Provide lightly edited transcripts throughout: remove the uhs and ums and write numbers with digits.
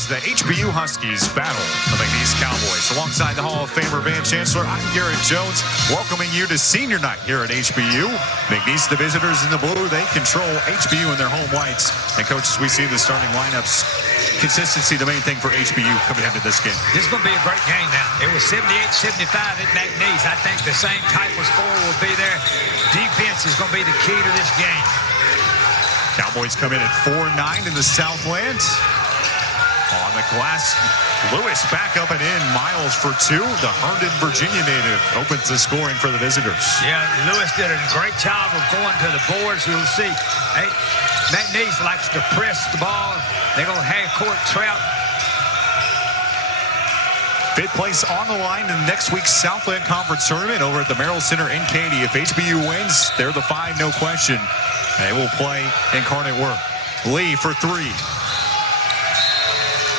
as the HBU Huskies battle the McNeese Cowboys. Alongside the Hall of Famer Van Chancellor, I'm Garrett Jones, welcoming you to senior night here at HBU. McNeese, the visitors in the blue, they control HBU in their home whites. And coaches, we see the starting lineups. Consistency, the main thing for HBU coming into this game. This is going to be a great game now. It was 78-75 at McNeese. I think the same type of score will be there. Defense is going to be the key to this game. Cowboys come in at 4-9 in the Southland. On the glass, Lewis back up and in. Miles for two. The Herndon, Virginia native opens the scoring for the visitors. Yeah, Lewis did a great job of going to the boards. You'll see. Hey, McNeese likes to press the ball. They're going to have court trout. Fifth place on the line in next week's Southland Conference Tournament over at the Merrill Center in Katy. If HBU wins, they're the 5, no question. They will play Incarnate Word. Lee for three.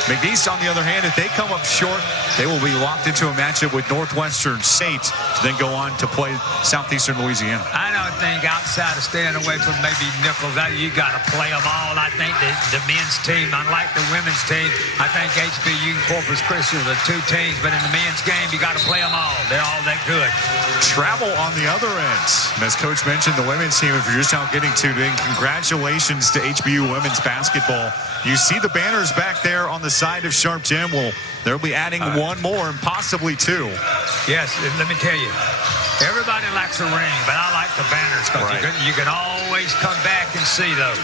McNeese, on the other hand, if they come up short, they will be locked into a matchup with Northwestern State, then go on to play Southeastern Louisiana. I don't think outside of staying away from maybe Nichols, you got to play them all. I think the men's team, unlike the women's team, I think HBU and Corpus Christi are the two teams, but in the men's game, you got to play them all. They're all that good. Travel on the other end. And as Coach mentioned, the women's team, if you're just now getting to it, congratulations to HBU women's basketball. You see the banners back there on the side of Sharp Gym. Well, they'll be adding one more and possibly two. Yes, let me tell you, everybody likes a ring, but I like the banners because you can always come back and see those.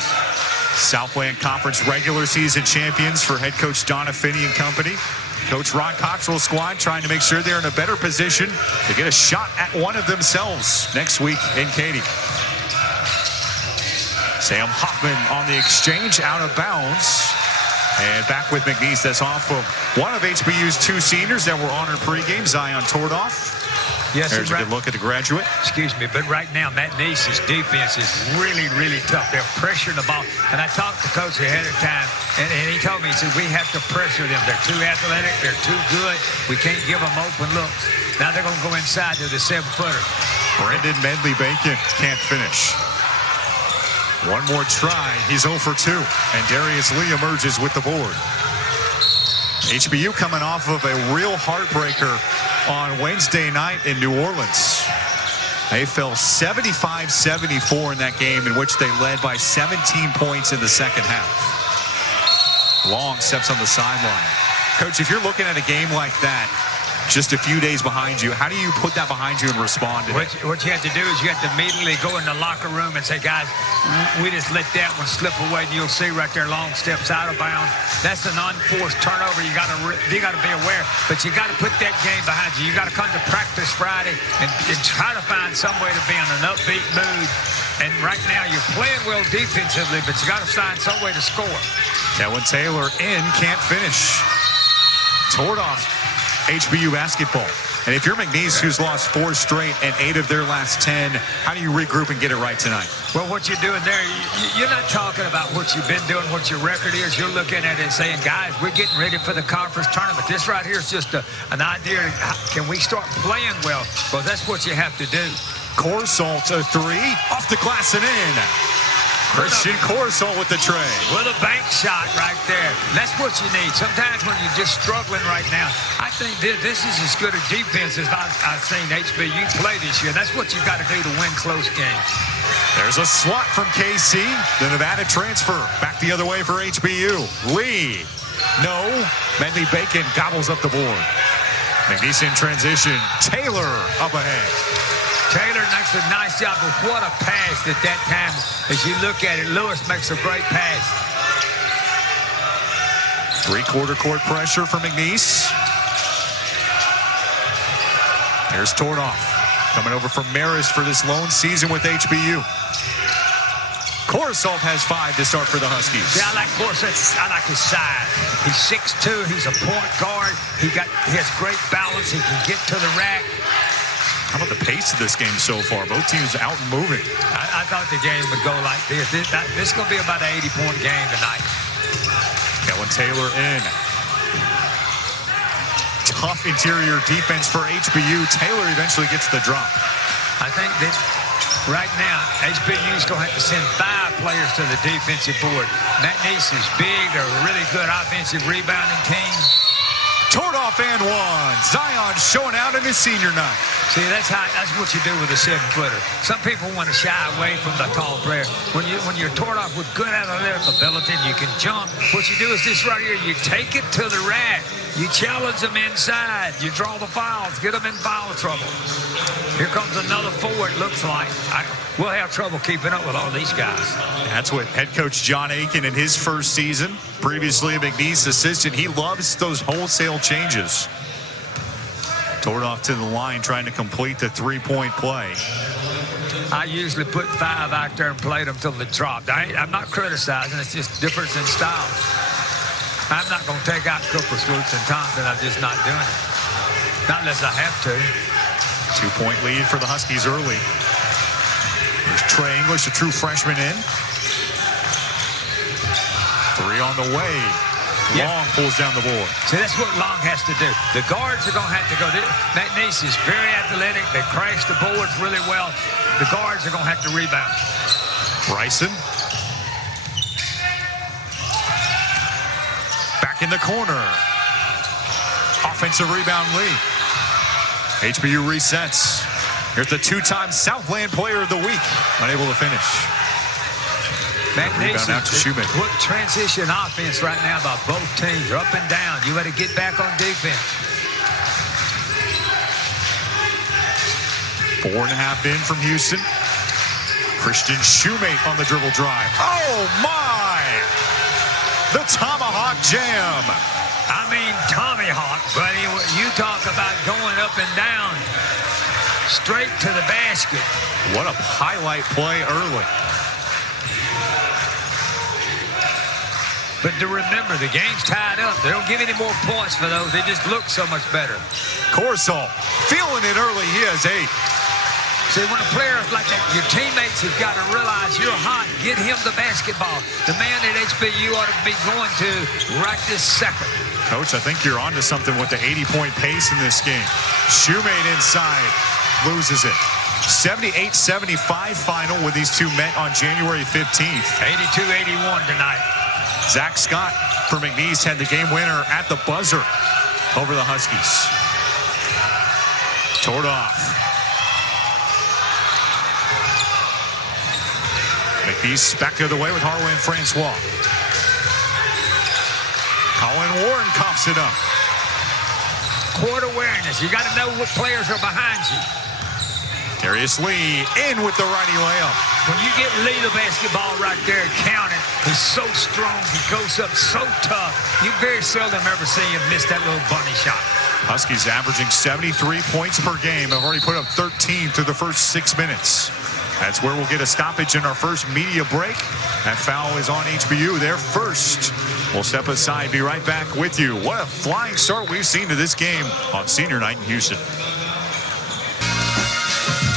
Southland Conference regular season champions for head coach Donna Finney and company. Coach Ron Cottrell's squad trying to make sure they're in a better position to get a shot at one of themselves next week in Katy. Sam Hoffman on the exchange, out of bounds. And back with McNeese. That's off of one of HBU's two seniors that were honored pregame, Zion Tordoff. Yes, there's a good look at the graduate. Excuse me, but right now, McNeese's defense is really, really tough. They're pressuring the ball. And I talked to Coach ahead of time, and he told me, he said, we have to pressure them. They're too athletic. They're too good. We can't give them open looks. Now they're going to go inside to the 7-footer. Brendan Medley-Bacon can't finish. One more try. He's 0 for 2. And Darius Lee emerges with the board. HBU coming off of a real heartbreaker on Wednesday night in New Orleans. They fell 75-74 in that game, in which they led by 17 points in the second half. Long steps on the sideline. Coach, if you're looking at a game like that, just a few days behind you, how do you put that behind you and respond to it? What you have to do is you have to immediately go in the locker room and say, guys, we just let that one slip away, and you'll see right there, long steps out of bounds. That's an unforced turnover. You got to be aware, but you got to put that game behind you. You got to come to practice Friday and try to find some way to be in an upbeat mood. And right now you're playing well defensively, but you got to find some way to score. Kellen Taylor in, can't finish. Tordoff, HBU basketball. And if you're McNeese, who's lost 4 straight and 8 of their last 10, how do you regroup and get it right tonight? Well, what you're doing there, you're not talking about what you've been doing, what your record is. You're looking at it and saying, guys, we're getting ready for the conference tournament. This right here is just an idea. Can we start playing well? Well, that's what you have to do. Corsalt, a 3, off the glass and in. Christian Corsalt with the tray. With a bank shot right there. That's what you need. Sometimes when you're just struggling right now, I think this is as good a defense as I've seen HBU play this year. That's what you got to do to win close games. There's a swat from KC. The Nevada transfer back the other way for HBU. Lee. No. Medley-Bacon gobbles up the board. McNeese in transition. Taylor up ahead. Taylor makes a nice job, but what a pass at that time. As you look at it, Lewis makes a great pass. 3-quarter court pressure for McNeese. There's Tordoff coming over from Marist for this lone season with HBU. Corsalt has 5 to start for the Huskies. Yeah, I like Corsalt. I like his size. He's 6'2". He's a point guard. He has great balance. He can get to the rack. How about the pace of this game so far? Both teams out and moving. I thought the game would go like this. This is going to be about an 80-point game tonight. Kellen Taylor in. Tough interior defense for HBU. Taylor eventually gets the drop. I think that Right now, HBU's going to have to send 5 players to the defensive board. McNeese is big. They're a really good offensive rebounding team. Toward off and one. Zion showing out in his senior night. See, that's what you do with a 7-footer. Some people want to shy away from the tall player. When you're torn off with good athletic ability and you can jump, what you do is this right here. You take it to the rack. You challenge them inside. You draw the fouls. Get them in foul trouble. Here comes another 4, it looks like. We'll have trouble keeping up with all these guys. That's what head coach John Aiken in his first season, previously a McNeese assistant, he loves those wholesale changes. Toward off to the line, trying to complete the 3-point play. I usually put 5 out there and play them until they dropped. I'm not criticizing. It's just difference in style. I'm not going to take out Cooper, Swoops, and Thompson. I'm just not doing it. Not unless I have to. 2-point lead for the Huskies early. There's Trey English, a true freshman in. 3 on the way. Long pulls down the board. See, that's what Long has to do. The guards are going to have to go. McNeese is very athletic. They crash the boards really well. The guards are going to have to rebound. Bryson. Back in the corner. Offensive rebound lead. HBU resets. Here's the 2-time Southland Player of the Week. Unable to finish. McNeese out to Shoemaker. Good transition offense right now by both teams. Up and down. You got to get back on defense. 4.5 in from Houston. Christian Shoemate on the dribble drive. Oh, my! The Tomahawk Jam. I mean, Tommy Hawk, buddy. You talk about going up and down. Straight to the basket. What a highlight play early. But to remember, the game's tied up. They don't give any more points for those. They just look so much better. Corsall feeling it early. He has 8. See, when a player is like that, your teammates have got to realize you're hot. Get him the basketball. The man at HBU ought to be going to right this second. Coach, I think you're onto something with the 80-point pace in this game. Shoemate inside. Loses it. 78-75 final when these two met on January 15th. 82-81 tonight. Zach Scott for McNeese had the game winner at the buzzer over the Huskies. Toward off. McNeese back the other way with Harwin and Francois. Colin Warren coughs it up. Court awareness. You got to know what players are behind you. Darius Lee in with the righty layup. When you get Lee the basketball right there and count it, he's so strong. He goes up so tough. You very seldom ever see him miss that little bunny shot. Huskies averaging 73 points per game. Have already put up 13 through the first 6 minutes. That's where we'll get a stoppage in our first media break. That foul is on HBU. Their first. We'll step aside, be right back with you. What a flying start we've seen to this game on senior night in Houston.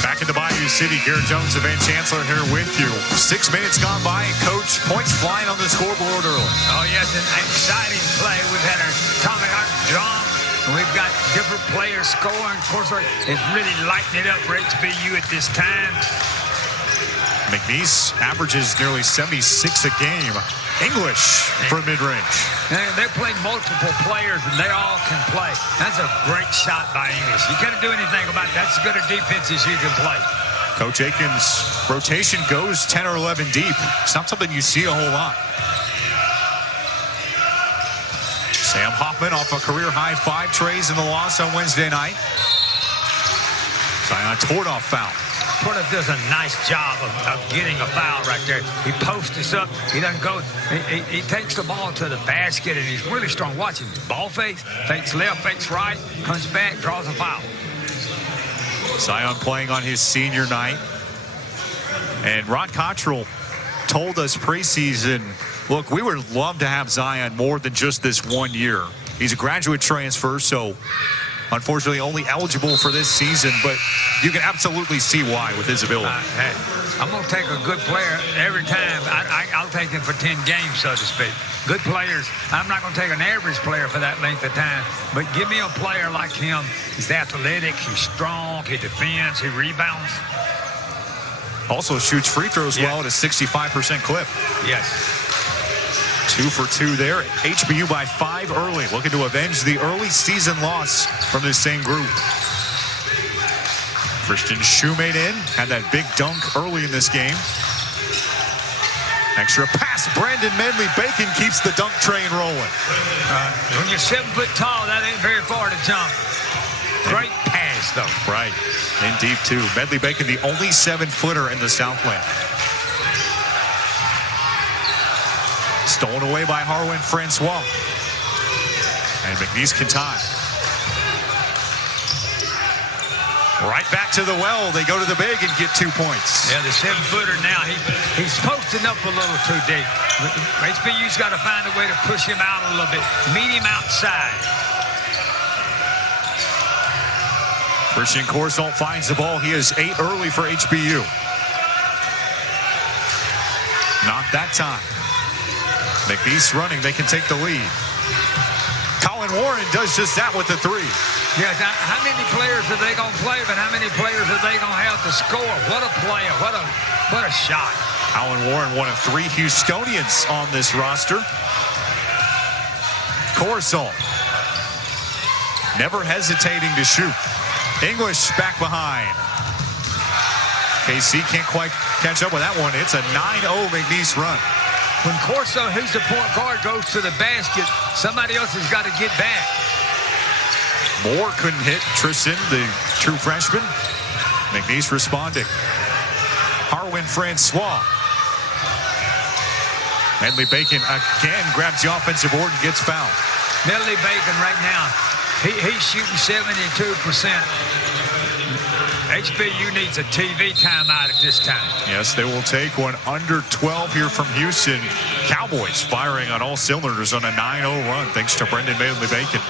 Back into Bayou City, Garrett Jones and Van Chancellor here with you. 6 minutes gone by, Coach. Points flying on the scoreboard early. Oh, yes, an exciting play. We've had our Tommy Hawk drum, and we've got different players scoring. Of course, it's really lighting it up for HBU at this time. McNeese averages nearly 76 a game. English from mid-range. They're playing multiple players, and they all can play. That's a great shot by English. You can't do anything about it. That's as good a defense as you can play. Coach Aiken's rotation goes 10 or 11 deep. It's not something you see a whole lot. Sam Hoffman off a career-high 5 trays in the loss on Wednesday night. Zion Tordoff foul. Tordoff does a nice job of getting a foul right there. He posts us up. He doesn't go. He takes the ball to the basket, and he's really strong. Watch him. Ball fakes left, fakes right, comes back, draws a foul. Zion playing on his senior night. And Ron Cottrell told us preseason, look, we would love to have Zion more than just this 1 year. He's a graduate transfer, so unfortunately only eligible for this season, but you can absolutely see why with his ability. Hey, I'm going to take a good player every time. I'll take him for 10 games, so to speak. Good players. I'm not going to take an average player for that length of time, but give me a player like him. He's athletic, he's strong, he defends, he rebounds. Also shoots free throws well at a 65% clip. Yes. 2 for 2 there. HBU by 5 early, looking to avenge the early season loss from this same group. Christian Shoemate in, had that big dunk early in this game. Extra pass, Brandon Medley-Bacon keeps the dunk train rolling. When you're 7 foot tall, that ain't very far to jump. Great pass, though. Right, in deep too. Medley-Bacon, the only 7-footer in the Southland. Stolen away by Harwin Francois. And McNeese can tie. Right back to the well. They go to the big and get 2 points. Yeah, the 7-footer now, he's posting up a little too deep. HBU's got to find a way to push him out a little bit. Meet him outside. Christian Corsalt finds the ball. He is 8 early for HBU. Not that time. McNeese running. They can take the lead. Colin Warren does just that with the 3. Yeah, now, how many players are they going to play, but how many players are they going to have to score? What a player. What a shot. Colin Warren, one of 3 Houstonians on this roster. Corsalt, never hesitating to shoot. English back behind. KC can't quite catch up with that one. It's a 9-0 McNeese run. When Corsalt, who's the point guard, goes to the basket, somebody else has got to get back. Moore couldn't hit Tristan, the true freshman. McNeese responding. Harwin Francois. Medley-Bacon again grabs the offensive board and gets fouled. Medley-Bacon right now, he's shooting 72%. HBU needs a TV timeout at this time. Yes, they will take one under 12 here from Houston. Cowboys firing on all cylinders on a 9-0 run thanks to Brendan Medley-Bacon.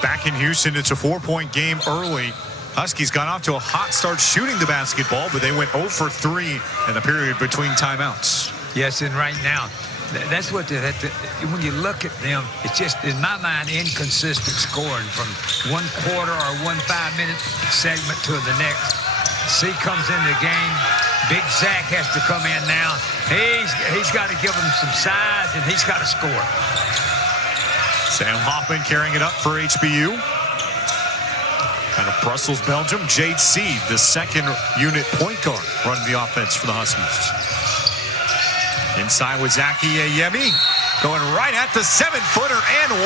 Back in Houston, it's a 4-point game early. Huskies got off to a hot start shooting the basketball, but they went 0 for 3 in the period between timeouts. Yes, and right now, that's what when you look at them, it's just, in my mind, inconsistent scoring from one quarter or 1 5-minute segment to the next. C comes in the game. Big Zach has to come in now. He's got to give him some size, and he's got to score. Sam Hoffman carrying it up for HBU. Out of Brussels, Belgium, Jade Seed, the second unit point guard, running the offense for the Huskies. Inside with Zaki Ayemi, going right at the 7-footer and 1.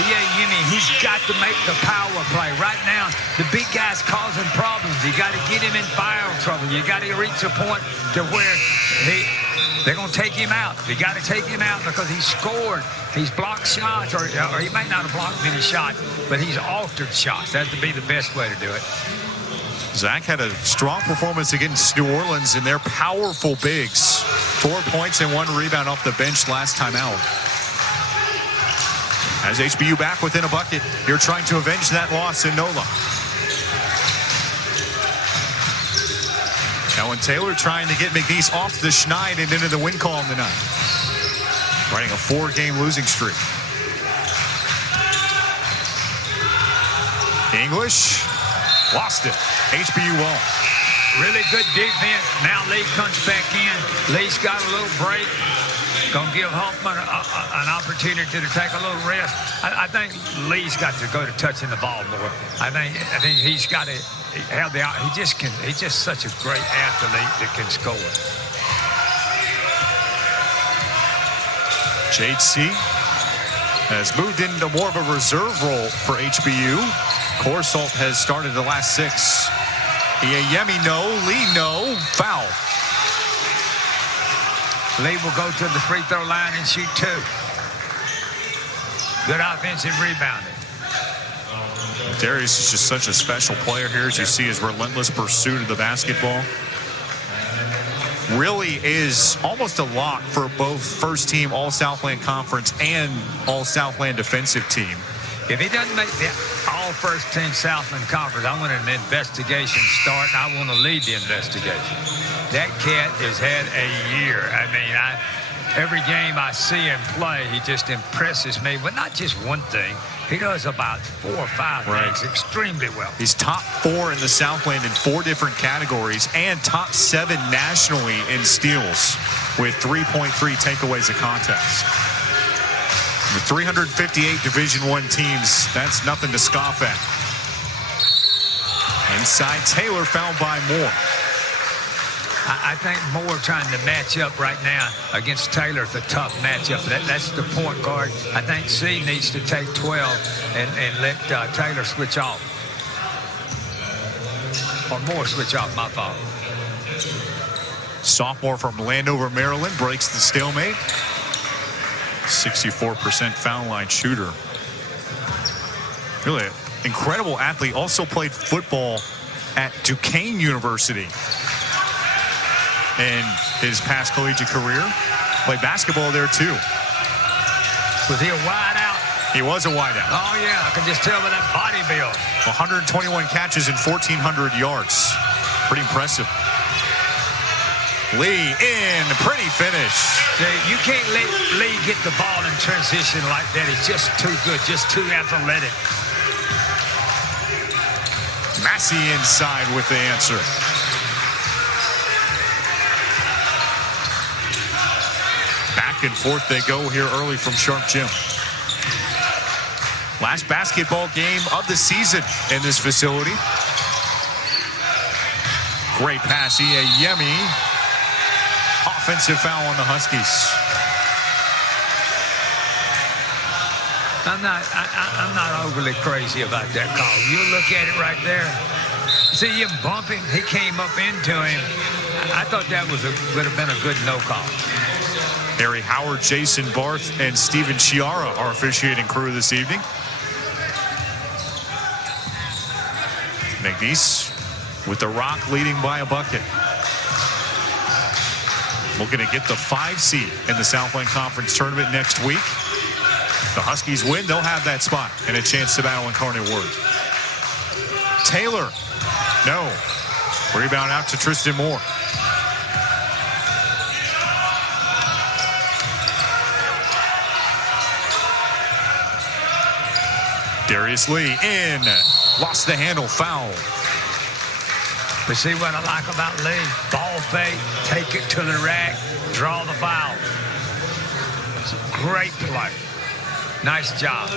Ayemi, he's got to make the power play. Right now, the big guy's causing problems. You got to get him in foul trouble. You got to reach a point to where they're going to take him out. You got to take him out because he's scored. He's blocked shots, or he may not have blocked many shots, but he's altered shots. That would be the best way to do it. Zach had a strong performance against New Orleans in their powerful bigs. 4 points and 1 rebound off the bench last time out. As HBU back within a bucket, here trying to avenge that loss in NOLA. Ellen Taylor trying to get McNeese off the schneid and into the win column tonight. Riding a 4-game losing streak. English lost it. HBU won. Really good defense. Now Lee comes back in. Lee's got a little break. Going to give Hoffman an opportunity to take a little rest. I think Lee's got to go to touching the ball more. I think he's got to have the. He's just such a great athlete that can score. Jade C has moved into more of a reserve role for HBU. Corsalt has started the last 6. Ayemi no, Lee no, foul. Lee will go to the free throw line and shoot 2. Good offensive rebounding. Darius is just such a special player here, as you see his relentless pursuit of the basketball. Really is almost a lock for both first team All-Southland Conference and All-Southland defensive team. If he doesn't make the all-first team Southland Conference, I want an investigation start, and I want to lead the investigation. That cat has had a year. I mean, every game I see him play, he just impresses me. But not just one thing. He does about 4 or 5 things extremely well. He's top 4 in the Southland in 4 different categories and top 7 nationally in steals with 3.3 takeaways a contest. With 358 Division I teams, that's nothing to scoff at. Inside Taylor, fouled by Moore. I think Moore trying to match up right now against Taylor is a tough matchup. That's the point guard. I think C needs to take 12 and let Taylor switch off. Or Moore switch off, my fault. Sophomore from Landover, Maryland, breaks the stalemate. 64% foul line shooter. Really incredible athlete. Also played football at Duquesne University in his past collegiate career. Played basketball there too. Was he a wideout? He was a wideout. Oh yeah, I can just tell by that body build. 121 catches and 1,400 yards. Pretty impressive. Lee in, pretty finish. You can't let Lee get the ball in transition like that. He's just too good, just too athletic. Massey inside with the answer. Back and forth they go here early from Sharp Jim. Last basketball game of the season in this facility. Great pass, Yemi. Offensive foul on the Huskies. I'm not overly crazy about that call. You look at it right there. See him bumping. He came up into him. I thought that would have been a good no call. Harry Howard, Jason Barth, and Steven Chiara are officiating crew this evening. McNeese with the Rock leading by a bucket. Looking to get the 5 seed in the Southland Conference tournament next week. The Huskies win, they'll have that spot and a chance to battle Incarnate Word. Taylor, no. Rebound out to Tristan Moore. Darius Lee in. Lost the handle, foul. But see what I like about Lee? Ball fake, take it to the rack, draw the foul. It's a great play. Nice job.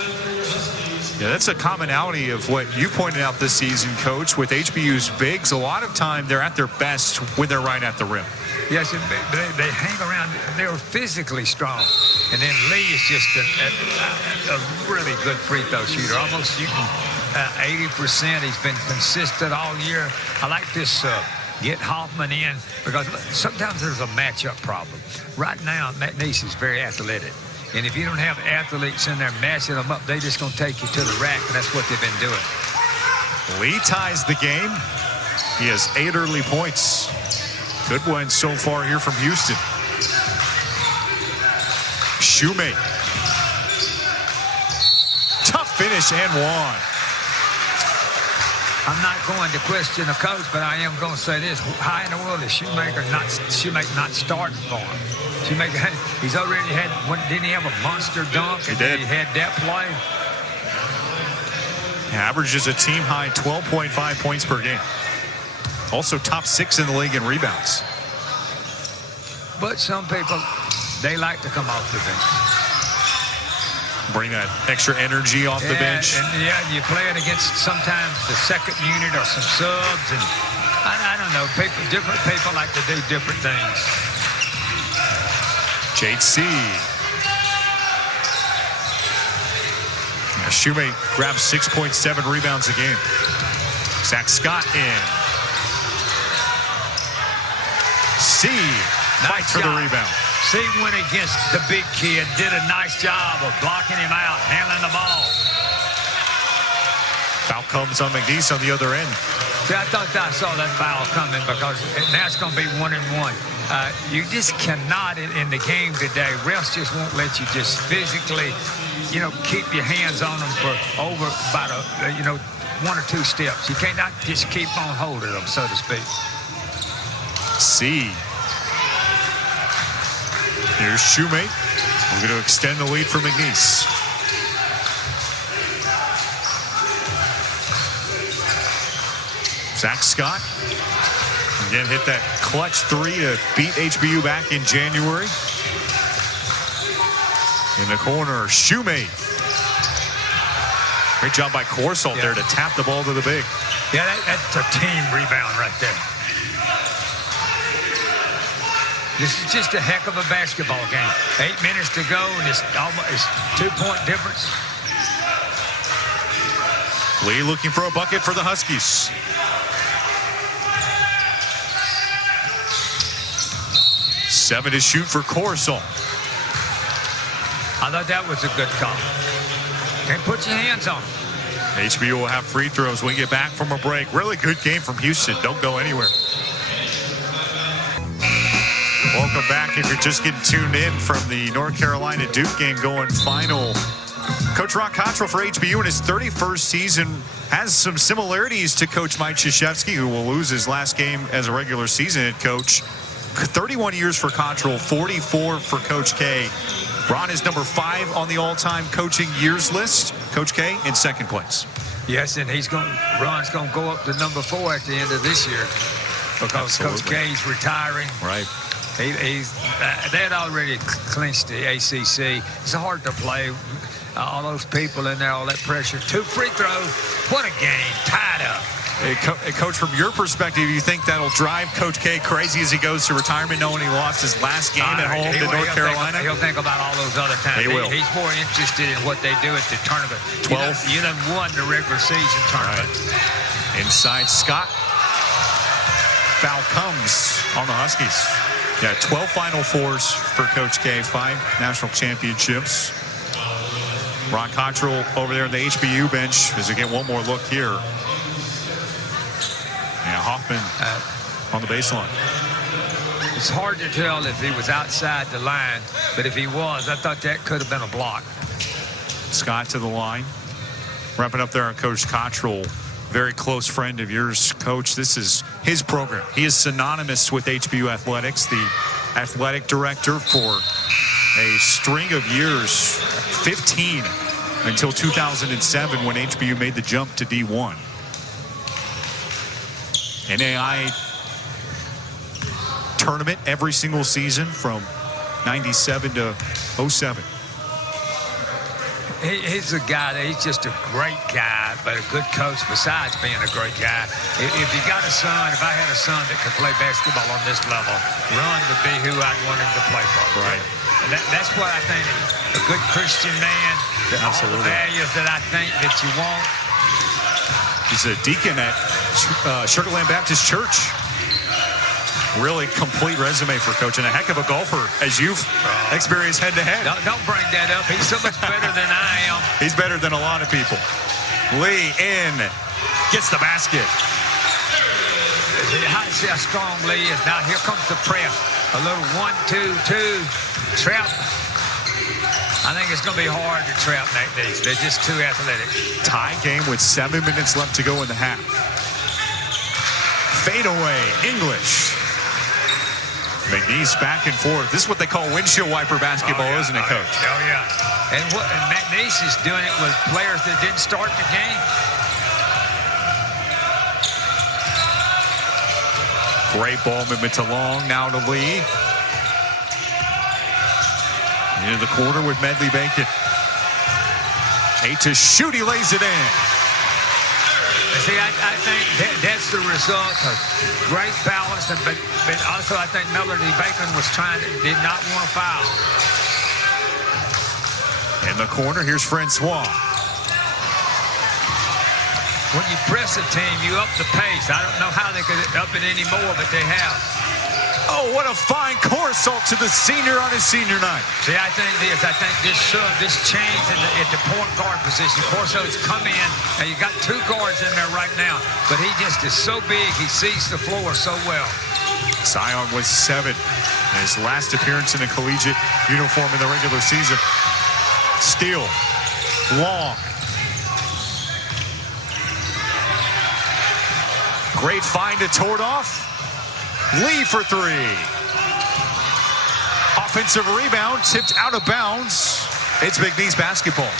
Yeah, that's a commonality of what you pointed out this season, Coach, with HBU's bigs. A lot of time they're at their best when they're right at the rim. Yes, they hang around. They're physically strong. And then Lee is just a really good free throw shooter. Almost shooting 80%. He's been consistent all year. I like this get Hoffman in because sometimes there's a matchup problem. Right now, McNeese is very athletic. And if you don't have athletes in there matching them up, they're just going to take you to the rack, and that's what they've been doing. Lee ties the game. He has 8 early points. Good one so far here from Houston. Shoemate. Tough finish and one. I'm not going to question the coach, but I am going to say this. How in the world is Shoemaker not starting for him? Shoemaker, he's already had one. Didn't he have a monster dunk? He did. He had that play. Averages a team high 12.5 points per game. Also top 6 in the league in rebounds. But some people, they like to come off the bench. Bring that extra energy off the bench. And you play it against sometimes the second unit or some subs. And I don't know, different people like to do different things. JC. Shoemate grabs 6.7 rebounds a game. Zach Scott in. C fights for the rebound. C went against the big kid, did a nice job of blocking him out, handling the ball. Foul comes on McNeese on the other end. See, I thought I saw that foul coming because now it's going to be 1-and-1. You just cannot in the game today. Refs just won't let you just physically, keep your hands on them for over about 1 or 2 steps. You cannot just keep on holding them, so to speak. see. Here's Shoemate. We're going to extend the lead for McNeese. Zach Scott again hit that clutch three to beat HBU back in January. In the corner, Shoemate. Great job by Corsalt there to tap the ball to the big. Yeah, that's a team rebound right there. This is just a heck of a basketball game. 8 minutes to go, and it's 2-point difference. Lee looking for a bucket for the Huskies. Seven to shoot for Corsalt. I thought that was a good call. Can't put your hands on them. HBU will have free throws when we get back from a break. Really good game from Houston. Don't go anywhere. Welcome back. If you're just getting tuned in from the North Carolina Duke game going final. Coach Ron Cottrell for HBU in his 31st season has some similarities to Coach Mike Krzyzewski, who will lose his last game as a regular season head coach. 31 years for Cottrell, 44 for Coach K. Ron is number 5 on the all-time coaching years list. Coach K in second place. Yes, and Ron's going to go up to number 4 at the end of this year because Coach K's retiring. Right. They had already clinched the ACC. It's hard to play. All those people in there, all that pressure. 2 free throws. What a game. Tied up. Hey, Coach, from your perspective, you think that'll drive Coach K crazy as he goes to retirement, knowing he lost his last game at home to North Carolina? He'll think about all those other times. He will. He's more interested in what they do at the tournament. 12. You done won the regular season tournament. Right. Inside Scott. Foul comes on the Huskies. Yeah, 12 Final Fours for Coach K, 5 national championships. Ron Cottrell over there on the HBU bench as we get one more look here. And Hoffman on the baseline. It's hard to tell if he was outside the line, but if he was, I thought that could have been a block. Scott to the line. Wrapping up there on Coach Cottrell. Very close friend of yours, Coach. This is his program. He is synonymous with HBU Athletics, the athletic director for a string of years, 15 until 2007 when HBU made the jump to D1. NAI tournament every single season from 97 to 07. He's a guy that he's just a great guy, but a good coach besides being a great guy. If you got a son, if I had a son that could play basketball on this level, Ron would be who I'd want him to play for. Right. And that's what I think, a good Christian man, Absolutely. all the values that I think that you want. He's a deacon at Sugar Land Baptist Church. Really complete resume for Coach, and a heck of a golfer as you've experienced head-to-head. Don't bring that up. He's so much better than I am. He's better than a lot of people. Lee in, gets the basket. See how strong Lee is. Now here comes the press. A little 1-2-2 trap. I think it's going to be hard to trap McNeese. They're just too athletic. Tie game with 7 minutes left to go in the half. Fade away, English. McNeese back and forth. This is what they call windshield wiper basketball, isn't it, Coach? Oh, yeah. And McNeese is doing it with players that didn't start the game. Great ball movement to Long, now to Lee. Into the corner with Medley Bacon. 8 to shoot, he lays it in. See, I think that's the result of great balance, but also I think Melody Bacon did not want to foul. In the corner, here's Francois. When you press a team, you up the pace. I don't know how they could up it anymore, but they have. Oh, what a fine Corsalt to the senior on his senior night. See, I think this change at the point guard position. Corsalt's come in, and you got 2 guards in there right now, but he just is so big, he sees the floor so well. Zion with 7 in his last appearance in a collegiate uniform in the regular season. Steal. Long. Great find to Tordoff. Lee for three. Offensive rebound, tipped out of bounds. It's McNeese basketball.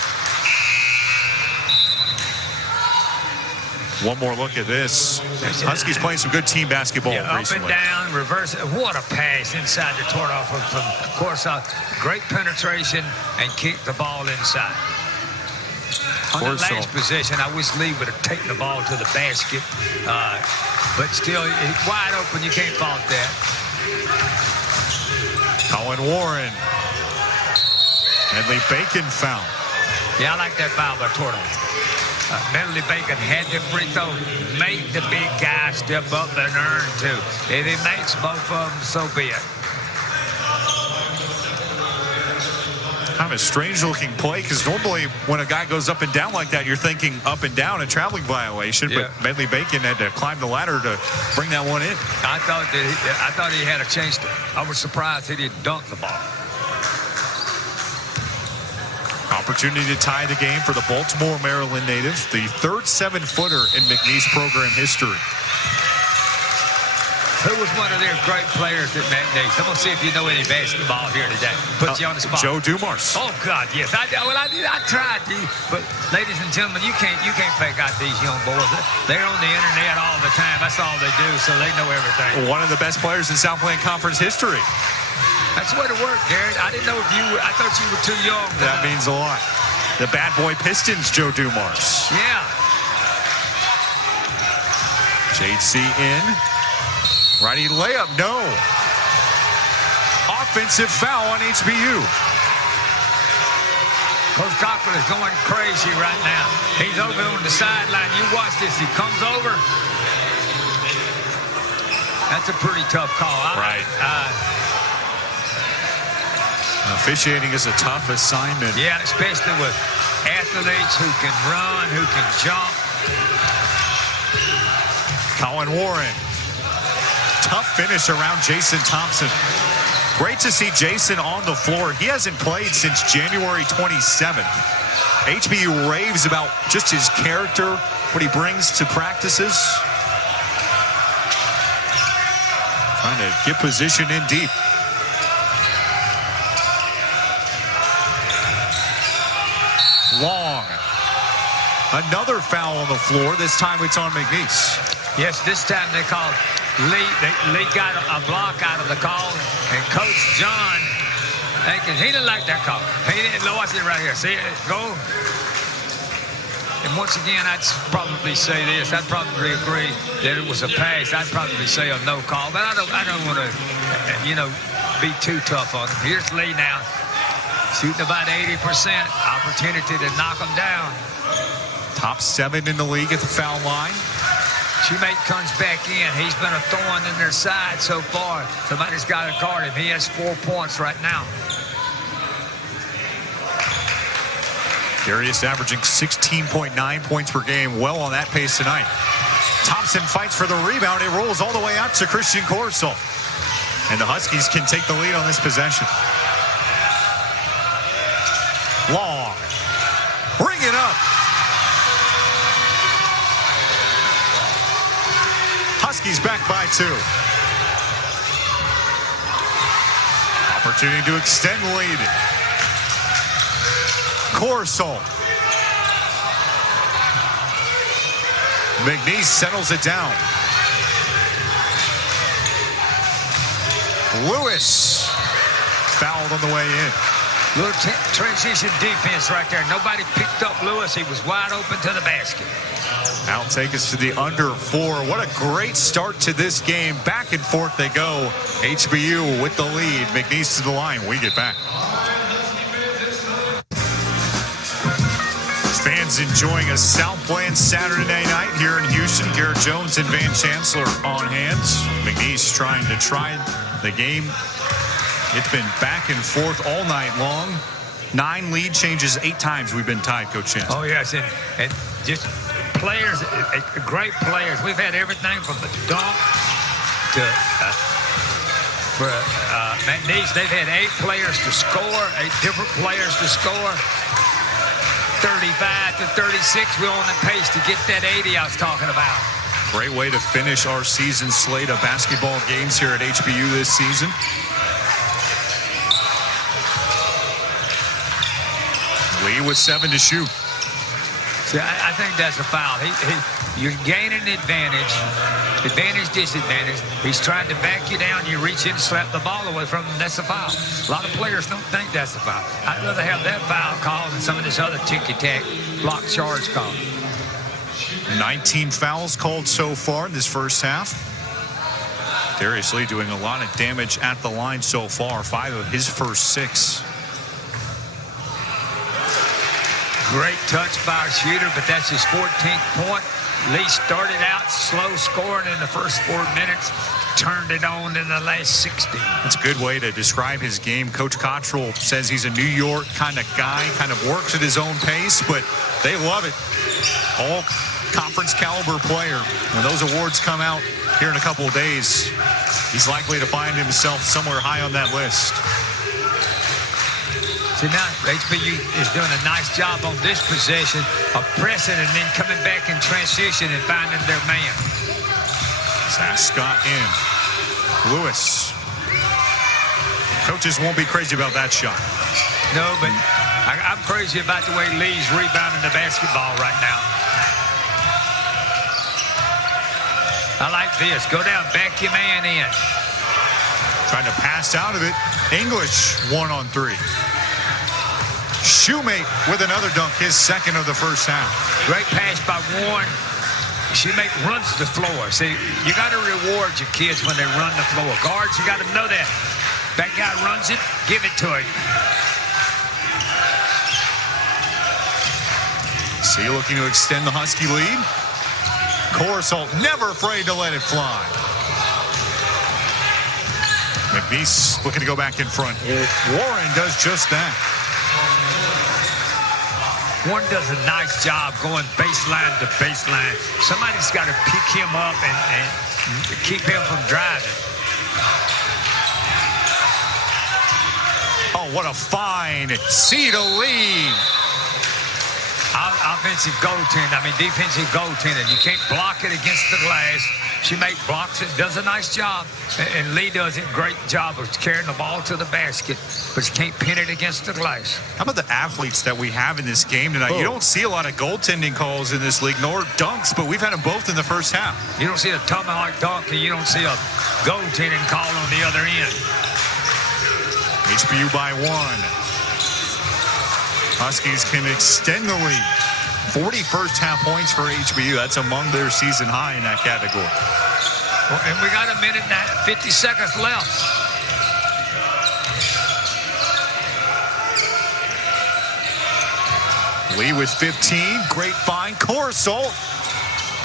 One more look at this. Huskies playing some good team basketball recently. Up and down, reverse. What a pass inside the turnover from Corso. Great penetration and kicked the ball inside. On the last possession, I wish Lee would have taken the ball to the basket. But still, it's wide open. You can't fault that. Colin Warren. Medley Bacon foul. Yeah, I like that foul by Torto. Medley Bacon had the free throw. Make the big guy step up and earn too. If he makes both of them, so be it. Kind of a strange-looking play because normally when a guy goes up and down like that, you're thinking up and down, a traveling violation. Yeah. But Medley Bacon had to climb the ladder to bring that one in. I thought he had a chance to. I was surprised he didn't dunk the ball. Opportunity to tie the game for the Baltimore, Maryland native, the third 7-footer in McNeese program history. Who was one of their great players at McNeese? I'm going to see if you know any basketball here today. Put you on the spot. Joe Dumars. Oh, God, yes. I tried to. But, ladies and gentlemen, you can't fake out these young boys. They're on the internet all the time. That's all they do, so they know everything. One of the best players in Southland Conference history. That's the way to work, Garrett. I didn't know if you were. I thought you were too young. That means a lot. The bad boy Pistons, Joe Dumars. Yeah. JC in. Righty layup, no. Offensive foul on HBU. Coach Cochran is going crazy right now. He's over on the sideline. You watch this. He comes over. That's a pretty tough call. Right. Officiating is a tough assignment. Yeah, especially with athletes who can run, who can jump. Colin Warren. Tough finish around Jason Thompson. Great to see Jason on the floor. He hasn't played since January 27th. HBU raves about just his character, what he brings to practices. Trying to get position in deep. Long. Another foul on the floor. This time it's on McNeese. Yes, this time they called Lee. Lee got a block out of the call, and Coach John, he didn't like that call. He didn't watch it right here. See it go. And once again, I'd probably say this. I'd probably agree that it was a pass. I'd probably say a no call, but I don't want to, be too tough on him. Here's Lee now. Shooting about 80%. Opportunity to knock them down. Top 7 in the league at the foul line. Shoemate comes back in. He's been a thorn in their side so far. Somebody's got to guard him. He has 4 points right now. Darius averaging 16.9 points per game. Well on that pace tonight. Thompson fights for the rebound. It rolls all the way out to Christian Corsel. And the Huskies can take the lead on this possession. Long. Bring it up. Huskies back by 2. Opportunity to extend the lead. Corsel. McNeese settles it down. Lewis fouled on the way in. Little transition defense right there. Nobody picked up Lewis. He was wide open to the basket. That'll take us to the under 4. What a great start to this game. Back and forth they go. HBU with the lead. McNeese to the line. We get back. Fans enjoying a Southland Saturday night here in Houston. Garrett Jones and Van Chancellor on hands. McNeese trying to try the game. It's been back and forth all night long. 9 lead changes 8 times we've been tied, Coach Chancellor. Oh, yes, and just players, great players. We've had everything from the dunk to for McNeese. They've had 8 players to score, 8 different players to score. 35 to 36. We're on the pace to get that 80 I was talking about. Great way to finish our season slate of basketball games here at HBU this season. Lee with 7 to shoot. See, I think that's a foul. You're gaining advantage. Advantage, disadvantage. He's trying to back you down. You reach in and slap the ball away from him. That's a foul. A lot of players don't think that's a foul. I'd rather have that foul call than some of this other ticky-tack block charge call. 19 fouls called so far in this first half. Darius Lee doing a lot of damage at the line so far. 5 of his first 6. Great touch by our shooter, but that's his 14th point. Lee started out slow scoring in the first 4 minutes, turned it on in the last 60. That's a good way to describe his game. Coach Cottrell says he's a New York kind of guy, kind of works at his own pace, but they love it. All conference caliber player. When those awards come out here in a couple of days, he's likely to find himself somewhere high on that list. See, now HBU is doing a nice job on this possession of pressing and then coming back in transition and finding their man. Scott in. Lewis. Coaches won't be crazy about that shot. No, but I'm crazy about the way Lee's rebounding the basketball right now. I like this. Go down, back your man in. Trying to pass out of it. English 1-on-3. Shoemate with another dunk, his second of the first half. Great pass by Warren. Shoemate runs the floor. See, you got to reward your kids when they run the floor. Guards, you got to know that. That guy runs it, give it to him. See, looking to extend the Husky lead. Corsalt never afraid to let it fly. McNeese looking to go back in front. Warren does just that. Warren does a nice job going baseline to baseline. Somebody's got to pick him up and keep him from driving. Oh, what a fine C to lead. Offensive goaltending, defensive goaltending. You can't block it against the glass. Shoemate blocks it, does a nice job. And Lee does a great job of carrying the ball to the basket, but you can't pin it against the glass. How about the athletes that we have in this game tonight? You don't see a lot of goaltending calls in this league, nor dunks, but we've had them both in the first half. You don't see a tomahawk dunk, and you don't see a goaltending call on the other end. HBU by 1. Huskies can extend the lead. 40 first-half points for HBU. That's among their season high in that category. Well, and we got a minute and 50 seconds left. Lee with 15. Great find. Corsalt.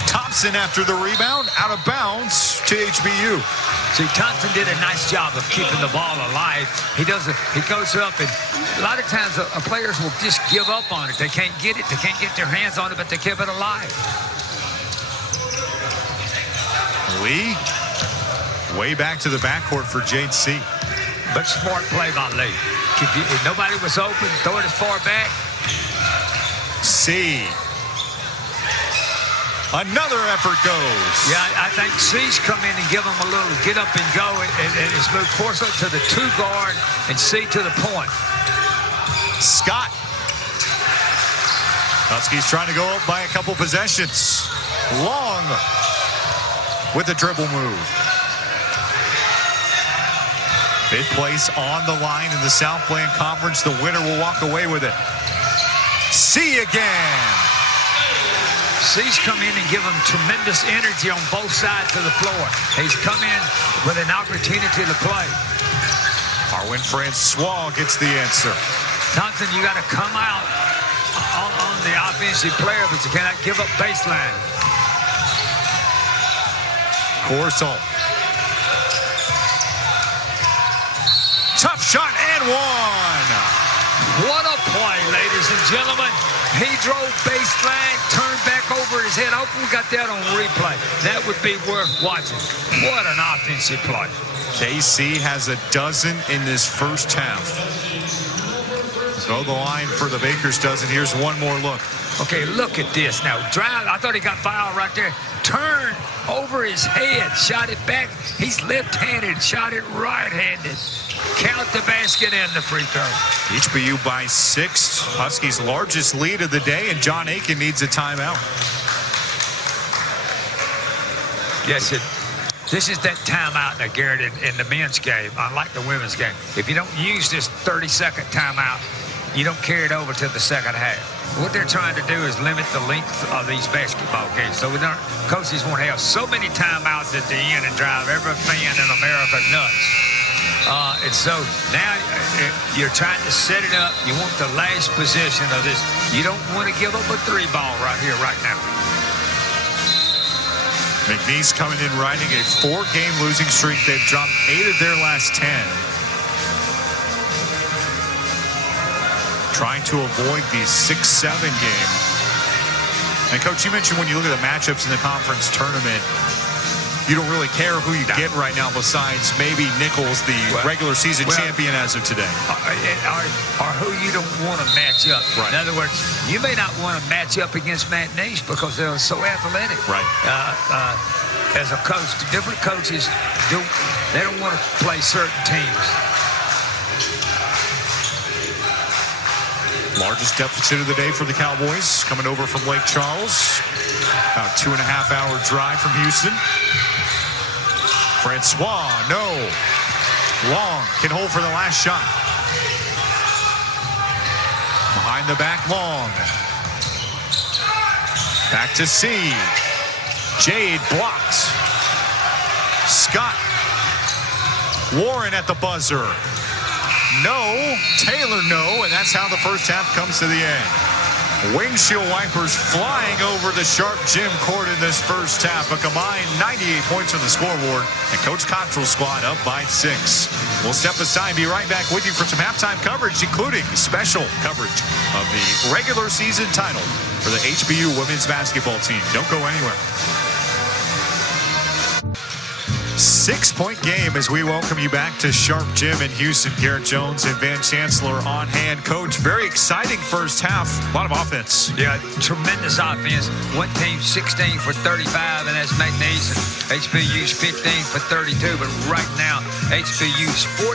Thompson after the rebound. Out of bounds to HBU. See, Thompson did a nice job of keeping the ball alive. He goes up, and a lot of times players will just give up on it. They can't get it. They can't get their hands on it, but they keep it alive. Lee, way back to the backcourt for JC. But smart play by Lee. If nobody was open, throw it as far back. C. Another effort goes. Yeah, I think C's come in and give them a little get up and go, and it's moved Corso to the 2 guard and C to the point. Scott. Huskies trying to go up by a couple possessions. Long with the dribble move. 5th place on the line in the Southland Conference. The winner will walk away with it. C again. C's come in and give them tremendous energy on both sides of the floor. He's come in with an opportunity to play. Arwin Francois gets the answer. Thompson, you got to come out on the offensive player, but you cannot give up baseline. Corsalt. Tough shot and one. What a play, ladies and gentlemen. He drove baseline, turned back over his head. I hope we got that on replay. That would be worth watching. What an offensive play. KC has a dozen in this first half. Throw the line for the Bakers dozen. Here's one more look. Okay, look at this now. Drive. I thought he got fouled right there. Turn over his head, shot it back. He's left-handed, shot it right-handed. Count the basket and the free throw. HBU by 6. Huskies' largest lead of the day, and John Aiken needs a timeout. Yes, this is that timeout now, Garrett, in the men's game, unlike the women's game. If you don't use this 30-second timeout, you don't carry it over to the second half. What they're trying to do is limit the length of these basketball games. So coaches won't have so many timeouts at the end and drive every fan in America nuts. And so now you're trying to set it up. You want the last possession of this. You don't want to give up a 3-ball right here, right now. McNeese coming in riding a 4-game losing streak. They've dropped 8 of their last 10. Trying to avoid the 6-7 game. And, Coach, you mentioned when you look at the matchups in the conference tournament, you don't really care who you get right now besides maybe Nichols, the regular season champion as of today. Or who you don't want to match up. Right. In other words, you may not want to match up against McNeese because they're so athletic. Right. As a coach, different coaches, they don't want to play certain teams. Largest deficit of the day for the Cowboys, coming over from Lake Charles. About a 2.5-hour drive from Houston. Francois, no. Long can hold for the last shot. Behind the back, Long. Back to C. Jade blocked. Scott. Warren at the buzzer. No. Taylor, no. And that's how the first half comes to the end. Windshield wipers flying over the Sharp Gym court in this first half. A combined 98 points on the scoreboard. And Coach Cottrell's squad up by 6. We'll step aside and be right back with you for some halftime coverage, including special coverage of the regular season title for the HBU women's basketball team. Don't go anywhere. 6-point game as we welcome you back to Sharp Gym in Houston. Garrett Jones and Van Chancellor on hand. Coach, very exciting first half. A lot of offense. Yeah, tremendous offense. One team 16 for 35, and that's McNeese. And HBU's 15 for 32, but right now HBU's 14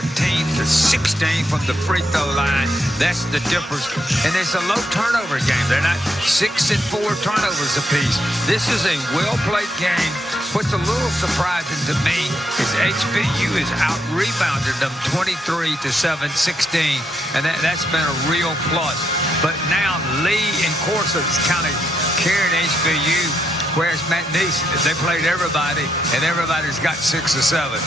to 16 from the free throw line. That's the difference. And it's a low turnover game. They're not 6 and 4 turnovers apiece. This is a well-played game. What's a little surprising to me is HBU has out-rebounded them 23 to 7, 16, and that's been a real plus. But now Lee and Corsa kind of carried HBU, whereas McNeese, they played everybody, and everybody's got 6 or 7.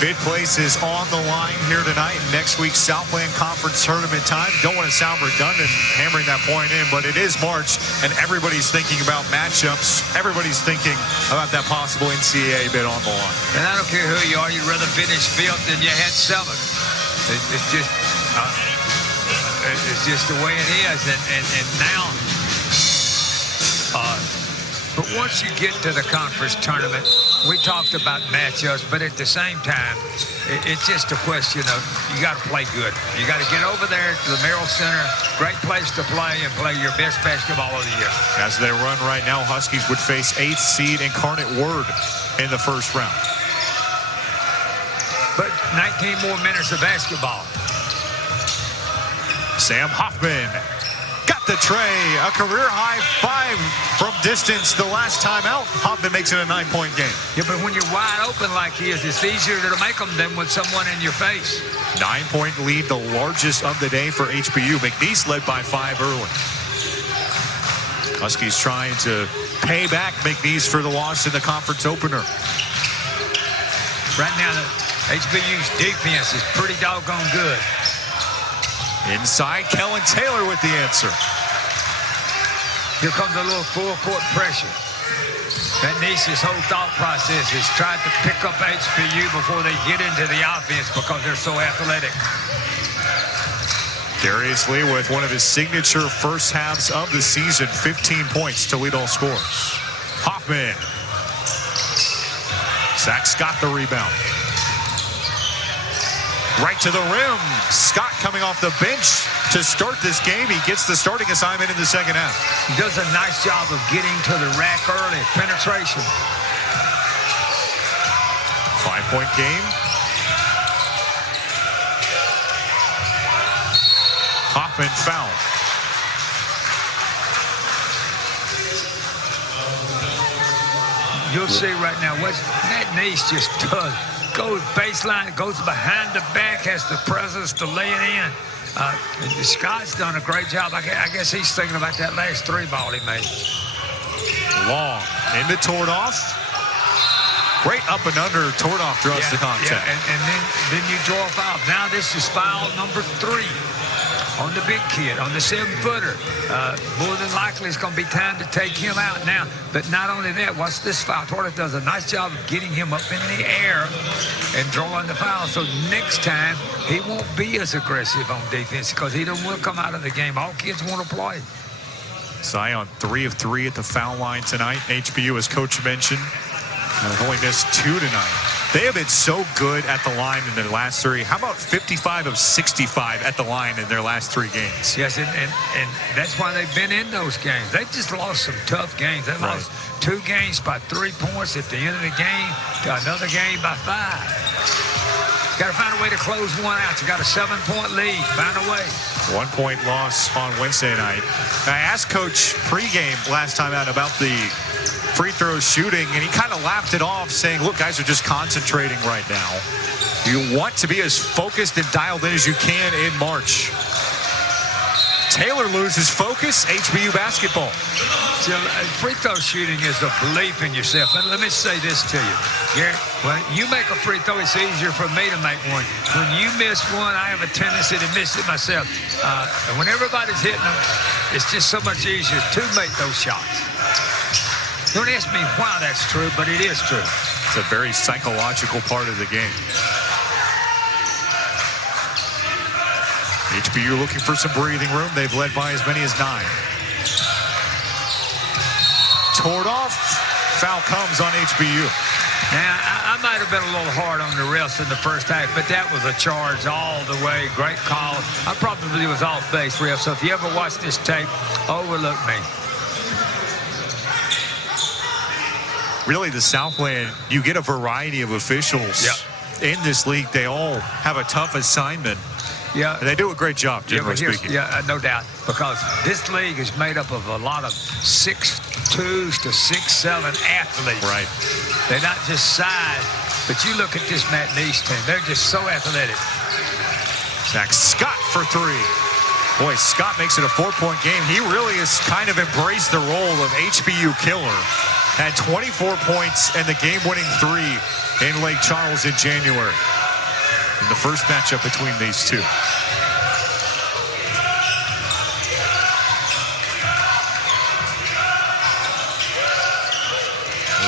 Fifth place is on the line here tonight. Next week's Southland Conference tournament time. Don't want to sound redundant hammering that point in, but it is March, and everybody's thinking about matchups. Everybody's thinking about that possible NCAA bid on the line. And I don't care who you are, you'd rather finish 5th than you had 7th. It's just the way it is, and now. But once you get to the conference tournament, we talked about matchups, but at the same time, it's just a question of you got to play good. You got to get over there to the Merrill Center, great place to play, and play your best basketball of the year. As they run right now, Huskies would face 8th seed Incarnate Word in the first round. But 19 more minutes of basketball. Sam Hoffman. Got the tray, a career-high 5 from distance the last time out. Hoffman makes it a 9-point game. Yeah, but when you're wide open like he is, it's easier to make them than with someone in your face. 9-point lead, the largest of the day for HBU. McNeese led by 5 early. Huskies trying to pay back McNeese for the loss in the conference opener. Right now, the HBU's defense is pretty doggone good. Inside, Kellen Taylor with the answer. Here comes a little full-court pressure. McNeese's whole thought process is try to pick up HBU before they get into the offense because they're so athletic. Darius Lee with one of his signature first halves of the season, 15 points to lead all scores. Hoffman. Zach Scott the rebound. Right to the rim. Scott coming off the bench to start this game. He gets the starting assignment in the second half. He does a nice job of getting to the rack early. Penetration. 5-point game. Hoffman foul. You'll see right now what McNeese just does. Goes baseline, goes behind the back, has the presence to lay it in. Scott's done a great job. I guess he's thinking about that last 3 ball he made. Long into Tordoff. Great up and under. Tordoff draws the contact. Yeah, and then you draw a foul. Now this is foul number 3 on the big kid, on the 7-footer. More than likely it's going to be time to take him out now. But not only that, watch this foul. Tordoff does a nice job of getting him up in the air and drawing the foul. So next time he won't be as aggressive on defense because he don't want to come out of the game. All kids want to play. Zion 3 of 3 at the foul line tonight. HBU, as Coach mentioned, have only missed 2 tonight. They have been so good at the line in their last 3. How about 55 of 65 at the line in their last 3 games? Yes, and that's why they've been in those games. They just lost some tough games. They lost 2 games by 3 points at the end of the game to another game by 5. Got to find a way to close one out. You got a 7-point lead. Find a way. 1-point loss on Wednesday night. I asked Coach pregame last time out about the free throw shooting, and he kind of laughed it off, saying, look, guys are just concentrating right now. You want to be as focused and dialed in as you can in March. Taylor loses focus. HBU basketball. So, free throw shooting is a belief in yourself. But let me say this to you, Garrett. When you make a free throw, it's easier for me to make one. When you miss one, I have a tendency to miss it myself. And when everybody's hitting them, it's just so much easier to make those shots. Don't ask me why that's true, but it is true. It's a very psychological part of the game. HBU looking for some breathing room. They've led by as many as 9. Tordoff. Foul comes on HBU. Now, I might have been a little hard on the refs in the first half, but that was a charge all the way. Great call. I probably was off base, ref, so if you ever watch this tape, overlook me. Really, the Southland, you get a variety of officials in this league. They all have a tough assignment. Yeah, and they do a great job, generally speaking. Yeah, no doubt, because this league is made up of a lot of 6'2" to 6'7" athletes. Right. They're not just size, but you look at this McNeese team. They're just so athletic. Zach Scott for 3. Boy, Scott makes it a 4-point game. He really has kind of embraced the role of HBU killer. Had 24 points and the game-winning 3 in Lake Charles in January. In the first matchup between these two.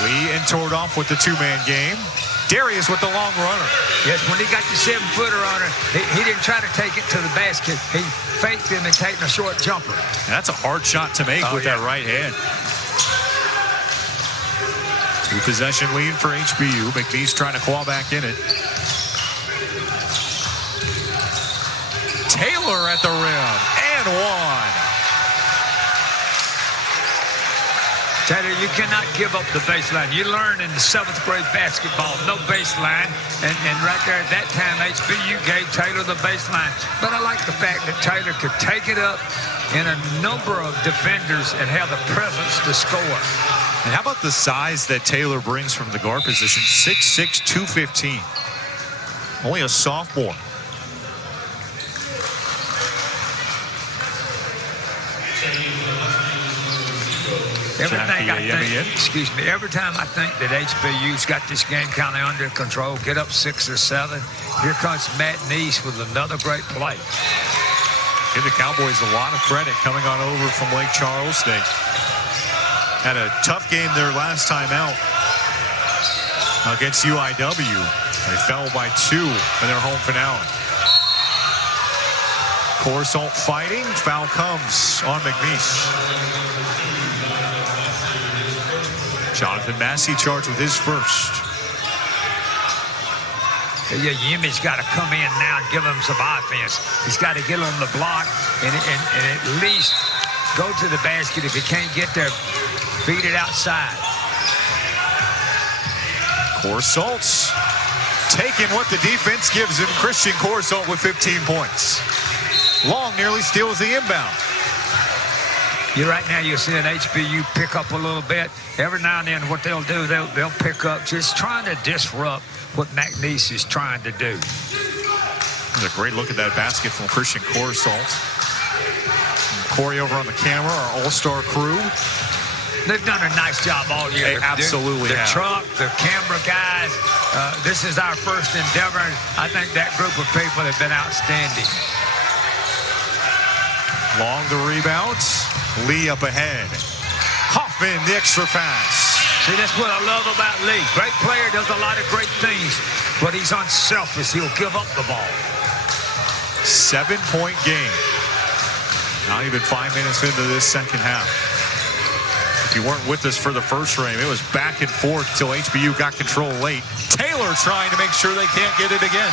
Lee and Tordoff with the 2-man game. Darius with the long runner. Yes, when he got the 7-footer on her, he didn't try to take it to the basket. He faked him and taken a short jumper. And that's a hard shot to make with that right hand. 2-possession lead for HBU. McNeese trying to claw back in it. Taylor at the rim and 1. Taylor, you cannot give up the baseline. You learn in the 7th grade basketball, no baseline. And right there at that time, HBU gave Taylor the baseline. But I like the fact that Taylor could take it up in a number of defenders and have the presence to score. And how about the size that Taylor brings from the guard position? 6'6", 215. Only a sophomore. Every time I think that HBU's got this game kind of under control, get up 6 or 7, here comes McNeese with another great play. Give the Cowboys a lot of credit coming on over from Lake Charles. They had a tough game their last time out against UIW. They fell by 2 in their home finale. Corsalt fighting. Foul comes on McNeese. Jonathan Massey charged with his first. Yemi's got to come in now and give them some offense. He's got to get on the block and at least go to the basket. If he can't get there, feed it outside. Corsalt's taking what the defense gives him. Christian Corsalt with 15 points. Long nearly steals the inbound. Right now you'll see an HBU pick up a little bit. Every now and then what they'll do, they'll pick up, just trying to disrupt what McNeese is trying to do. There's a great look at that basket from Christian Corsalt. Corey over on the camera, our all-star crew. They've done a nice job all year. They absolutely the have. truck, the camera guys. This is our first endeavor. I think that group of people have been outstanding. Long the rebounds. Lee up ahead. Hoffman, the extra pass. See, that's what I love about Lee. Great player, does a lot of great things, but he's unselfish. He'll give up the ball. 7-point game. Not even 5 minutes into this second half. If you weren't with us for the first frame, it was back and forth until HBU got control late. Taylor trying to make sure they can't get it again.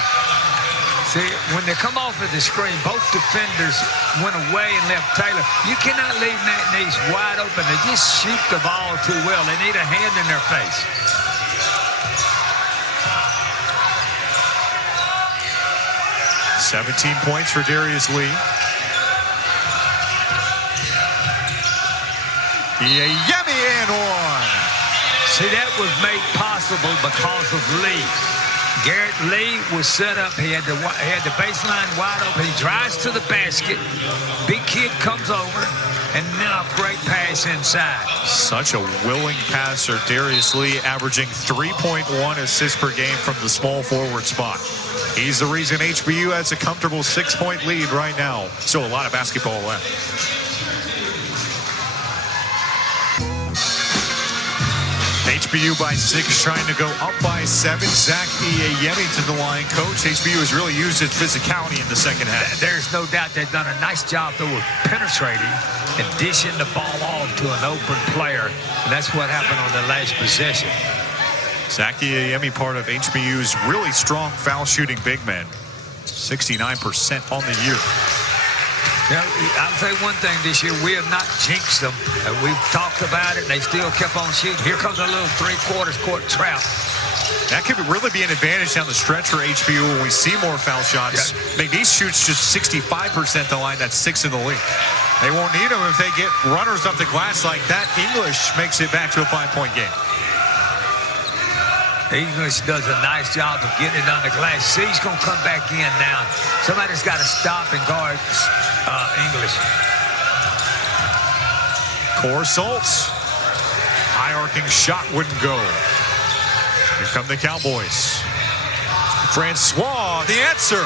See, when they come off of the screen, both defenders went away and left Taylor. You cannot leave McNeese wide open. They just shoot the ball too well. They need a hand in their face. "17 points for Darius Lee. Yemi and one. See, that was made possible because of Lee. Garrett Lee was set up. He had the baseline wide open. He drives to the basket. Big kid comes over, and now great pass inside. Such a willing passer. Darius Lee averaging 3.1 assists per game from the small forward spot. He's the reason HBU has a comfortable 6-point lead right now. So a lot of basketball left. HBU by 6, trying to go up by 7. Zach Yemi to the line. Coach, HBU has really used its physicality in the second half. There's no doubt they've done a nice job, though, of penetrating and dishing the ball off to an open player. And that's what happened on the last possession. Zach Yemi, part of HBU's really strong foul shooting big men. 69% on the year. Yeah, I'll say one thing this year, we have not jinxed them. We've talked about it, and they still kept on shooting. Here comes a little three-quarters court trap. That could really be an advantage down the stretch for HBU when we see more foul shots. Yeah. McNeese shoots just 65% the line. That's 6th in the league. They won't need them if they get runners up the glass like that. English makes it back to a 5-point game. English does a nice job of getting it on the glass. See, he's going to come back in now. Somebody's got to stop and guard English. Corsalt's high-arcing shot wouldn't go. Here come the Cowboys. Francois, the answer.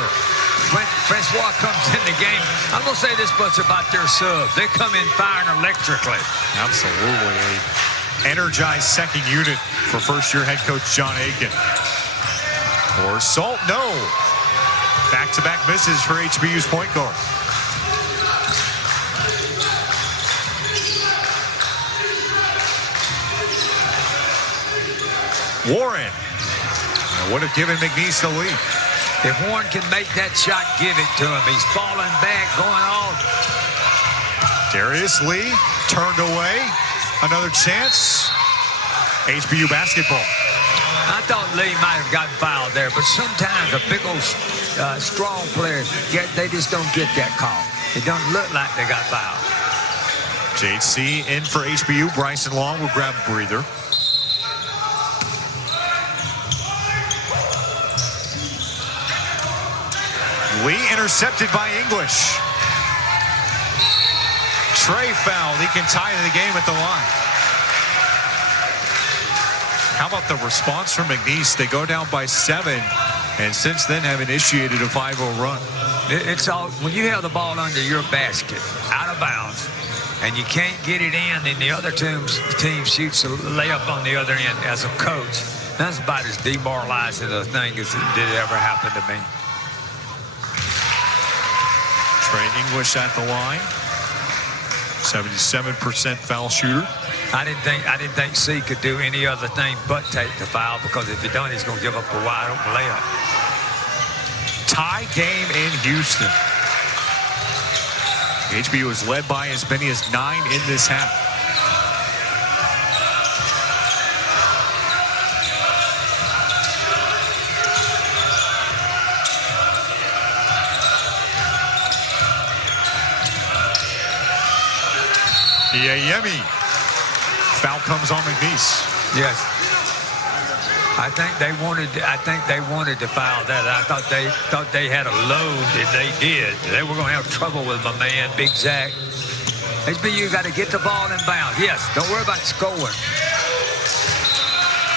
When Francois comes in the game, I'm going to say this much about their sub. They come in firing electrically. Absolutely. Energized second unit for first-year head coach John Aiken. Corsalt, no. Back-to-back misses for HBU's point guard. Warren would have given McNeese the lead. If Warren can make that shot, give it to him. He's falling back, going on. Darius Lee turned away. Another chance. HBU basketball. I thought Lee might have gotten fouled there, but sometimes a big old strong player, they just don't get that call. It don't look like they got fouled. JC in for HBU. Bryson Long will grab a breather. Lee intercepted by English. Trey fouled. He can tie the game at the line. How about the response from McNeese? They go down by 7, and since then have initiated a 5-0 run. It's all when you have the ball under your basket, out of bounds, and you can't get it in, and the other team shoots a layup on the other end. As a coach, that's about as demoralizing a thing as it did ever happen to me. Trey English at the line. 77% foul shooter. I didn't think C could do any other thing but take the foul, because if he don't, he's going to give up a wide open layup. Tie game in Houston. HBU is led by as many as 9 in this half. Yemi. Foul comes on McNeese. Yes. I think they wanted to foul that. I thought they had a load, and they did. They were going to have trouble with my man, Big Zach. HBU got to get the ball in bounds. Yes, don't worry about scoring.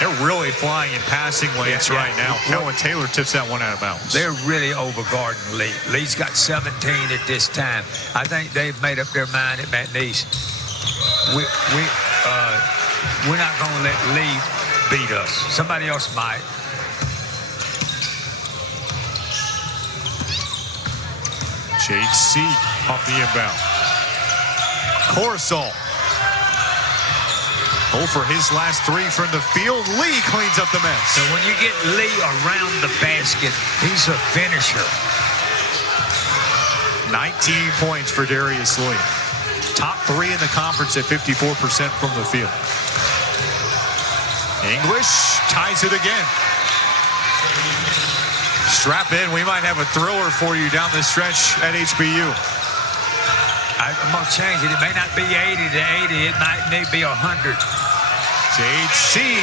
They're really flying in passing lanes right now. Cohen Taylor tips that one out of bounds. They're really overguarding Lee. Lee's got 17 at this time. I think they've made up their mind at McNeese. We're not going to let Lee beat us. Somebody else might. JC off the inbound. Corsall. For his last 3 from the field. Lee cleans up the mess. So when you get Lee around the basket, he's a finisher. 19 points for Darius Lee. Top 3 in the conference at 54% from the field. English ties it again. Strap in. We might have a thriller for you down the stretch at HBU. I'm going to change it. It may not be 80 to 80. It might need to be 100. JC.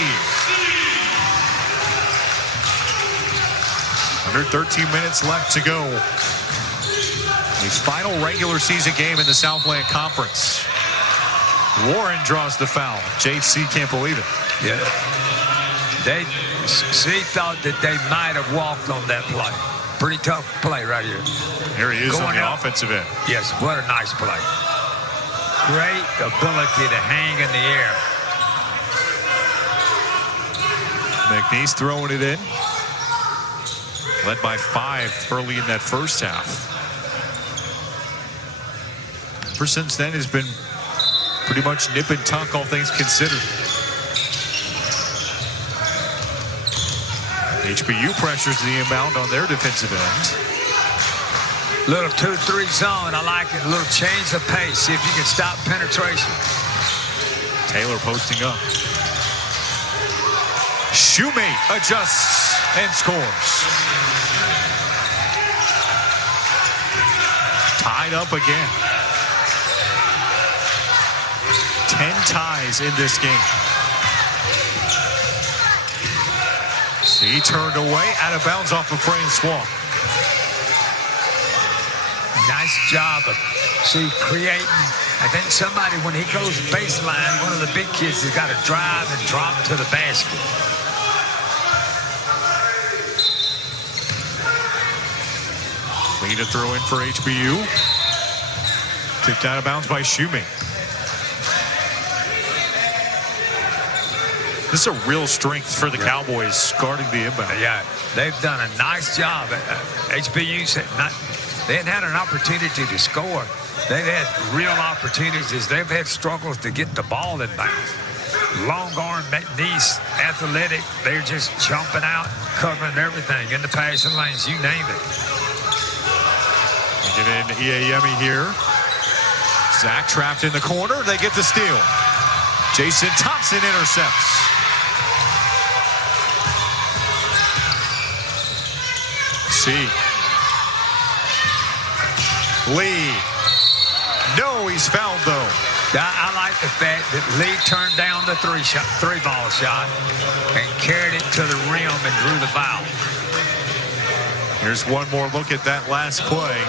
Under 13 minutes left to go. His final regular season game in the Southland Conference. Warren draws the foul. JC can't believe it. Yeah. She thought that they might have walked on that play. Pretty tough play right here. Here he is on the offensive end. Yes, what a nice play. Great ability to hang in the air. McNeese throwing it in. Led by 5 early in that first half. Ever since then has been pretty much nip and tuck, all things considered. HBU pressures the inbound on their defensive end. Little 2-3 zone. I like it. A little change of pace. See if you can stop penetration. Taylor posting up. Shoemate adjusts and scores. Tied up again. 10 ties in this game. See, turned away, out of bounds off of Francois. Nice job of creating. I think somebody, when he goes baseline, one of the big kids has got to drive and drop to the basket. Lee to throw in for HBU. Tipped out of bounds by Shoemate. This is a real strength for the Cowboys guarding the inbound. Yeah, they've done a nice job. HBU's they hadn't had an opportunity to score. They've had real opportunities. They've had struggles to get the ball in bounds. Long arm, McNeese, athletic. They're just jumping out, covering everything in the passing lanes. You name it. Get in Yemi here. Zach trapped in the corner. They get the steal. Jason Thompson intercepts. See. Lee. No, he's fouled though. I like the fact that Lee turned down the three-ball shot and carried it to the rim and drew the foul. Here's one more look at that last play.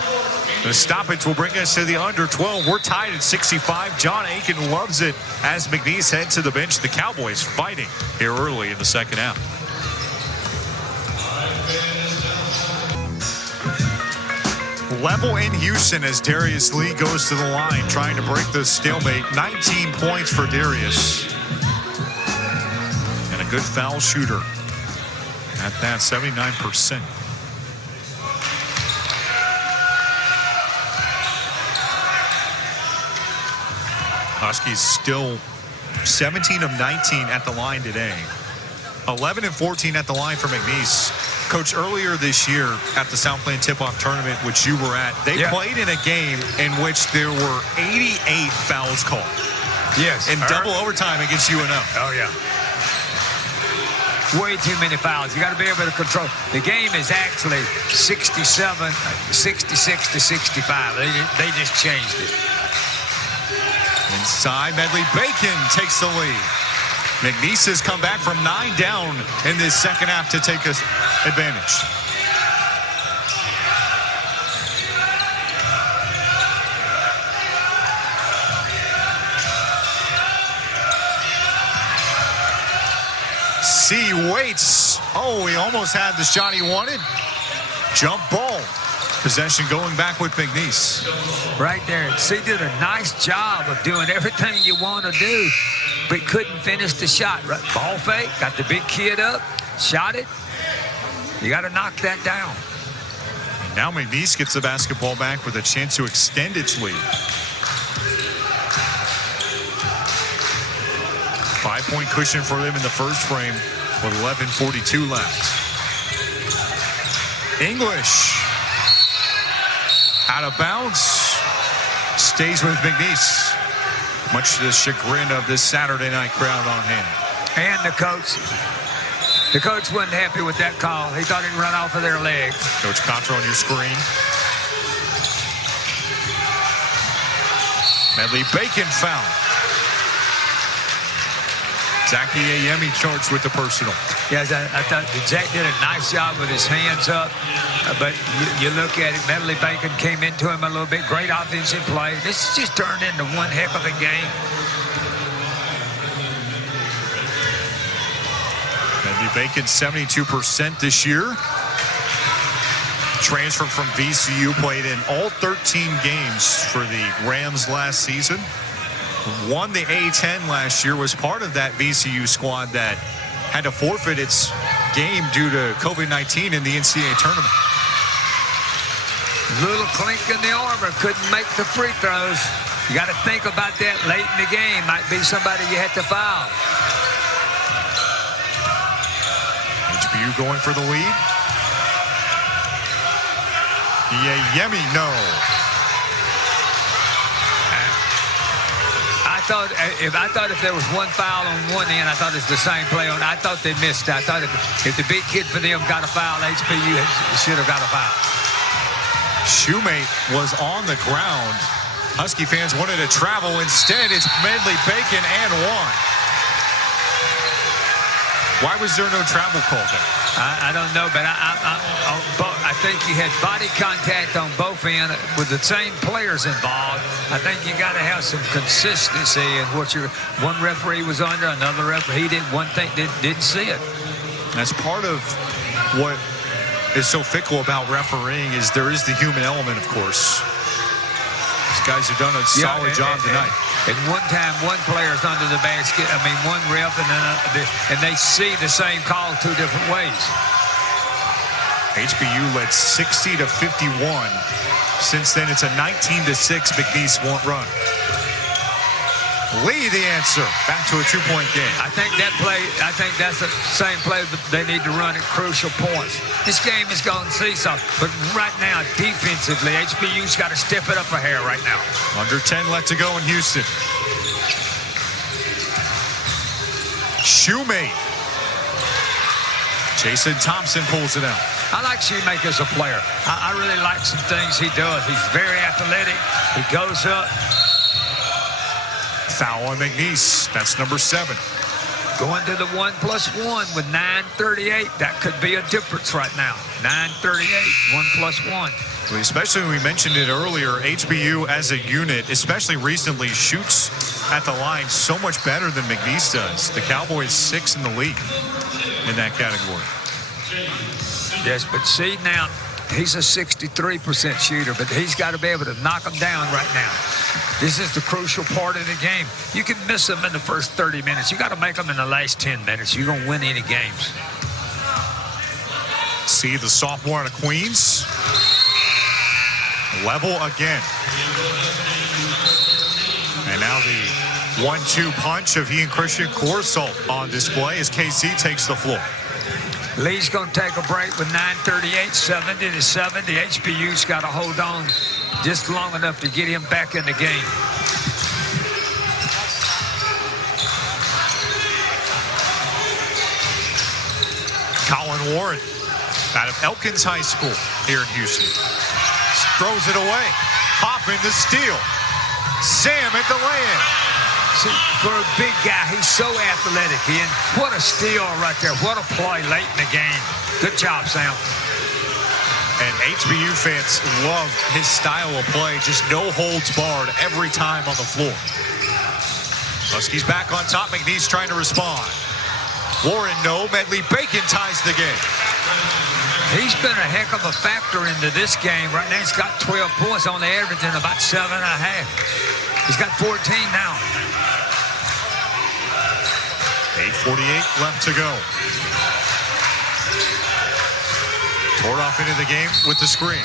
The stoppage will bring us to the under 12. We're tied at 65. John Aiken loves it as McNeese heads to the bench. The Cowboys fighting here early in the second half. Level in Houston as Darius Lee goes to the line trying to break the stalemate. 19 points for Darius. And a good foul shooter at that, 79%. Huskies still 17 of 19 at the line today. 11 and 14 at the line for McNeese. Coach, earlier this year at the South Plain Tip-Off Tournament, which you were at, they played in a game in which there were 88 fouls called. Yes. In double overtime against UNO. Oh, yeah. Way too many fouls. You got to be able to control. The game is actually 66 to 65. They just changed it. Inside, Medley Bacon takes the lead. McNeese has come back from 9 down in this second half to take us advantage. C waits. Oh, he almost had the shot he wanted. Jump ball. Possession going back with McNeese. Right there. C did a nice job of doing everything you want to do, but couldn't finish the shot. Ball fake, got the big kid up, shot it. You got to knock that down. Now McNeese gets the basketball back with a chance to extend its lead. 5-point cushion for them in the first frame with 11:42 left. English out of bounds, stays with McNeese, much to the chagrin of this Saturday night crowd on hand. And the coach wasn't happy with that call. He thought he'd run off of their legs. Coach Contra on your screen. Medley Bacon foul. Zachy Ayemi charged with the personal. Yes, I thought Zach did a nice job with his hands up. But you look at it, Medley Bacon came into him a little bit. Great offensive play. This just turned into one heck of a game. Medley Bacon 72% this year. Transferred from VCU, played in all 13 games for the Rams last season. Won the A-10 last year, was part of that VCU squad that had to forfeit its game due to COVID-19 in the NCAA tournament. Little clink in the armor, couldn't make the free throws. You got to think about that late in the game. Might be somebody you had to foul. HBU going for the lead. Yemi, no. I thought if there was one foul on one end, I thought it's the same play on. I thought they missed. I thought if the big kid for them got a foul, HBU should have got a foul. Shoemate was on the ground. Husky fans wanted to travel. Instead, it's Medley Bacon and one. Why was there no travel call there? I don't know, but I think you had body contact on both ends with the same players involved. I think you got to have some consistency in what one referee was under, another referee he didn't. One thing didn't see it. That's part of what is so fickle about refereeing is there is the human element, of course. These guys have done a solid job tonight. And one time, one player's under the basket. I mean, one ref, and they see the same call 2 different ways. HBU led 60-51. Since then, it's a 19-6 McNeese run. Lee, the answer. Back to a 2-point game. I think that's the same play that they need to run at crucial points. This game is going to seesaw, but right now, defensively, HBU's got to step it up a hair right now. Under 10 left to go in Houston. Shoemate. Jason Thompson pulls it out. I like Shoemate as a player. I really like some things he does. He's very athletic. He goes up. Foul on McNeese. That's number 7. Going to the 1+1 with 9:38. That could be a difference right now. 9:38, 1+1. Especially when we mentioned it earlier, HBU as a unit, especially recently, shoots at the line so much better than McNeese does. The Cowboys 6th in the league in that category. Yes, but see now, he's a 63% shooter, but he's got to be able to knock them down right now. This is the crucial part of the game. You can miss them in the first 30 minutes. You got to make them in the last 10 minutes. You're going to win any games. See the sophomore out of Queens. Level again. And now the 1-2 punch of he and Christian Corsalt on display as KC takes the floor. Lee's going to take a break with 9:38, 70-70. HBU's got to hold on just long enough to get him back in the game. Colin Warren out of Elkins High School here in Houston. Throws it away. Hoffman to steal. Sam at the lay-in. See, for a big guy, he's so athletic, Ian. What a steal right there. What a play late in the game. Good job, Sam. And HBU fans love his style of play. Just no holds barred every time on the floor. Huskies back on top. McNeese trying to respond. Warren, no. Medley Bacon ties the game. He's been a heck of a factor into this game. Right now, he's got 12 points on the average and about 7.5. He's got 14 now. 8:48 left to go. Tordoff into the game with the screen.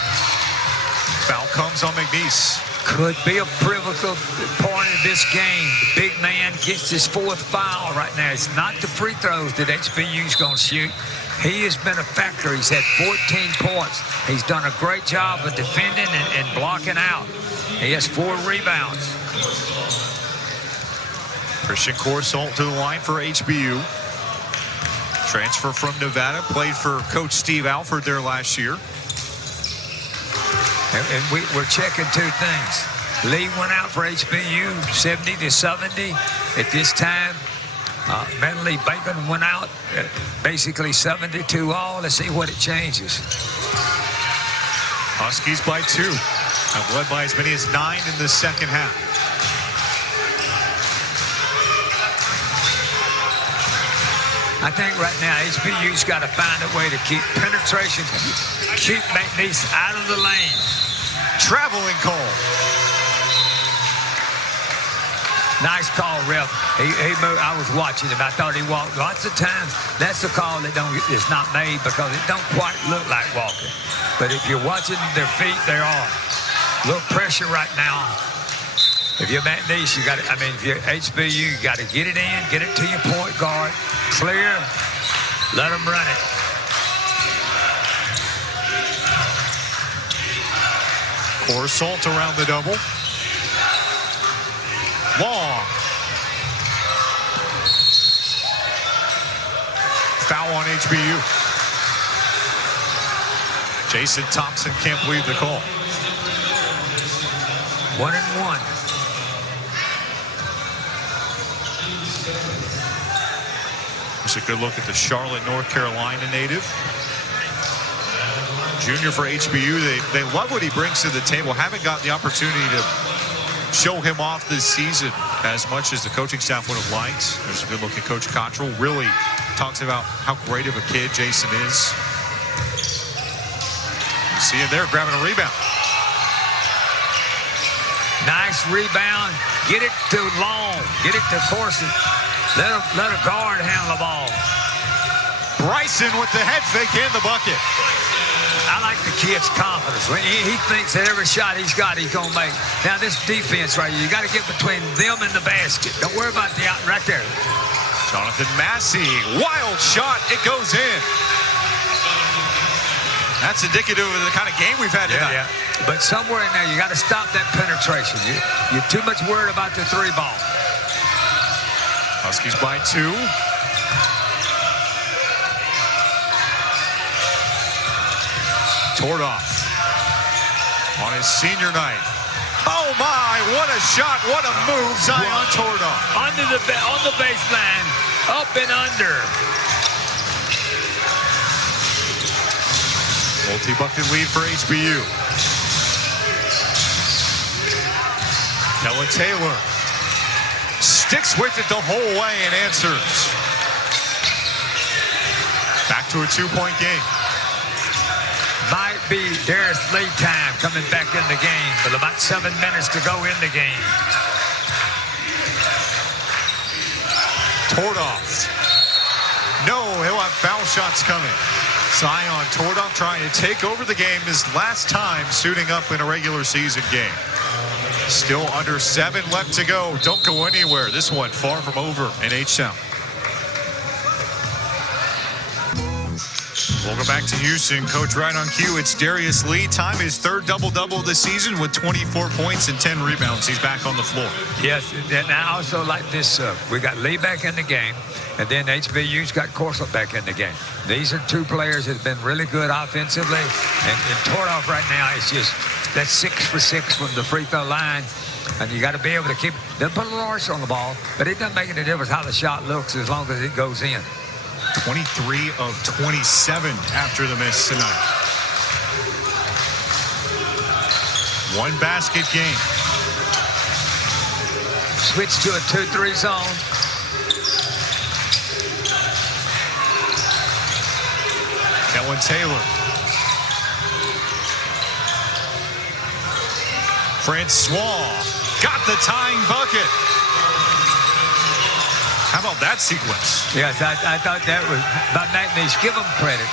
Foul comes on McNeese. Could be a pivotal point of this game. The big man gets his 4th foul right now. It's not the free throws that HBU's going to shoot. He has been a factor. He's had 14 points. He's done a great job of defending and blocking out. He has 4 rebounds. Christian Corsalt to the line for HBU. Transfer from Nevada. Played for Coach Steve Alford there last year. And we're checking 2 things. Lee went out for HBU 70-70 at this time. Medley Bacon went out basically 72 all. Let's see what it changes. Huskies by 2. Have led by as many as 9 in the second half. I think right now HBU's got to find a way to keep penetration, keep McNeese out of the lane. Traveling call. Nice call, ref. He moved. I was watching him. I thought he walked. Lots of times, that's the call that is not made because it don't quite look like walking. But if you're watching their feet, they are. A little pressure right now. If you're McNeese, you got to, if you're HBU, you got to get it in, get it to your point guard, clear, let them run it. Corsalt around the double. Long. Foul on HBU. Jason Thompson can't believe the call. 1-1. Here's a good look at the Charlotte, North Carolina native. Junior for HBU. They love what he brings to the table. Haven't gotten the opportunity to show him off this season as much as the coaching staff would have liked. There's a good look at Coach Cottrell. Really talks about how great of a kid Jason is. You see him there grabbing a rebound. Nice rebound. Get it to Long. Get it to Corson. Let a guard handle the ball. Bryson with the head fake and the bucket. I like the kid's confidence. He thinks that every shot he's got, he's going to make. Now, this defense right here, you got to get between them and the basket. Don't worry about the out right there. Jonathan Massey, wild shot. It goes in. That's indicative of the kind of game we've had tonight. Yeah. But somewhere in there, you got to stop that penetration. You're too much worried about the 3 ball. Huskies by 2. Tordoff on his senior night. Oh my, what a shot, what a move, Zion Tordoff. On the baseline, up and under. Multi-bucket lead for HBU. Kellen Taylor sticks with it the whole way and answers. Back to a 2-point game. Might be Darius Lee time coming back in the game with about 7 minutes to go in the game. Tordoff. No, he'll have foul shots coming. Zion Tordoff trying to take over the game his last time suiting up in a regular season game. Still under 7 left to go. Don't go anywhere. This one far from over in H-Town. We'll go back to Houston. Coach right on cue. It's Darius Lee. Time his third double-double of the season with 24 points and 10 rebounds. He's back on the floor. Yes, and I also like this. We got Lee back in the game, and then HBU's got Corso back in the game. These are two players that have been really good offensively. And Tordov right now is just, that's 6 for 6 from the free throw line. And you got to be able to keep, doesn't put a little arch on the ball, but it doesn't make any difference how the shot looks as long as it goes in. 23 of 27 after the miss tonight. One basket game. Switch to a 2-3 zone. Kellen Taylor. Francois got the tying bucket. How about that sequence? Yes, I thought that was by McNeese. Give them credit.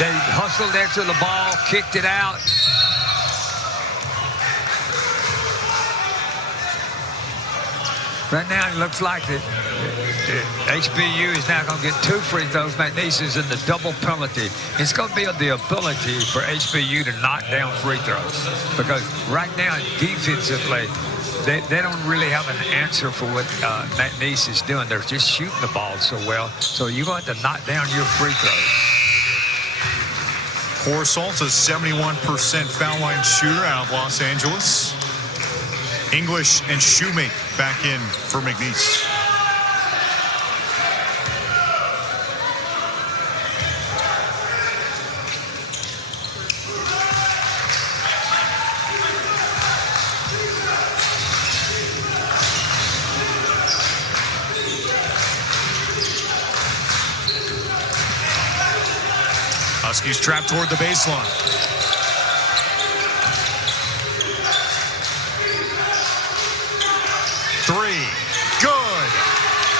They hustled there to the ball, kicked it out. Right now, it looks like the HBU is now going to get 2 free throws. McNeese is in the double penalty. It's going to be the ability for HBU to knock down free throws. Because right now, defensively, they don't really have an answer for what McNeese is doing. They're just shooting the ball so well. So you're going to have to knock down your free throws. Corsalt's a 71% foul line shooter out of Los Angeles. English and Shoemate back in for McNeese. Huskies trapped toward the baseline. Three. Good.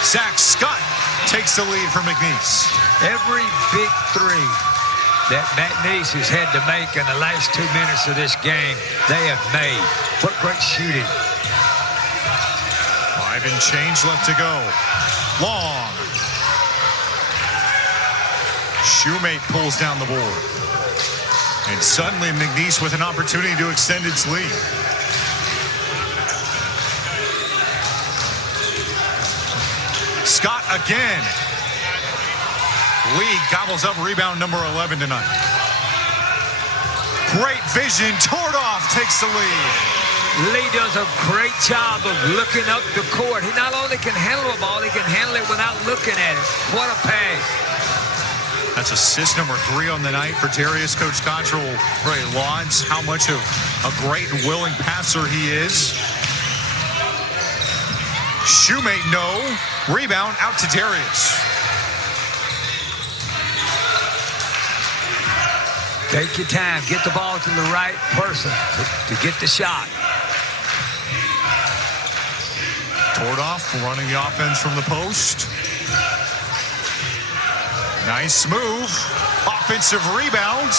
Zach Scott takes the lead from McNeese. Every big three that McNeese has had to make in the last 2 minutes of this game, they have made. What great shooting. 5 and change left to go. Long. Shoemate pulls down the board. And suddenly McNeese with an opportunity to extend its lead. Scott again. Lee gobbles up rebound number 11 tonight. Great vision. Tordov takes the lead. Lee does a great job of looking up the court. He not only can handle the ball, he can handle it without looking at it. What a pass. That's assist number 3 on the night for Darius. Coach Cottrell really lauds how much of a great and willing passer he is. Shoemate, no. Rebound out to Darius. Take your time. Get the ball to the right person to get the shot. Tordov running the offense from the post. Nice move. Offensive rebound.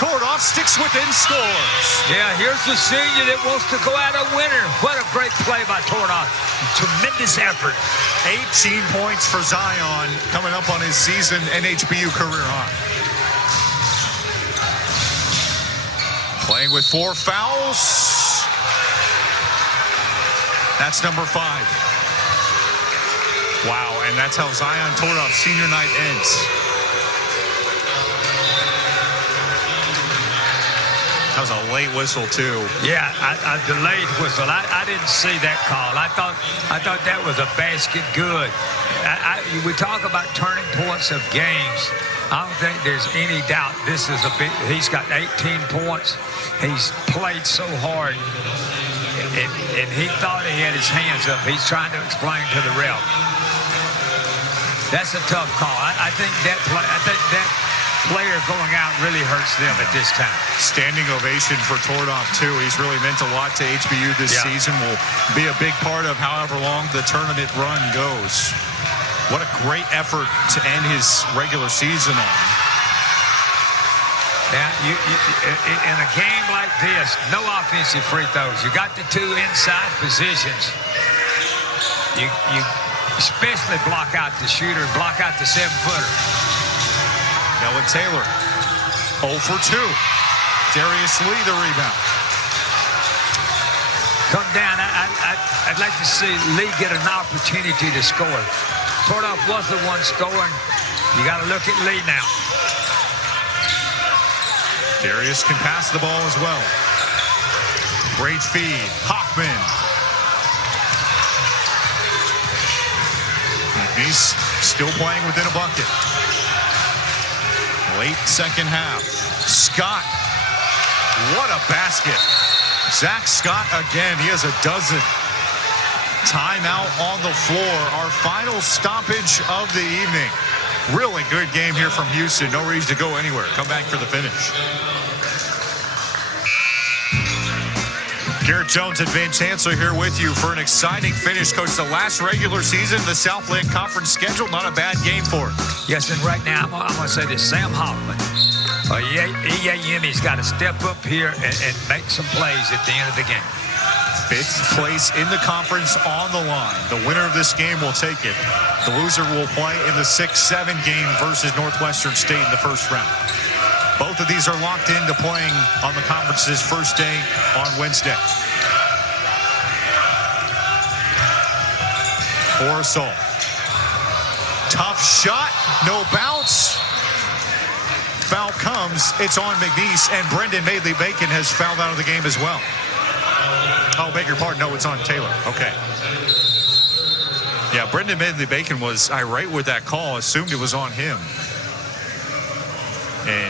Tordov sticks with it and scores. Yeah, here's the senior that wants to go out a winner. What a great play by Tordov. Tremendous effort. 18 points for Zion coming up on his season NHBU career high. Playing with 4 fouls. That's number 5. Wow, and that's how Zion Tordov's senior night ends. That was a late whistle, too. Yeah, a delayed whistle. I didn't see that call. I thought that was a basket good. We talk about turning points of games. I don't think there's any doubt this is a big. He's got 18 points. He's played so hard, and he thought he had his hands up. He's trying to explain to the ref. That's a tough call. I think that player going out really hurts them at this time. Standing ovation for Tordov, too. He's really meant a lot to HBU this season. Will be a big part of however long the tournament run goes. What a great effort to end his regular season on. Now, in a game like this, no offensive free throws. You got the 2 inside positions. You especially block out the shooter and block out the 7-footer. Ellen Taylor, 0 for 2. Darius Lee, the rebound. Come down. I'd like to see Lee get an opportunity to score. Tordoff was the one scoring. You got to look at Lee now. Darius can pass the ball as well. Great feed. Hoffman. McNeese still playing within a bucket. Late second half. Scott. What a basket. Zach Scott again. He has a dozen. Timeout on the floor. Our final stoppage of the evening. Really good game here from Houston. No reason to go anywhere. Come back for the finish. Garrett Jones and Van Chancellor here with you for an exciting finish. Coach, the last regular season, the Southland Conference schedule, not a bad game for it. Yes, and right now, I'm going to say this. Sam Hoffman, EAM's got to step up here and make some plays at the end of the game. 5th place in the conference on the line. The winner of this game will take it. The loser will play in the 6-7 game versus Northwestern State in the first round. Both of these are locked into playing on the conference's first day on Wednesday. Orsol. Tough shot, no bounce. Foul comes, it's on McNeese, and Brendan Madeley-Bacon has fouled out of the game as well. Oh, beg your pardon, no, it's on Taylor. Okay. Yeah, Brendan Madeley-Bacon was irate with that call, assumed it was on him.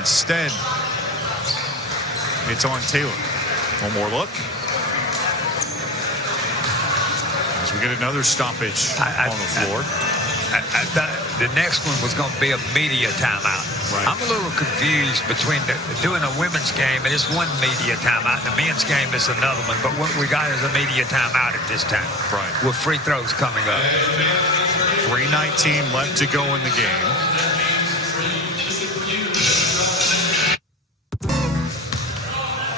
Instead, it's on Taylor. One more look. As we get another stoppage on the floor. I thought the next one was going to be a media timeout. Right. I'm a little confused between doing a women's game, and it's one media timeout. The men's game is another one, but what we got is a media timeout at this time. Right. With free throws coming up. 3:19 left to go in the game.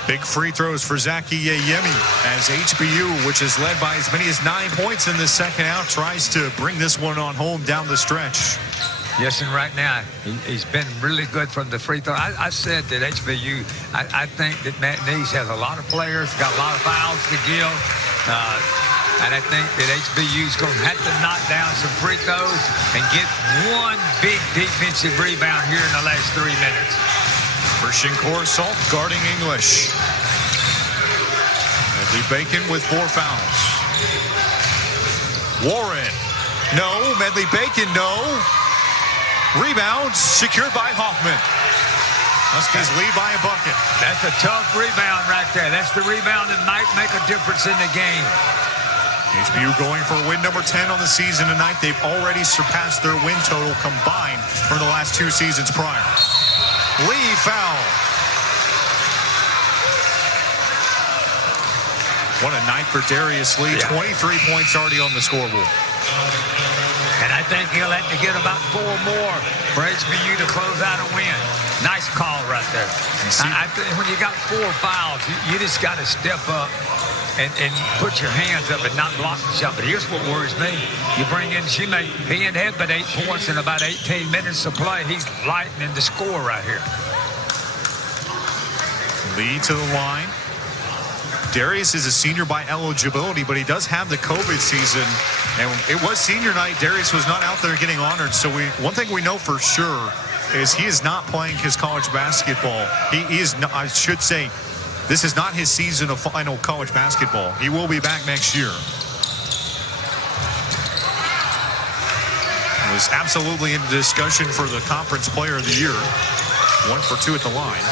Big free throws for Zaki Yemi as HBU, which is led by as many as 9 points in the second half, tries to bring this one on home down the stretch. Yes, and right now, he's been really good from the free throw. I said that HBU, I think that McNeese has a lot of players, got a lot of fouls to give, and I think that HBU's going to have to knock down some free throws and get one big defensive rebound here in the last 3 minutes. Christian Corsalt guarding English. Madeley-Bacon with 4 fouls. Warren. No. Madeley-Bacon, no. Rebound secured by Hoffman. Huskies lead by a bucket. That's a tough rebound right there. That's the rebound that might make a difference in the game. HBU going for win number 10 on the season tonight. They've already surpassed their win total combined for the last 2 seasons prior. Lee foul. What a night for Darius Lee. Yeah. 23 points already on the scoreboard. And I think he'll have to get about 4 more for HBU to close out a win. Nice call right there. I think when you got 4 fouls, you just got to step up and put your hands up and not block the shot. But here's what worries me. You bring in Shoemake. He ain't had but 8 points in about 18 minutes of play. He's lightening the score right here. Lee to the line. Darius is a senior by eligibility, but he does have the COVID season. And it was senior night. Darius was not out there getting honored. So one thing we know for sure is he is not playing his college basketball. He is not, I should say, this is not his season of final college basketball. He will be back next year. Was absolutely in the discussion for the conference player of the year. 1 for 2 at the line.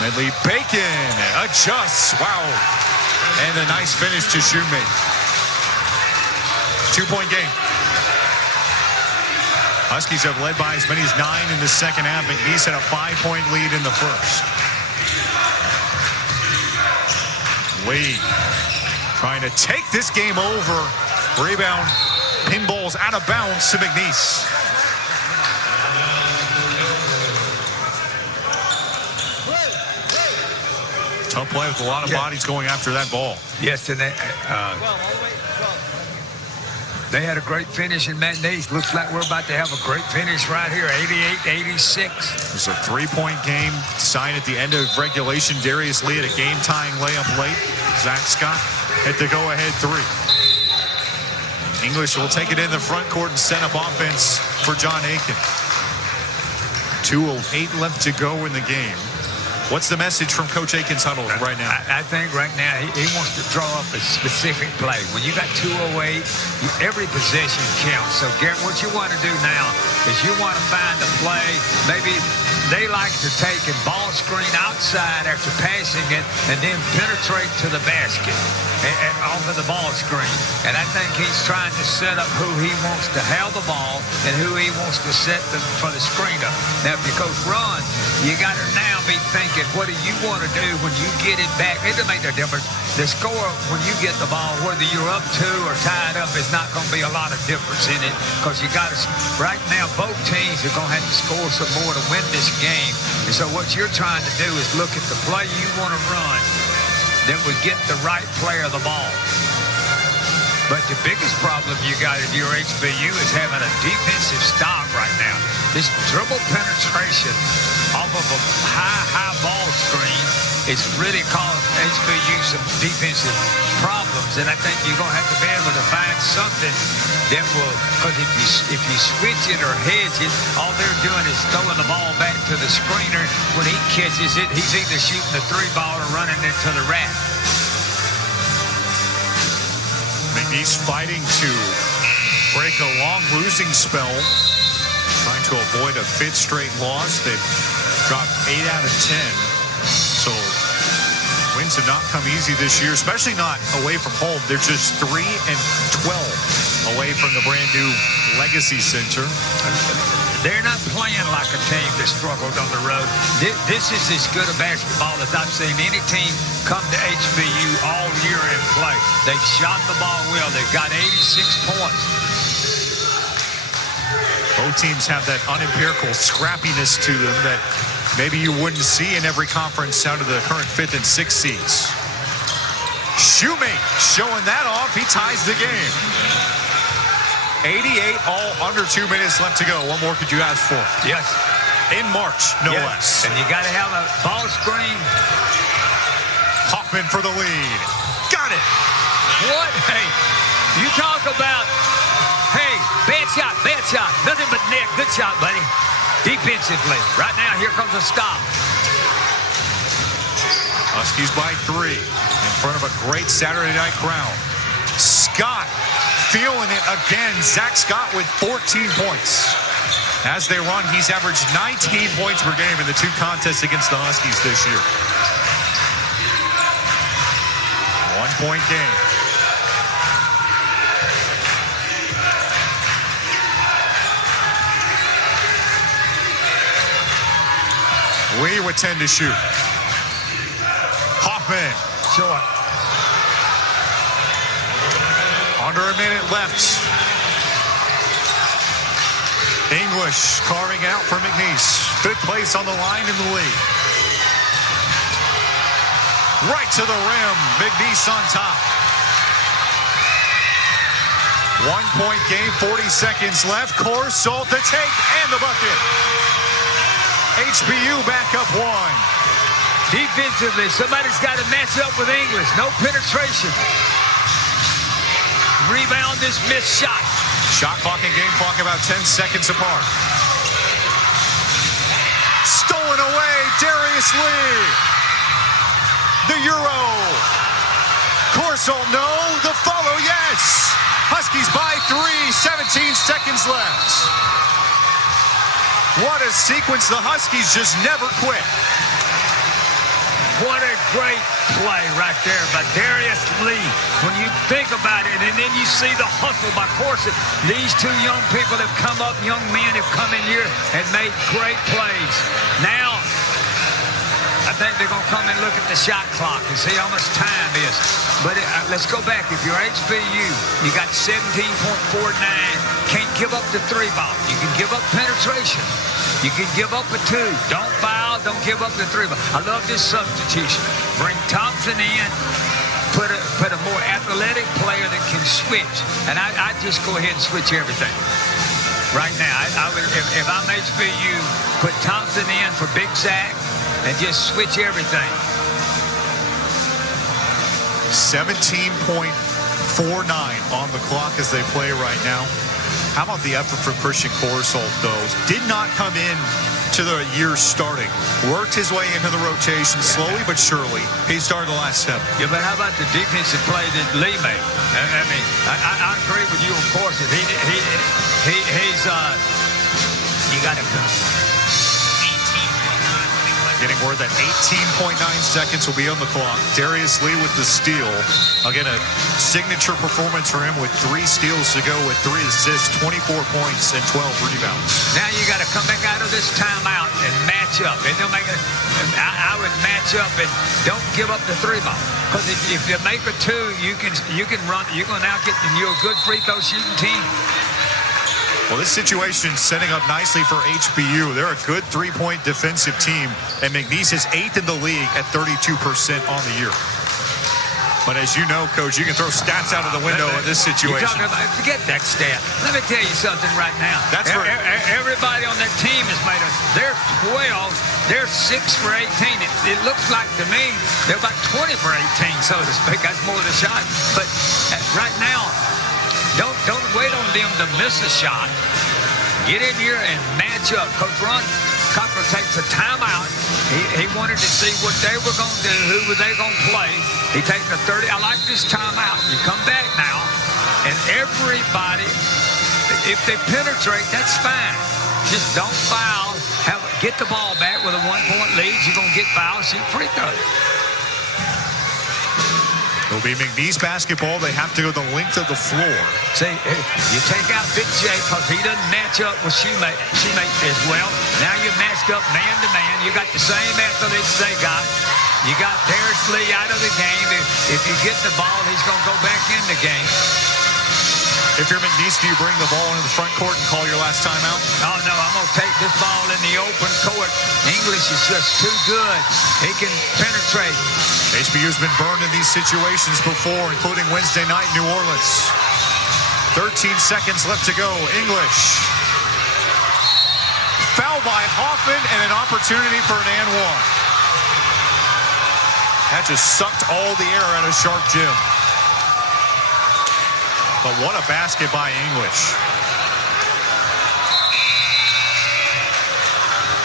Madeley-Bacon adjusts. Wow. And a nice finish to Shoemake. 2-point game. Huskies have led by as many as 9 in the second half. McNeese had a 5-point lead in the first. Lee trying to take this game over. Rebound. Pinballs out of bounds to McNeese. Tough play with a lot of bodies going after that ball. Yes, and They had a great finish in McNeese. Looks like we're about to have a great finish right here, 88-86. It was a three-point game signed at the end of regulation. Darius Lee had a game-tying layup late. Zach Scott hit the go-ahead three. English will take it in the front court and set up offense for John Aiken. 2:08 left to go in the game. What's the message from Coach Aiken's huddle right now? I think right now he wants to draw up a specific play. When you got 2:08, every possession counts. So, Garrett, what you want to do now is you want to find a play. Maybe they like to take and ball screen outside after passing it and then penetrate to the basket and off of the ball screen. And I think he's trying to set up who he wants to have the ball and who he wants to set for the screen up. Now, if you coach run, you got to now be thinking, what do you want to do when you get it back? It doesn't make no difference. The score, when you get the ball, whether you're up 2 or tied up, is not going to be a lot of difference in it because you got to, right now, both teams are going to have to score some more to win this game. And so what you're trying to do is look at the play you want to run that would get the right player the ball. But the biggest problem you got if you're HBU is having a defensive stop right now. This dribble penetration off of a high ball screen is really caused HBU some defensive problems. And I think you're going to have to be able to find something that will, because if you switch it or hedge it, all they're doing is throwing the ball back to the screener. When he catches it, he's either shooting the 3-ball or running it to the rack. McNeese fighting to break a long losing spell, trying to avoid a 5th straight loss. They've dropped 8 out of 10. So wins have not come easy this year, especially not away from home. They're just 3 and 12 away from the brand new Legacy Center. They're not playing like a team that struggled on the road. This is as good a basketball as I've seen any team come to HBU all year and play. They've shot the ball well. They've got 86 points. Both teams have that unempirical scrappiness to them that maybe you wouldn't see in every conference out of the current 5th and 6th seeds. Shoemate showing that off. He ties the game. 88 all under 2 minutes left to go. What more could you ask for? Yes. In March, no less. And you got to have a ball screen. Hoffman for the lead. Got it. What? Hey, you talk about, hey, bad shot. Nothing but net. Good shot, buddy. Defensively. Right now, here comes a stop. Huskies by 3 in front of a great Saturday night crowd. Scott feeling it again. Zach Scott with 14 points. As they run, he's averaged 19 points per game in the 2 contests against the Huskies this year. 1-point game. Lee with 10 to shoot. Hoffman. Short. Under a minute left. English carving out for McNeese. 5th place on the line in the league. Right to the rim. McNeese on top. 1-point game, 40 seconds left. Corsol to take and the bucket. HBU back up 1. Defensively, somebody's got to match up with English. No penetration. Rebound this missed shot. Shot clock and game clock about 10 seconds apart. Stolen away, Darius Lee. The Euro. Corsol, no. The follow, yes. Huskies by 3, 17 seconds left. What a sequence. The Huskies just never quit. What a great play right there by Darius Lee. When you think about it, and then you see the hustle by Corson. These 2 young people have come up, young men have come in here and made great plays. Now, I think they're going to come and look at the shot clock and see how much time is. But let's go back. If you're HBU, you got 17.49. Can't give up the 3-ball. You can give up penetration. You can give up a 2. Don't foul. Don't give up the 3-ball. I love this substitution. Bring Thompson in. Put a put a more athletic player that can switch. And I'd just go ahead and switch everything. Right now, I would, if I'm HBU, put Thompson in for Big Zach and just switch everything. 17.49 on the clock as they play right now. How about the effort from Christian Korsholt, though? Did not come in to the year starting. Worked his way into the rotation slowly but surely. He started the last 7. Yeah, but how about the defensive play that Lee made? I mean, I agree with you, of course. He's you got to getting word that 18.9 seconds will be on the clock. Darius Lee with the steal. Again, a signature performance for him with 3 steals to go with 3 assists, 24 points, and 12 rebounds. Now you got to come back out of this timeout and match up. It don't make I would match up and don't give up the 3 ball. Because if you make a 2, you can run. You're going to now get you're a good free throw shooting team. Well, this situation is setting up nicely for HBU. They're a good 3-point defensive team, and McNeese is 8th in the league at 32% on the year. But as you know, Coach, you can throw stats out of the window in this situation. Forget that stat. Let me tell you something right now. That's for everybody on that team is made of. They're 12. They're 6 for 18. It looks like to me they're about 20 for 18, so to speak. That's more than a shot. But right now, don't wait on them to miss a shot. Get in here and match up. Coach Ron Cochran takes a timeout. He wanted to see what they were going to do, who were they going to play. He takes a 30. I like this timeout. You come back now, and everybody, if they penetrate, that's fine. Just don't foul. Get the ball back with a 1-point lead. You're going to get fouled, shoot free throws. It'll be McNeese basketball. They have to go the length of the floor. See, you take out Big J because he doesn't match up with Shoemate as well. Now you're matched up man-to-man. You got the same athletes they got. You got Darius Lee out of the game. If you get the ball, he's going to go back in the game. If you're McNeese, do you bring the ball into the front court and call your last timeout? Oh, no, I'm going to take this ball in the open court. English is just too good. He can penetrate. HBU's been burned in these situations before, including Wednesday night in New Orleans. 13 seconds left to go. English. Foul by Hoffman and an opportunity for an and one. That just sucked all the air out of Sharp Jim. But what a basket by English.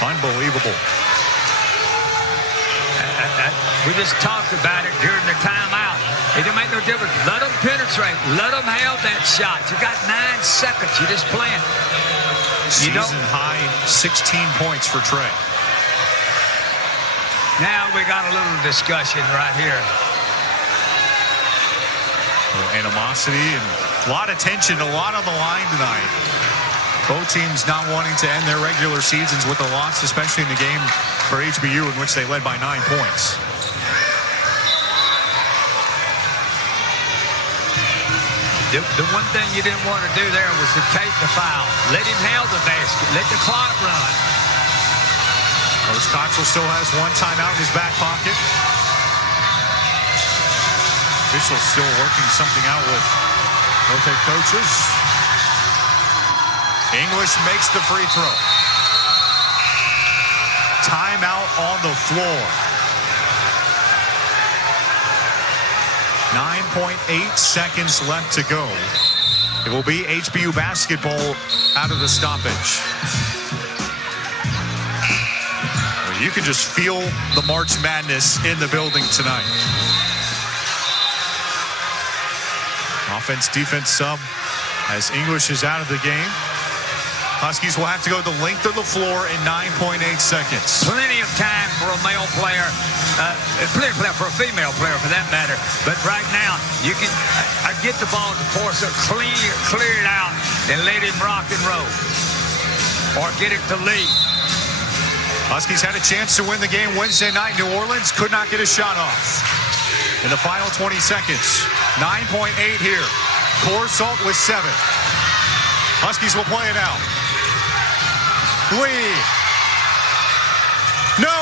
Unbelievable. We just talked about it during the timeout. It didn't make no difference. Let them penetrate. Let them have that shot. You got 9 seconds. You're just playing. Season high 16 points for Trey. Now we got a little discussion right here. Animosity and a lot of tension, a lot on the line tonight. Both teams not wanting to end their regular seasons with a loss, especially in the game for HBU in which they led by 9 points. The one thing you didn't want to do there was to take the foul. Let him have the basket. Let the clock run. Coach Cottrell still has 1 timeout in his back pocket. Officials still working something out with both their coaches. English makes the free throw. Timeout on the floor. 9.8 seconds left to go. It will be HBU basketball out of the stoppage. Well, you can just feel the March Madness in the building tonight. Offense, defense sub as English is out of the game. Huskies will have to go the length of the floor in 9.8 seconds. Plenty of time for a male player, plenty of time for a female player for that matter. But right now, you can get the ball to force it, clear it out, and let him rock and roll. Or get it to Lee. Huskies had a chance to win the game Wednesday night in New Orleans. Could not get a shot off. In the final 20 seconds, 9.8 here. Korsholt with 7. Huskies will play it out. Lee. No!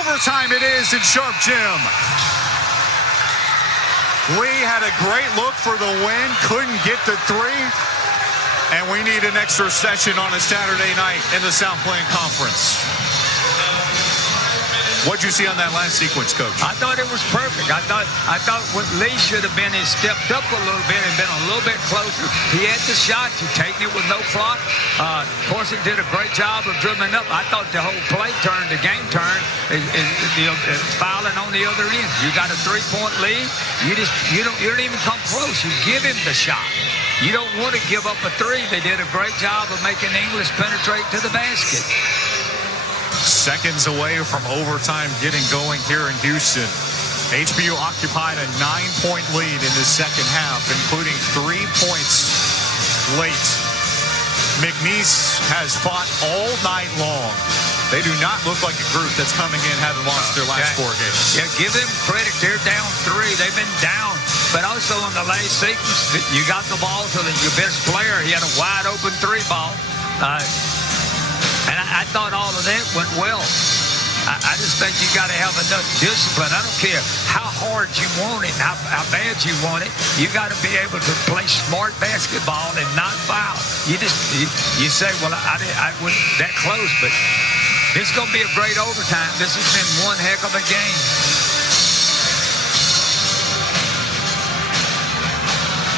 Overtime it is in Sharp Jim. Lee had a great look for the win, couldn't get the three, and we need an extra session on a Saturday night in the Southland Conference. What'd you see on that last sequence, Coach? I thought it was perfect. I thought what Lee should have been is stepped up a little bit and been a little bit closer. He had the shot. You taking it with no clock. Of course, it did a great job of dribbling up. I thought the whole play turned, the game turned, is fouling on the other end. You got a three-point lead. You don't even come close. You give him the shot. You don't want to give up a three. They did a great job of making English penetrate to the basket. Seconds away from overtime getting going here in Houston. HBU occupied a 9-point lead in the second half, including 3 points late. McNeese has fought all night long. They do not look like a group that's coming in having lost their last 4 games. Yeah, give them credit. They're down 3. They've been down. But also in the last sequence, you got the ball to your best player. He had a wide-open 3-ball. And I thought all of that went well. I just think you got to have enough discipline. I don't care how hard you want it, how bad you want it. You got to be able to play smart basketball and not foul. You say, well, I wasn't that close, but this is going to be a great overtime. This has been one heck of a game.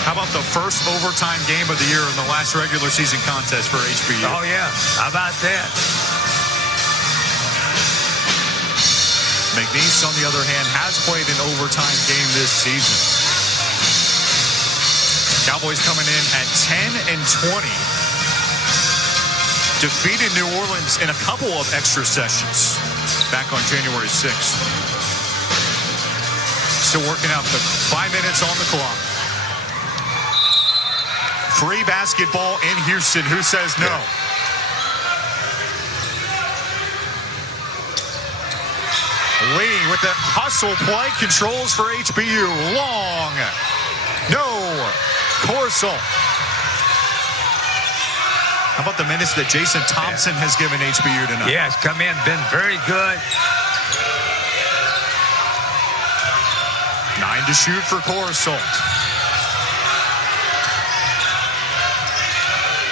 How about the first overtime game of the year in the last regular season contest for HBU? Oh, yeah. How about that? McNeese, on the other hand, has played an overtime game this season. Cowboys coming in at 10-20. Defeated New Orleans in a couple of extra sessions back on January 6th. Still working out the 5 minutes on the clock. Free basketball in Houston. Who says no? Lee with the hustle play, controls for HBU. Long. No. Corsel. How about the minutes that Jason Thompson has given HBU tonight? Yes, come in, been very good. 9 to shoot for Corsel.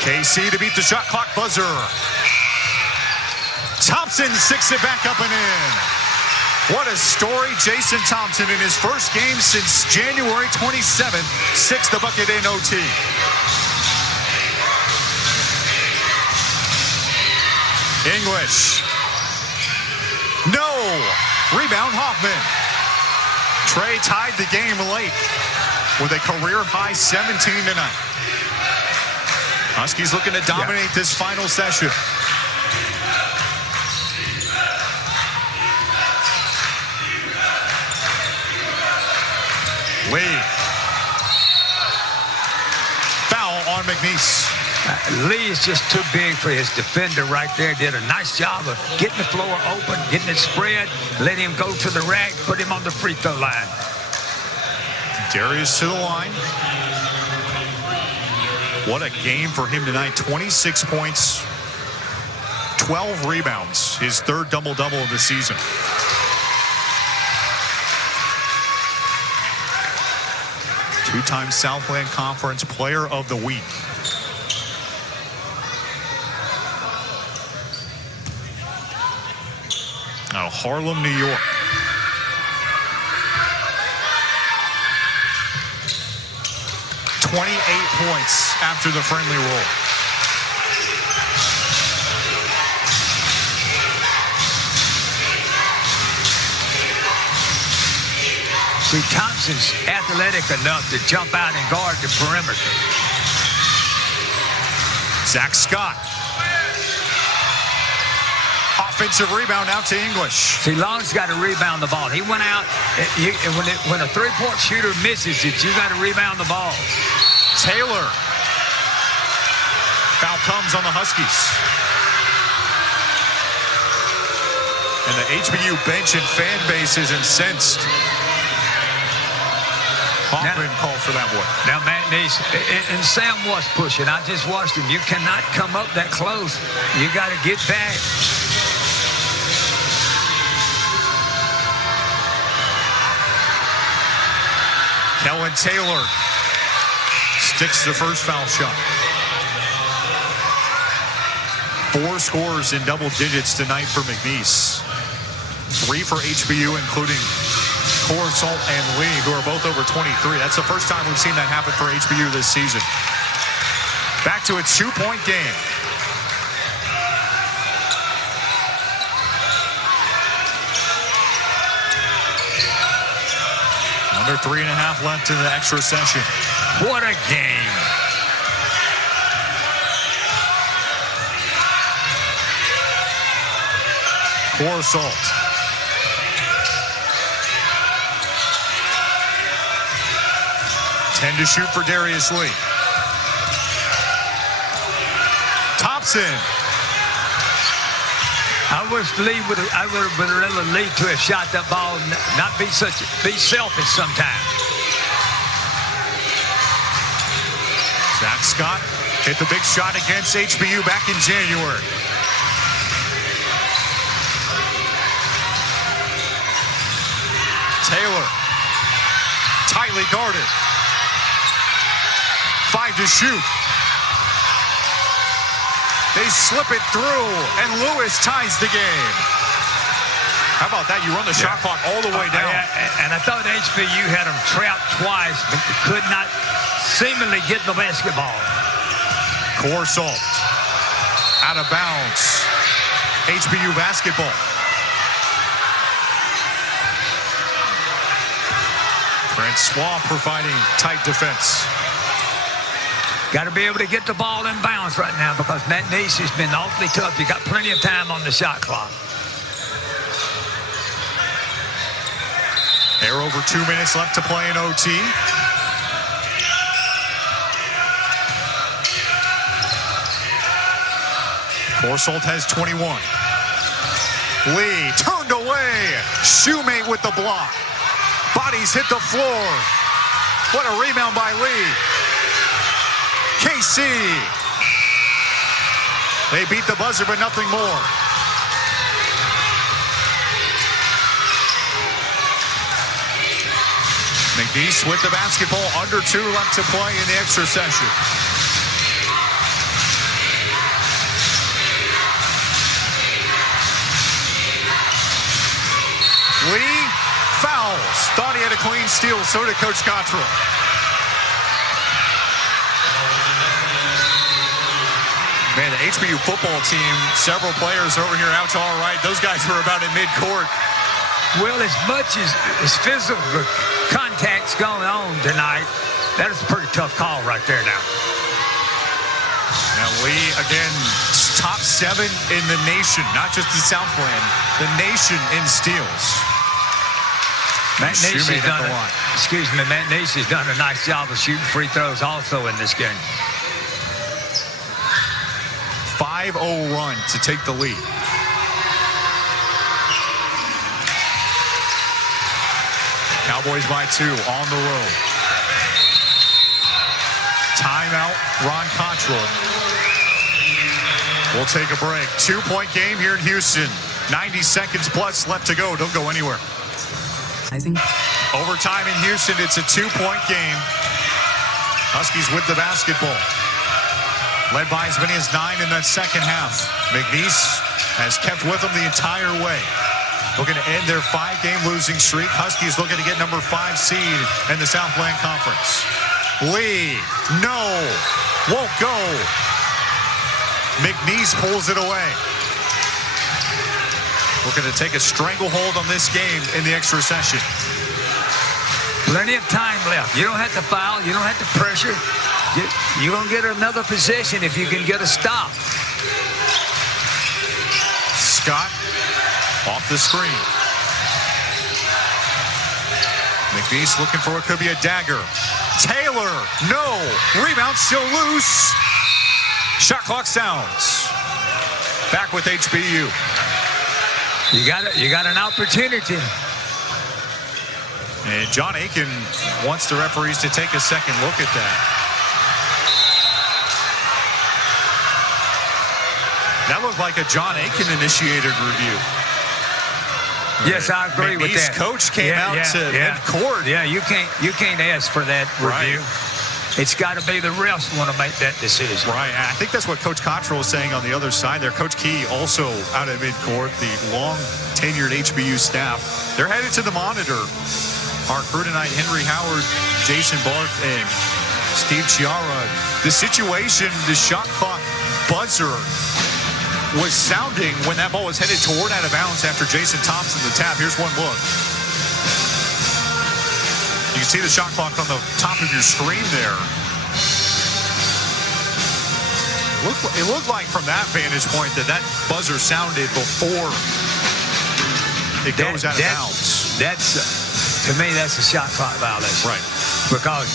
KC to beat the shot clock buzzer. Thompson sticks it back up and in. What a story. Jason Thompson in his first game since January 27th, 6th the bucket in OT. English. No. Rebound Hoffman. Trey tied the game late with a career-high 17 tonight. Huskies looking to dominate this final session. Lee. Foul on McNeese. Lee is just too big for his defender right there. Did a nice job of getting the floor open, getting it spread, let him go to the rack, put him on the free throw line. Darius to the line. What a game for him tonight. 26 points, 12 rebounds. His third double-double of the season. Two-time Southland Conference Player of the Week. Now, Harlem, New York. Points after the friendly roll. See, Thompson's athletic enough to jump out and guard the perimeter. Zach Scott. Offensive rebound out to English. See, Long's got to rebound the ball. He went out. When a three-point shooter misses it, you got to rebound the ball. Taylor. Foul comes on the Huskies. And the HBU bench and fan base is incensed. Hoffman called for that one. Now, McNeese, and Sam was pushing. I just watched him. You cannot come up that close. You got to get back. Kellen Taylor sticks the first foul shot. 4 scores in double digits tonight for McNeese. 3 for HBU, including Corsalt and Lee, who are both over 23. That's the first time we've seen that happen for HBU this season. Back to a 2-point game. Under 3.5 left in the extra session. What a game. Corsalt. Ten to shoot for Darius Lee. Thompson. I would have been letting Lee to have shot that ball, not be selfish sometimes. Zach Scott hit the big shot against HBU back in January. Taylor, tightly guarded. 5 to shoot. They slip it through, and Lewis ties the game. How about that? You run the shot clock all the way down. And I thought HBU had them trapped twice, but could not seemingly get the basketball. Corsalt out of bounds. HBU basketball. Francois providing tight defense. Got to be able to get the ball in bounds right now because McNeese has been awfully tough. You got plenty of time on the shot clock. They're over 2 minutes left to play in OT. Corsalt has 21. Lee turned away. Shoemate with the block. Bodies hit the floor. What a rebound by Lee. KC. They beat the buzzer, but nothing more. McNeese with the basketball. Under 2 left to play in the extra session. Lee fouls. Thought he had a clean steal. So did Coach Cottrell. Man, the HBU football team, several players over here out to our right. Those guys are about in midcourt. Well, as much as physical contact's going on tonight, that is a pretty tough call right there now. Now Lee, again, top 7 in the nation, not just the Southland, the nation in steals. McNeese has done a nice job of shooting free throws also in this game. 5-0 run to take the lead. Cowboys by 2 on the road. Timeout, Ron Cottrell. We'll take a break. 2-point game here in Houston. 90 seconds plus left to go. Don't go anywhere. Overtime in Houston, it's a 2-point game. Huskies with the basketball. Led by as many as 9 in that second half. McNeese has kept with them the entire way. Looking to end their 5-game losing streak. Huskies looking to get number 5 seed in the Southland Conference. Lee, no, won't go. McNeese pulls it away. Looking to take a stranglehold on this game in the extra session. Plenty of time left. You don't have to foul. You don't have to pressure. You're going to get another possession if you can get a stop. Scott off the screen. McNeese looking for what could be a dagger. Taylor, no. Rebound still loose. Shot clock sounds. Back with HBU. You got an opportunity. And John Aiken wants the referees to take a second look at that. That looked like a John Aiken initiated review. Yes, I agree with McNeese that. coach came out to mid-court. Yeah, you can't ask for that review. It's got to be the refs want to make that decision. Right. I think that's what Coach Cottrell is saying on the other side there. Coach Key also out at midcourt. The long-tenured HBU staff. They're headed to the monitor. Our crew tonight, Henry Howard, Jason Barth, and Steve Chiara. The situation, the shot clock buzzer was sounding when that ball was headed toward out of bounds after Jason Thompson the tap. Here's one look. You can see the shot clock on the top of your screen there. It looked like from that vantage point that buzzer sounded before it goes out of bounds. To me, that's a shot clock violation. Right. Because,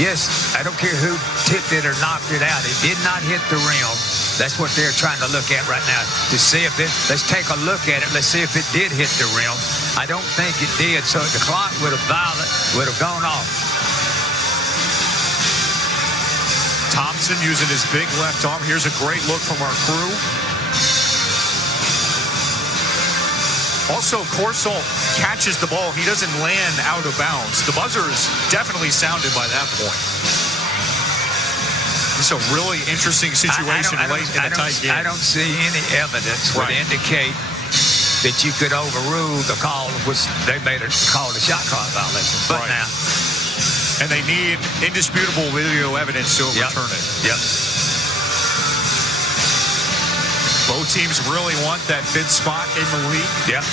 yes, I don't care who tipped it or knocked it out. It did not hit the rim. That's what they're trying to look at right now to see if let's take a look at it. Let's see if it did hit the rim. I don't think it did, so the clock would have gone off. Thompson using his big left arm. Here's a great look from our crew. Also, Corsall catches the ball. He doesn't land out of bounds. The buzzer is definitely sounded by that point. It's a really interesting situation late in a tight game. I don't see any evidence would indicate that you could overrule the call, which they made it called a shot clock violation. But now. And they need indisputable video evidence to overturn it. Yep. Both teams really want that fifth spot in the league. Yep.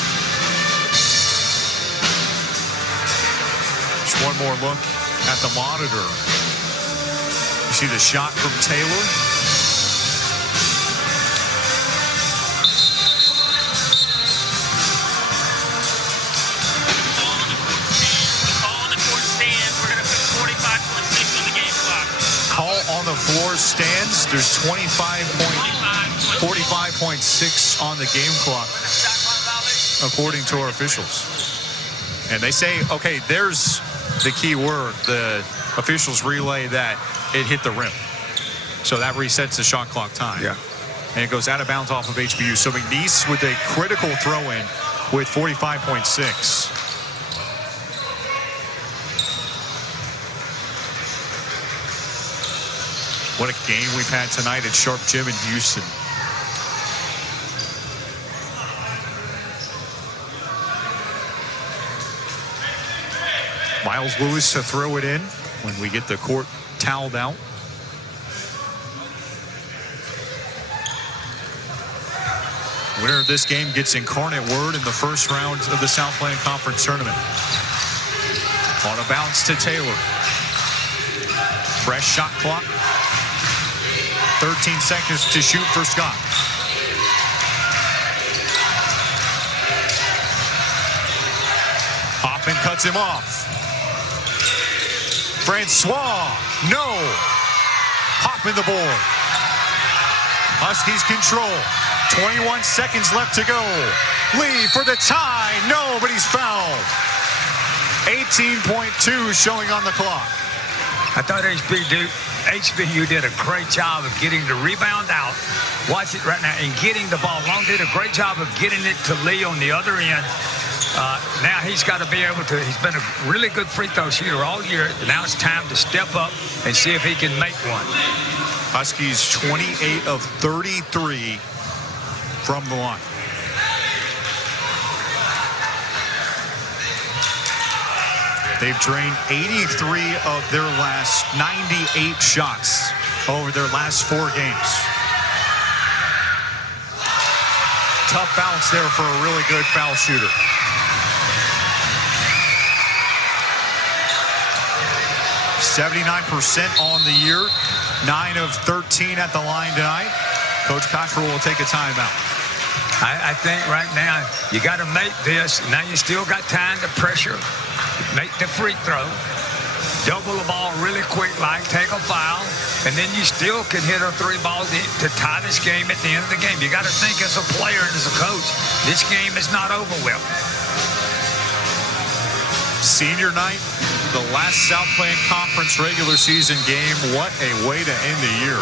Just one more look at the monitor. You see the shot from Taylor. Call on the floor stands. There's 45.6 on the game clock, according to our officials. And they say, okay, there's the key word. The officials relay that it hit the rim. So that resets the shot clock time. Yeah. And it goes out of bounds off of HBU. So McNeese with a critical throw-in with 45.6. What a game we've had tonight at Sharp Gym in Houston. Miles Lewis to throw it in when we get the court toweled out. Winner of this game gets Incarnate Word in the first round of the Southland Conference Tournament. On a bounce to Taylor. Fresh shot clock. 13 seconds to shoot for Scott. Hoffman cuts him off. Francois, no. Hoffman the board. Huskies control. 21 seconds left to go. Lee for the tie. No, but he's fouled. 18.2 showing on the clock. I thought HBU did a great job of getting the rebound out. Watch it right now. And getting the ball. Long did a great job of getting it to Lee on the other end. Now he's got to be able to. He's been a really good free throw shooter all year. Now it's time to step up and see if he can make one. Huskies 28 of 33 from the line. They've drained 83 of their last 98 shots over their last 4 games. Tough bounce there for a really good foul shooter. .79% on the year. 9 of 13 at the line tonight. Coach Cottrell will take a timeout. I think right now you got to make this. Now you still got time to pressure. Make the free throw. Double the ball really quick, like take a foul, and then you still can hit a 3 ball to tie this game at the end of the game. You got to think as a player and as a coach, this game is not over with. Senior night, the last Southland Conference regular season game. What a way to end the year.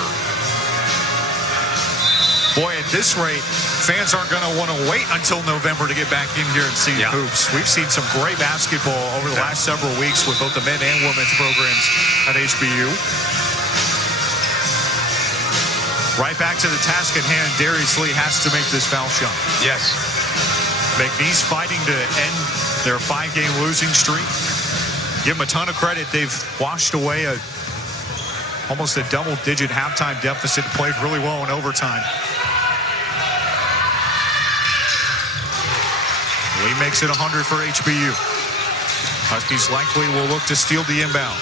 Boy, at this rate, fans aren't going to want to wait until November to get back in here and see hoops. We've seen some great basketball over the last several weeks with both the men and women's programs at HBU. Right back to the task at hand. Darius Lee has to make this foul shot. Yes. McNeese fighting to end their 5-game losing streak. Give them a ton of credit. They've washed away almost a double-digit halftime deficit. Played really well in overtime. Lee makes it 100 for HBU. Huskies likely will look to steal the inbound.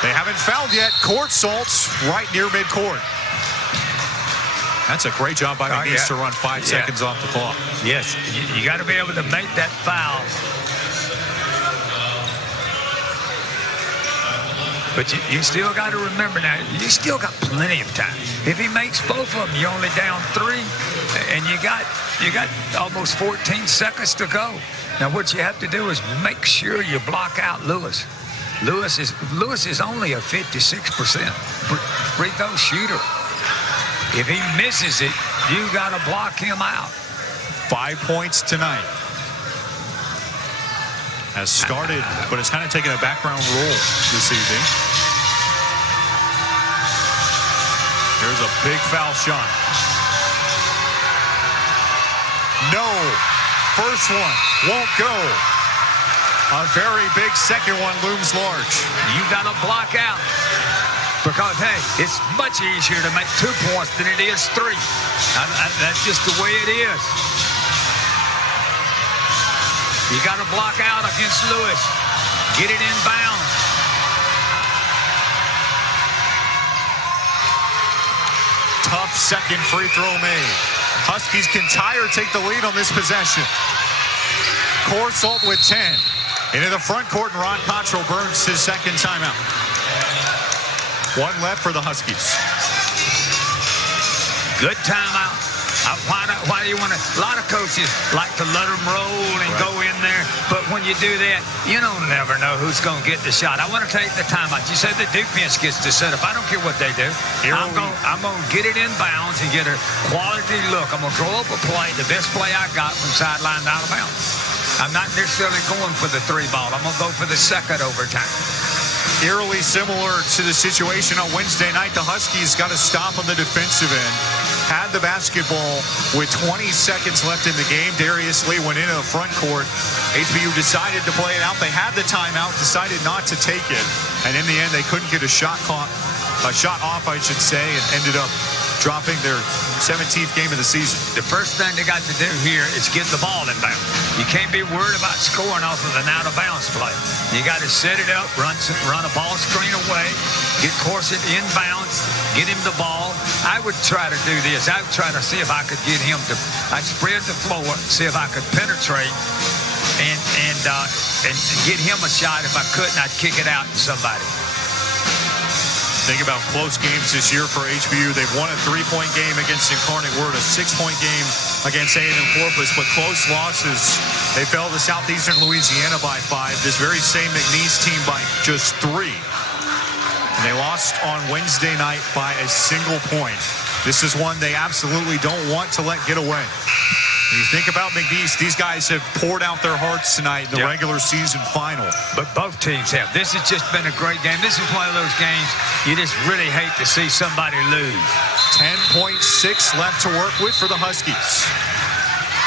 They haven't fouled yet. Court Salt's right near midcourt. That's a great job by McNeese to run 5 seconds off the clock. Yes, you got to be able to make that foul. But you still got to remember now, you still got plenty of time. If he makes both of them, you're only down 3, and you got almost 14 seconds to go. Now what you have to do is make sure you block out Lewis. Lewis is only a 56% free throw shooter. If he misses it, you got to block him out. 5 points tonight. Has started, but it's kind of taken a background role this evening. Here's a big foul shot. No. First one won't go. A very big second one looms large. You got to block out. Because, hey, it's much easier to make 2 points than it is 3. That's just the way it is. You got to block out against Lewis. Get it inbound. Tough second free throw made. Huskies can tie or take the lead on this possession. Court Salt with 10. Into the front court, and Ron Cottrell burns his second timeout. 1 left for the Huskies. Good timeout. Why do you want to? A lot of coaches like to let them roll and go in there, but when you do that, you don't never know who's going to get the shot. I want to take the timeout. You said the defense gets to set up. I don't care what they do. I'm going to get it in bounds and get a quality look. I'm going to throw up a play, the best play I got from sideline out of bounds. I'm not necessarily going for the 3 ball. I'm going to go for the second overtime. Eerily similar to the situation on Wednesday night. The Huskies got a stop on the defensive end. Had the basketball with 20 seconds left in the game. Darius Lee went into the front court. HBU decided to play it out. They had the timeout, decided not to take it. And in the end, they couldn't get a shot off, I should say, and ended up dropping their 17th game of the season. The first thing they got to do here is get the ball inbound. You can't be worried about scoring off of an out-of-bounds play. You got to set it up, run a ball screen away, get Corset inbounds, get him the ball. I would try to do this. I would try to see if I could get him to. I'd spread the floor, see if I could penetrate, and get him a shot. If I couldn't, I'd kick it out to somebody. Think about close games this year for HBU. They've won a 3-point game against Incarnate Word, a 6-point game against A&M Corpus, but close losses. They fell to Southeastern Louisiana by 5. This very same McNeese team by just 3. And they lost on Wednesday night by a single point. This is one they absolutely don't want to let get away. When you think about McNeese, these guys have poured out their hearts tonight in the regular season final. But both teams have. This has just been a great game. This is one of those games you just really hate to see somebody lose. 10.6 left to work with for the Huskies.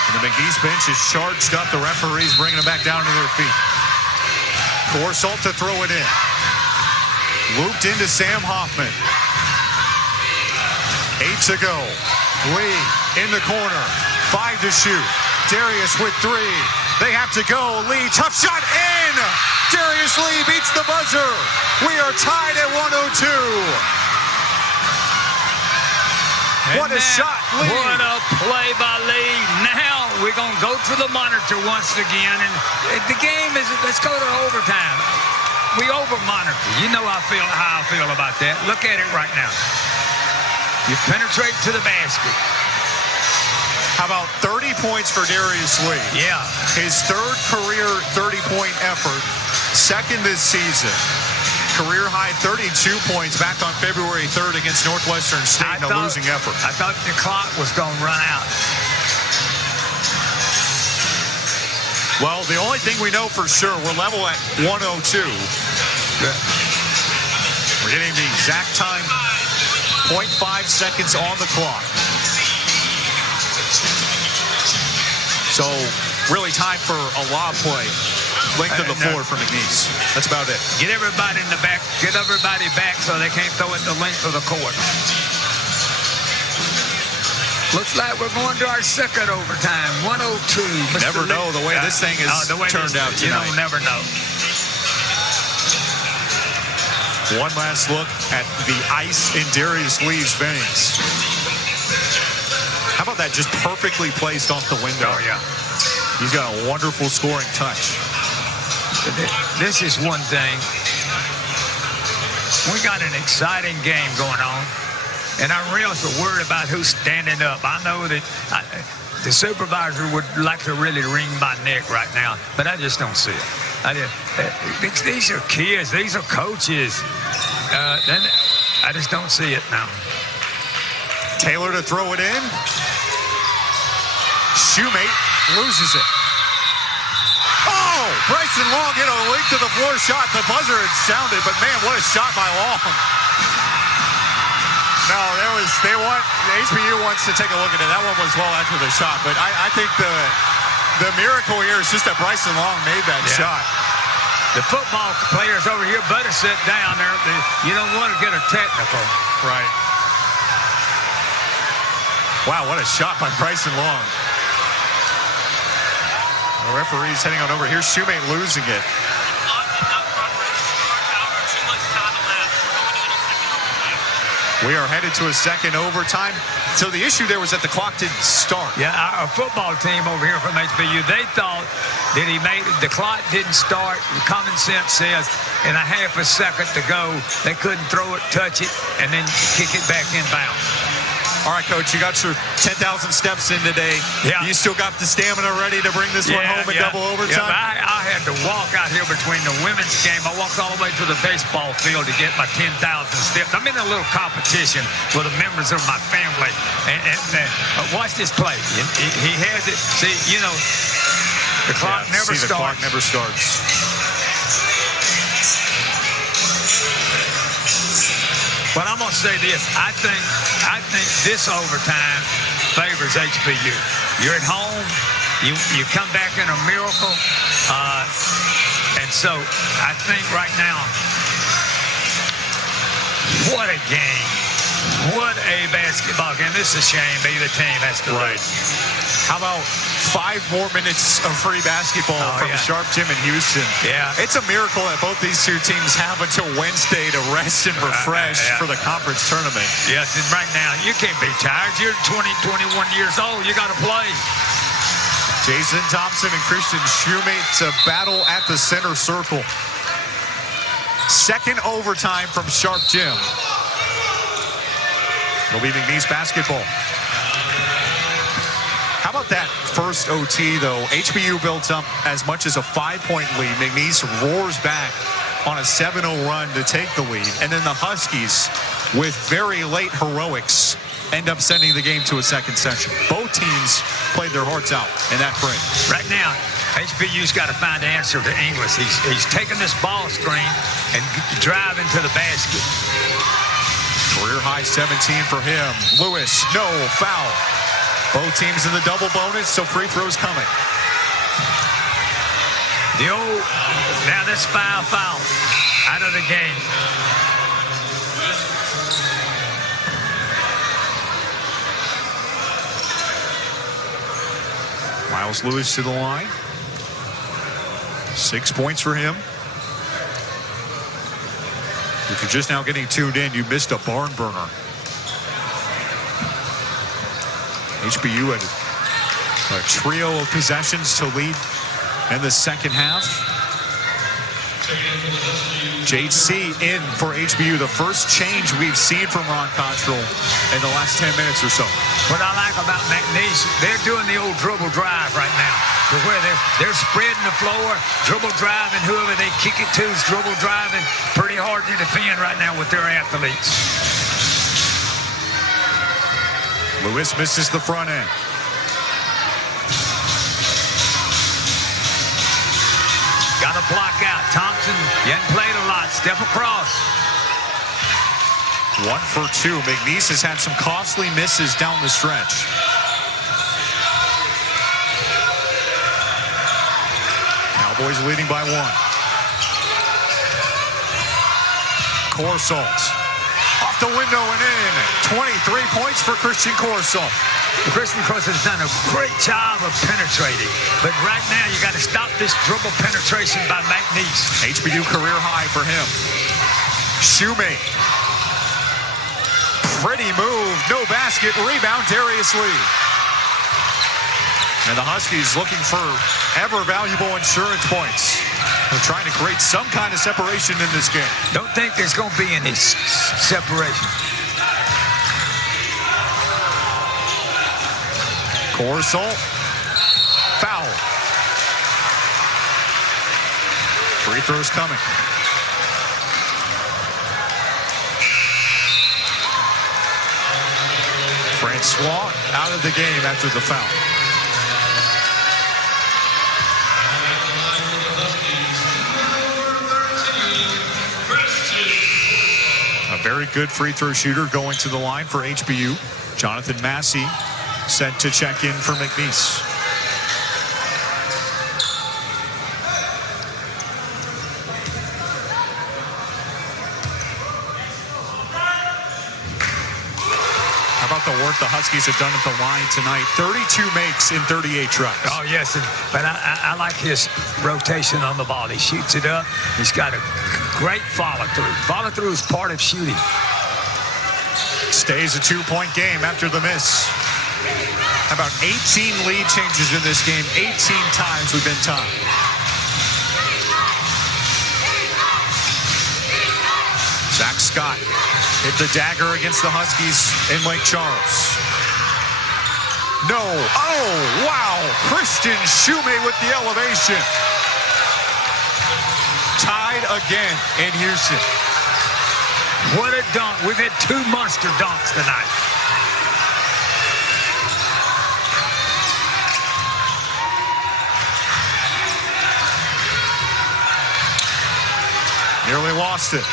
And the McNeese bench is charged up. The referees bringing them back down to their feet. Corsalt to throw it in. Looped into Sam Hoffman. 8 to go. Lee in the corner. 5 to shoot. Darius with 3. They have to go. Lee, tough shot in. Darius Lee beats the buzzer. We are tied at 102. What a shot, Lee. What a play by Lee. Now we're going to go to the monitor once again. And the game is, let's go to overtime. We over-monitor. You know how I feel about that. Look at it right now. You penetrate to the basket. How about 30 points for Darius Lee? Yeah. His 3rd career 30-point effort, 2nd this season. Career-high 32 points back on February 3rd against Northwestern State in a losing effort. I thought the clock was going to run out. Well, the only thing we know for sure, we're level at 102. Yeah. We're getting the exact time, 0.5 seconds on the clock. So, really time for a lob play. Length of the floor for McNeese. That's about it. Get everybody in the back. Get everybody back so they can't throw it the length of the court. Looks like we're going to our second overtime. 102. Never know the way this thing is turned out tonight. You don't never know. One last look at the ice in Darius Lee's veins. How about that? Just perfectly placed off the window. Oh, yeah. He's got a wonderful scoring touch. This is one thing. We got an exciting game going on, and I'm real worried about who's standing up. I know that the supervisor would like to really wring my neck right now, but I just don't see it. These are kids. These are coaches. I just don't see it now. Taylor to throw it in. Shoemate loses it. Oh, Bryson Long hit a link to the floor shot. The buzzer had sounded, but man, what a shot by Long. No, the HBU wants to take a look at it. That one was well after the shot, but I think the miracle here is just that Bryson Long made that shot. The football players over here better sit down there. You don't want to get a technical. Right. Wow, what a shot by Bryson Long. The referee's heading on over. Here's Shoemate losing it. We are headed to a second overtime. So the issue there was that the clock didn't start. Yeah, our football team over here from HBU, they thought that the clock didn't start. Common sense says in a half a second to go, they couldn't throw it, touch it, and then kick it back in bounds. All right, Coach, you got your 10,000 steps in today. Yeah. You still got the stamina ready to bring this one home in double overtime? Yeah, I had to walk out here between the women's game. I walked all the way to the baseball field to get my 10,000 steps. I'm in a little competition with the members of my family. And watch this play. He has it. See, the clock never starts. The clock never starts. But I'm going to say this. I think this overtime favors HBU. You're at home. You come back in a miracle. And so I think right now, what a game. What a basketball game. This is a shame. Either team has to lose. How about 5 more minutes of free basketball from Sharp Gym in Houston? Yeah. It's a miracle that both these two teams have until Wednesday to rest and refresh for the conference tournament. Yes, and right now, you can't be tired. You're 20, 21 years old. You got to play. Jason Thompson and Christian Shoemate to battle at the center circle. Second overtime from Sharp Gym. It'll be McNeese basketball. How about that first OT, though? HBU built up as much as a 5-point lead. McNeese roars back on a 7-0 run to take the lead. And then the Huskies, with very late heroics, end up sending the game to a second session. Both teams played their hearts out in that frame. Right now, HBU's got to find the answer to Inglis. He's taking this ball screen and driving to the basket. Career-high 17 for him. Lewis, no foul. Both teams in the double bonus, so free throws coming. Now this foul out of the game. Miles Lewis to the line. 6 points for him. If you're just now getting tuned in, you missed a barn burner. HBU had a trio of possessions to lead in the second half. JC in for HBU. The first change we've seen from Ron Cottrell in the last 10 minutes or so. What I like about McNeese, they're doing the old dribble drive right now. Where they're spreading the floor, dribble driving, whoever they kick it to is dribble driving. Pretty hard to defend right now with their athletes. Lewis misses the front end. Got to block out. Thompson, you hadn't played a lot. Step across. 1 for 2. McNeese has had some costly misses down the stretch. Cowboys leading by 1. Corsalt off the window and in. 23 points for Christian Corsalt. Christian Corsalt has done a great job of penetrating. But right now, you got to stop this dribble penetration by McNeese. HBU career high for him. Shoemate. Pretty move. No basket. Rebound, Darius Lee. And the Huskies looking for ever valuable insurance points. They're trying to create some kind of separation in this game. Don't think there's going to be any separation. Corsalt. Foul. Free throws coming. Francois out of the game after the foul. A very good free throw shooter going to the line for HBU. Jonathan Massey sent to check in for McNeese. How about the work the Huskies have done at the line tonight? 32 makes in 38 tries. Oh, yes. But I like his rotation on the ball. He shoots it up. He's got a great follow-through. Follow-through is part of shooting. Stays a 2-point game after the miss. How about 18 lead changes in this game? 18 times we've been tied. Zach Scott hit the dagger against the Huskies in Lake Charles. No. Oh, wow. Christian Shoemate with the elevation. Tied again in Houston. What a dunk. We've had 2 monster dunks tonight. Nearly lost it.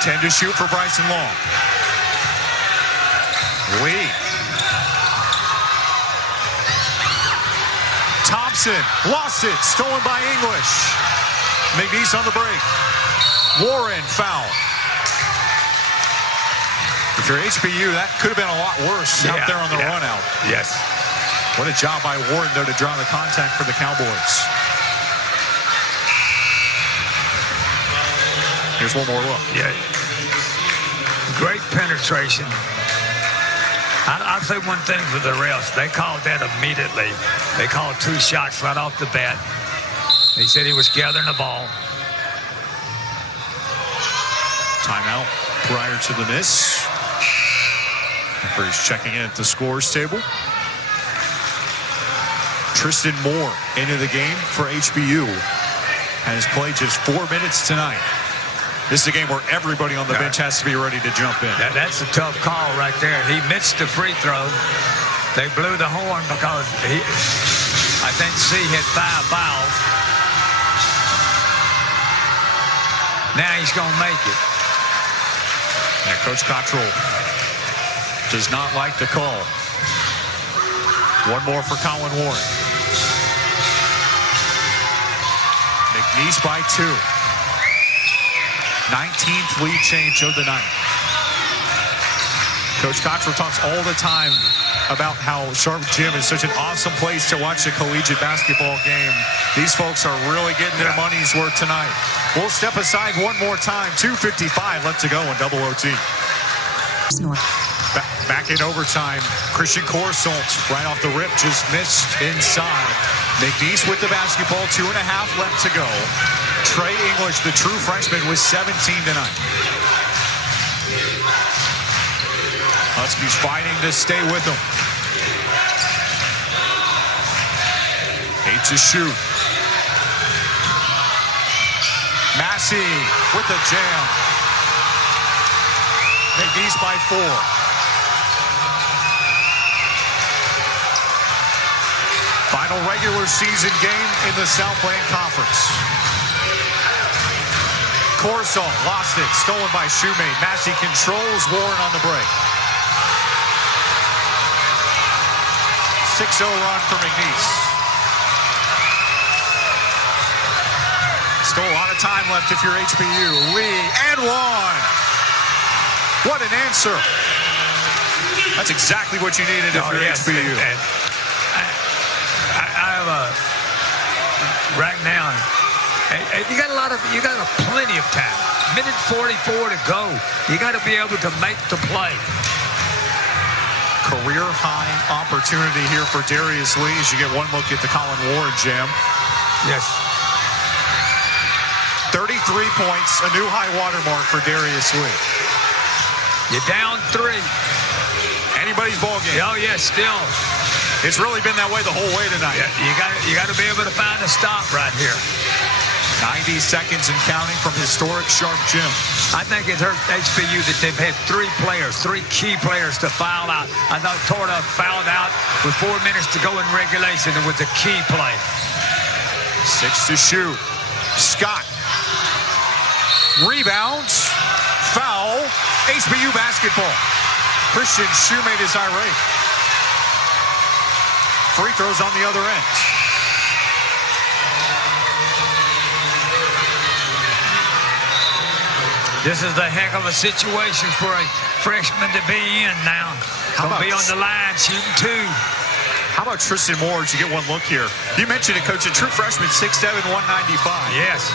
10 to shoot for Bryson Long. Lee. Thompson lost it. Stolen by English. McNeese on the break. Warren foul. If you're HBU, that could have been a lot worse out there on the run out. Yes. What a job by Warren, though, to draw the contact for the Cowboys. Here's one more look. Yeah. Great penetration. I'll say one thing for the refs. They called that immediately. They called 2 shots right off the bat. He said he was gathering the ball. Timeout prior to the miss. Referee's checking in at the scores table. Tristan Moore into the game for HBU. Has played just 4 minutes tonight. This is a game where everybody on the bench has to be ready to jump in. That's a tough call right there. He missed the free throw. They blew the horn because I think C had 5 fouls. Now he's going to make it. Yeah, Coach Cottrell does not like the call. One more for Colin Warren. McNeese by 2. 19th lead change of the night. Coach Cottrell talks all the time about how Sharp Gym is such an awesome place to watch a collegiate basketball game. These folks are really getting their money's worth tonight. We'll step aside one more time. 2:55 left to go in double OT. Back in overtime, Christian Corsalt right off the rip just missed inside. McNeese with the basketball, 2.5 left to go. Trey English, the true freshman, was 17 tonight. Huskies fighting to stay with them. 8 to shoot. Massey with the jam. McNeese by 4. Final regular season game in the Southland Conference. Corsall lost it, stolen by Shoemate. Massey controls Warren on the break. 6-0 run for McNeese. Still a lot of time left if you're HBU. Lee and one. What an answer. That's exactly what you needed if you're HBU. I have a right now. You got plenty of time. Minute 44 to go. You got to be able to make the play. Career high opportunity here for Darius Lee as you get one look at the Colin Warren jam. Yes. 33 points, a new high watermark for Darius Lee. You're down 3. Anybody's ball game. Oh yes, still. It's really been that way the whole way tonight. Yeah, you got to be able to find a stop right here. 90 seconds and counting from historic Sharp Gym. I think it hurt HBU that they've had 3 key players to foul out. I thought Torta fouled out with 4 minutes to go in regulation. It was a key play. 6 to shoot. Scott. Rebounds. Foul. HBU basketball. Christian Shoemate is irate. Free throws on the other end. This is the heck of a situation for a freshman to be in now. He'll be on the line shooting 2. How about Tristan Moore as you get one look here? You mentioned it, Coach, a true freshman, 6'7", 195. Yes.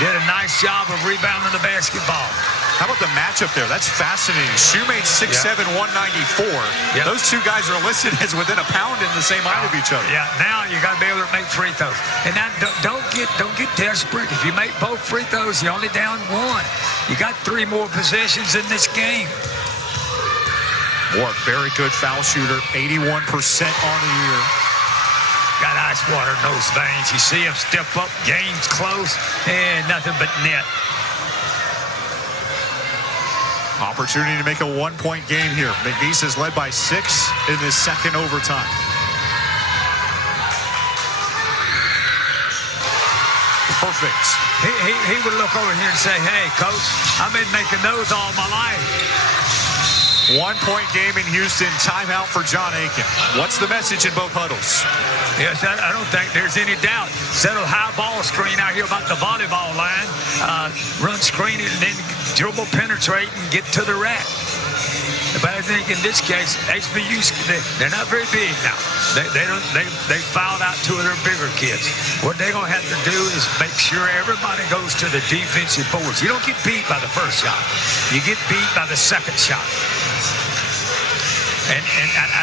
Did a nice job of rebounding the basketball. How about the matchup there? That's fascinating. Shoemate 6'7", 194. Yep. Those 2 guys are listed as within a pound in the same height of each other. Yeah, now you got to be able to make free throws. And now don't get desperate. If you make both free throws, you're only down 1. You got 3 more possessions in this game. Moore, very good foul shooter, 81% on the year. Got ice water in those veins. You see him step up, game's close, and nothing but net. Opportunity to make a 1-point game here. McNeese is led by 6 in this second overtime. Perfect. He would look over here and say, hey, Coach, I've been making those all my life. 1-point game in Houston. Timeout for John Aiken. What's the message in both huddles? Yes, I don't think there's any doubt. Settle high ball screen out here about the volleyball line. Run screen it and then dribble, penetrate, and get to the rack. But I think in this case, HBU, they're not very big now. They fouled out 2 of their bigger kids. What they're going to have to do is make sure everybody goes to the defensive boards. You don't get beat by the first shot. You get beat by the second shot.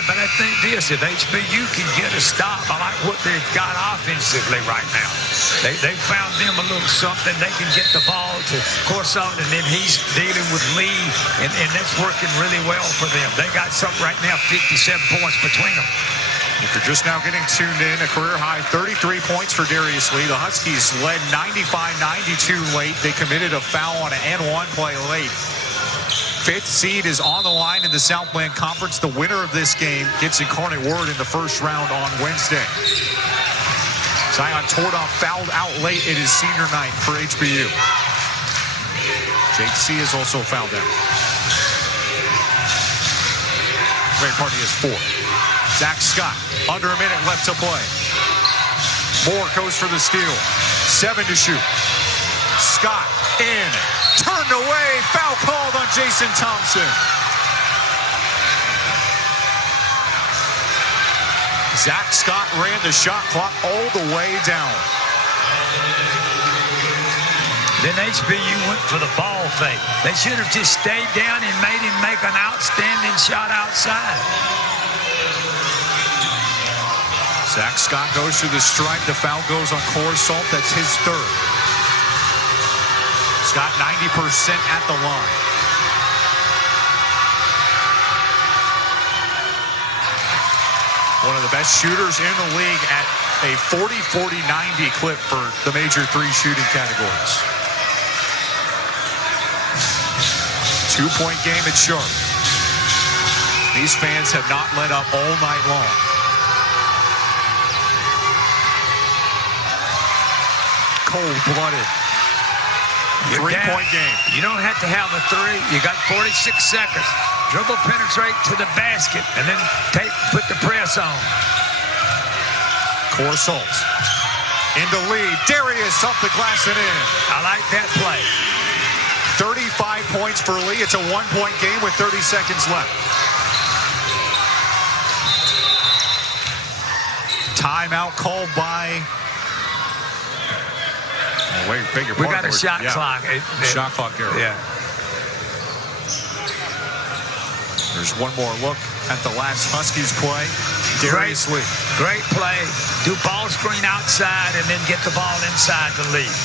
But I think this, if HBU can get a stop, I like what they've got offensively right now. They found them a little something. They can get the ball to Corsall, and then he's dealing with Lee, and that's working really well for them. They got something right now, 57 points between them. If you're just now getting tuned in, a career high 33 points for Darius Lee. The Huskies led 95-92 late. They committed a foul on an and-1 play late. 5th seed is on the line in the Southland Conference. The winner of this game gets Incarnate Word in the first round on Wednesday. Zion Tordoff fouled out late in his senior night for HBU. Jake C is also fouled out. Great party is 4. Zach Scott, under a minute left to play. Moore goes for the steal. 7 to shoot. Scott in. Turned away. Foul called on Jason Thompson. Zach Scott ran the shot clock all the way down. Then HBU went for the ball fake. They should have just stayed down and made him make an outstanding shot outside. Zach Scott goes to the stripe. The foul goes on Corsall. That's his 3rd. got 90% at the line. One of the best shooters in the league at a 40-40-90 clip for the major three shooting categories. 2-point game at Sharp. These fans have not let up all night long. Cold-blooded. 3-point game. You don't have to have a three. You got 46 seconds. Dribble, penetrate to the basket, and then put the press on. Corsalt into lead. Darius off the glass and in. I like that play. 35 points for Lee. It's a 1-point game with 30 seconds left. Timeout called by... Oh, wait, beg your we pardon. got a shot clock. Shot clock error. Yeah. There's one more look at the last Huskies play. Darius Lee. Great play. Do ball screen outside and then get the ball inside the lead.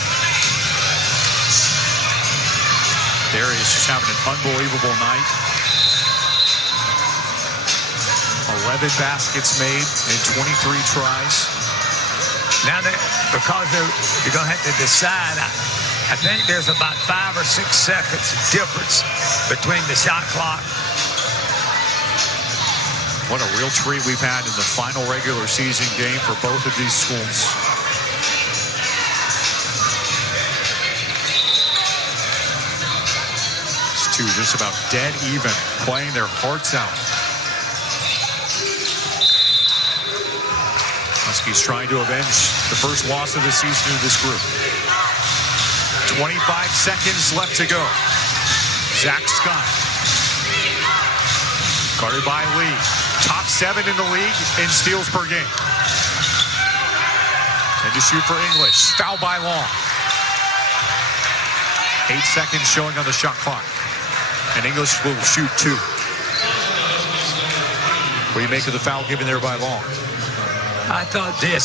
Darius is having an unbelievable night. 11 baskets made in 23 tries. Now, because you're going to have to decide, I think there's about 5 or 6 seconds difference between the shot clock. What a real treat we've had in the final regular season game for both of these schools. These two just about dead even, playing their hearts out. Huskies trying to avenge the first loss of the season to this group. 25 seconds left to go. Zach Scott. Guarded by Lee. Top 7 in the league in steals per game. And to shoot for English. Foul by Long. 8 seconds showing on the shot clock. And English will shoot 2. What do you make of the foul given there by Long? I thought that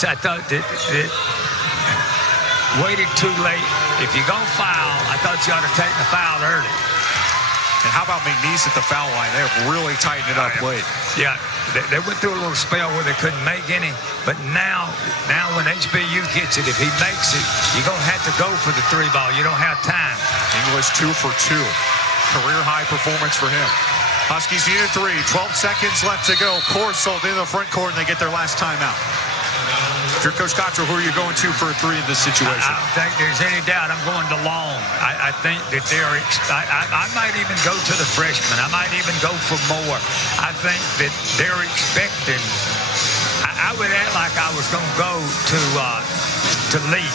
waited too late. If you're going to foul, I thought you ought to take the foul early. And how about McNeese at the foul line? They've really tightened it up late. Yeah, they went through a little spell where they couldn't make any. But now when HBU gets it, if he makes it, you're going to have to go for the 3 ball. You don't have time. English 2 for 2. Career high performance for him. Huskies need a 3. 12 seconds left to go. Corsalt in the front court, and they get their last timeout. If you're Coach Cottrell, who are you going to for a 3 in this situation? I don't think there's any doubt I'm going to Long. I think that I might even go to the freshman. I might even go for more. I think that they're expecting. I would act like I was going to go to Lee.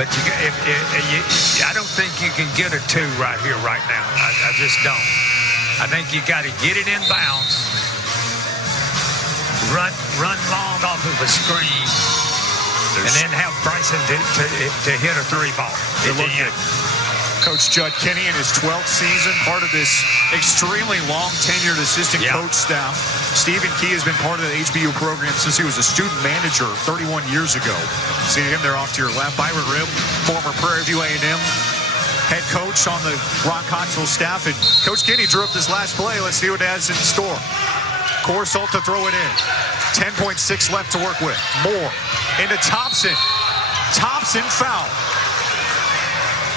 But I don't think you can get a 2 right here, right now. I just don't. I think you got to get it in bounds, run long off of a screen, and then have Bryson to hit a 3 ball. You're looking at Coach Judd Kinney in his 12th season, part of this extremely long tenured assistant coach staff. Stephen Key has been part of the HBU program since he was a student manager 31 years ago. See him there off to your left. Byron Ribb, former Prairie View A&M head coach on the Ron Cottrell staff. And Coach Kinney drew up this last play. Let's see what it has in store. Corsalt to throw it in. 10.6 left to work with. Moore into Thompson. Thompson foul.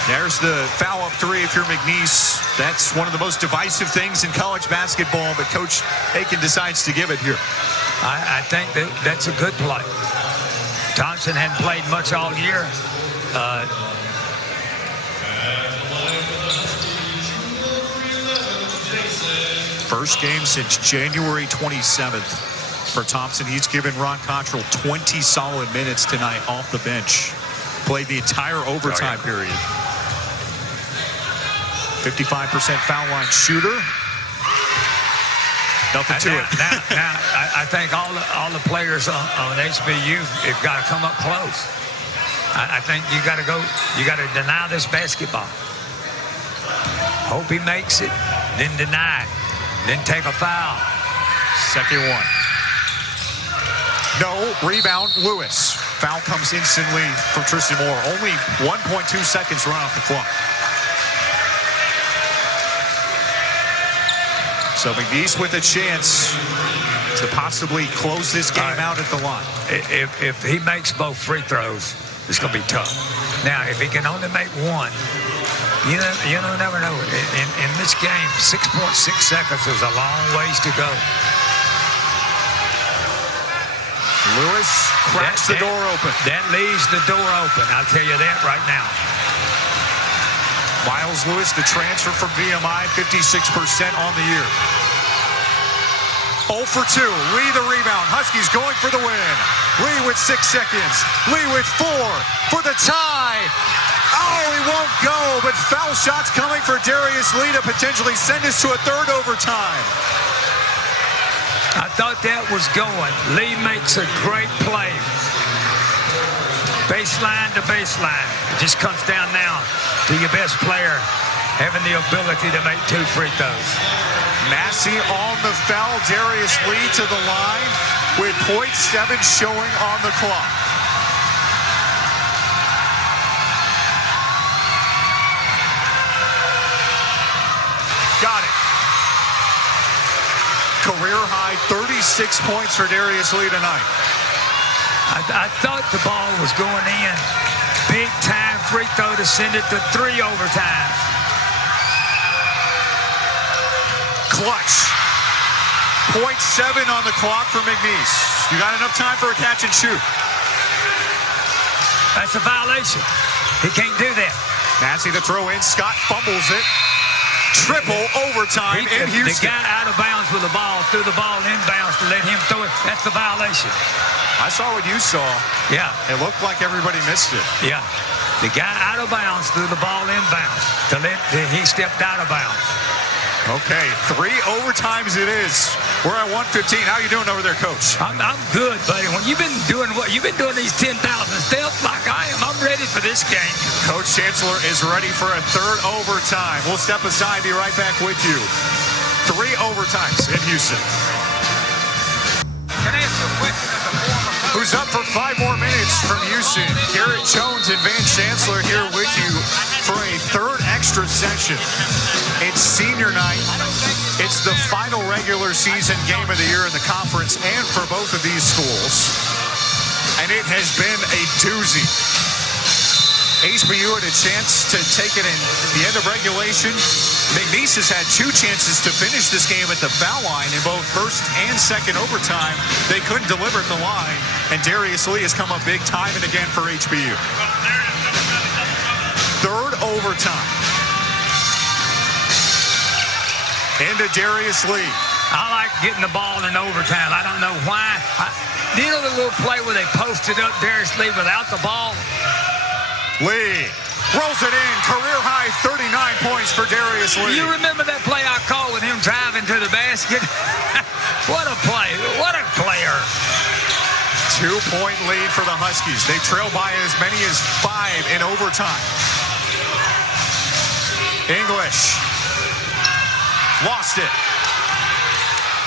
There's the foul up 3 if you're McNeese. That's one of the most divisive things in college basketball, but Coach Aiken decides to give it here. I think that's a good play. Thompson hadn't played much all year. First game since January 27th for Thompson. He's given Ron Cottrell 20 solid minutes tonight off the bench. Played the entire overtime period. 55% foul line shooter. Nothing to it. Now, I think all the players on HBU have got to come up close. I think you got to go. You got to deny this basketball. Hope he makes it, then deny it. Then take a foul. Second one. No, rebound, Lewis. Foul comes instantly from Tristan Moore. Only 1.2 seconds run off the clock. So McNeese with a chance to possibly close this game out at the line. If he makes both free throws, it's going to be tough. Now, if he can only make one, you never know. In this game, 6.6 seconds is a long ways to go. Lewis cracks the door open. That leaves the door open. I'll tell you that right now. Miles Lewis, the transfer from VMI, 56% on the year. 0 for 2. Lee the rebound. Huskies going for the win. Lee with 6 seconds. Lee with 4 for the tie. Oh, he won't go, but foul shots coming for Darius Lee to potentially send us to a third overtime. I thought that was going. Lee makes a great play. Baseline to baseline. It just comes down now to your best player having the ability to make 2 free throws. Massey on the foul. Darius Lee to the line with 0.7 showing on the clock. Got it. Career high 36 points for Darius Lee tonight. I thought the ball was going in. Big time free throw to send it to 3 overtime. Clutch. 0.7 on the clock for McNeese. You got enough time for a catch and shoot. That's a violation. He can't do that. Massey to throw in. Scott fumbles it. Triple overtime in Houston. The guy out of bounds with the ball, threw the ball inbounds to let him throw it. That's the violation. I saw what you saw. Yeah. It looked like everybody missed it. Yeah. The guy out of bounds threw the ball inbounds to let he stepped out of bounds. Okay, 3 overtimes it is. We're at 1:15. How you doing over there, Coach? I'm good, buddy. When you've been doing these 10,000 steps like I am, I'm ready for this game. Coach Chancellor is ready for a third overtime. We'll step aside, be right back with you. 3 overtimes in Houston. Can I ask you a question as a former coach? Who's up for 5 more minutes from Houston? Garrett Jones and Van Chancellor here with you for a third extra session. It's senior night. It's the final regular season game of the year in the conference and for both of these schools. And it has been a doozy. HBU had a chance to take it in the end of regulation. McNeese has had 2 chances to finish this game at the foul line in both first and second overtime. They couldn't deliver at the line, and Darius Lee has come up big time and again for HBU. Third overtime. Into Darius Lee. I like getting the ball in overtime. I don't know why. You know the little play where they posted up Darius Lee without the ball? Lee rolls it in. Career high 39 points for Darius Lee. You remember that play I called with him driving to the basket? What a play. What a player. 2-point lead for the Huskies. They trail by as many as 5 in overtime. English. Lost it.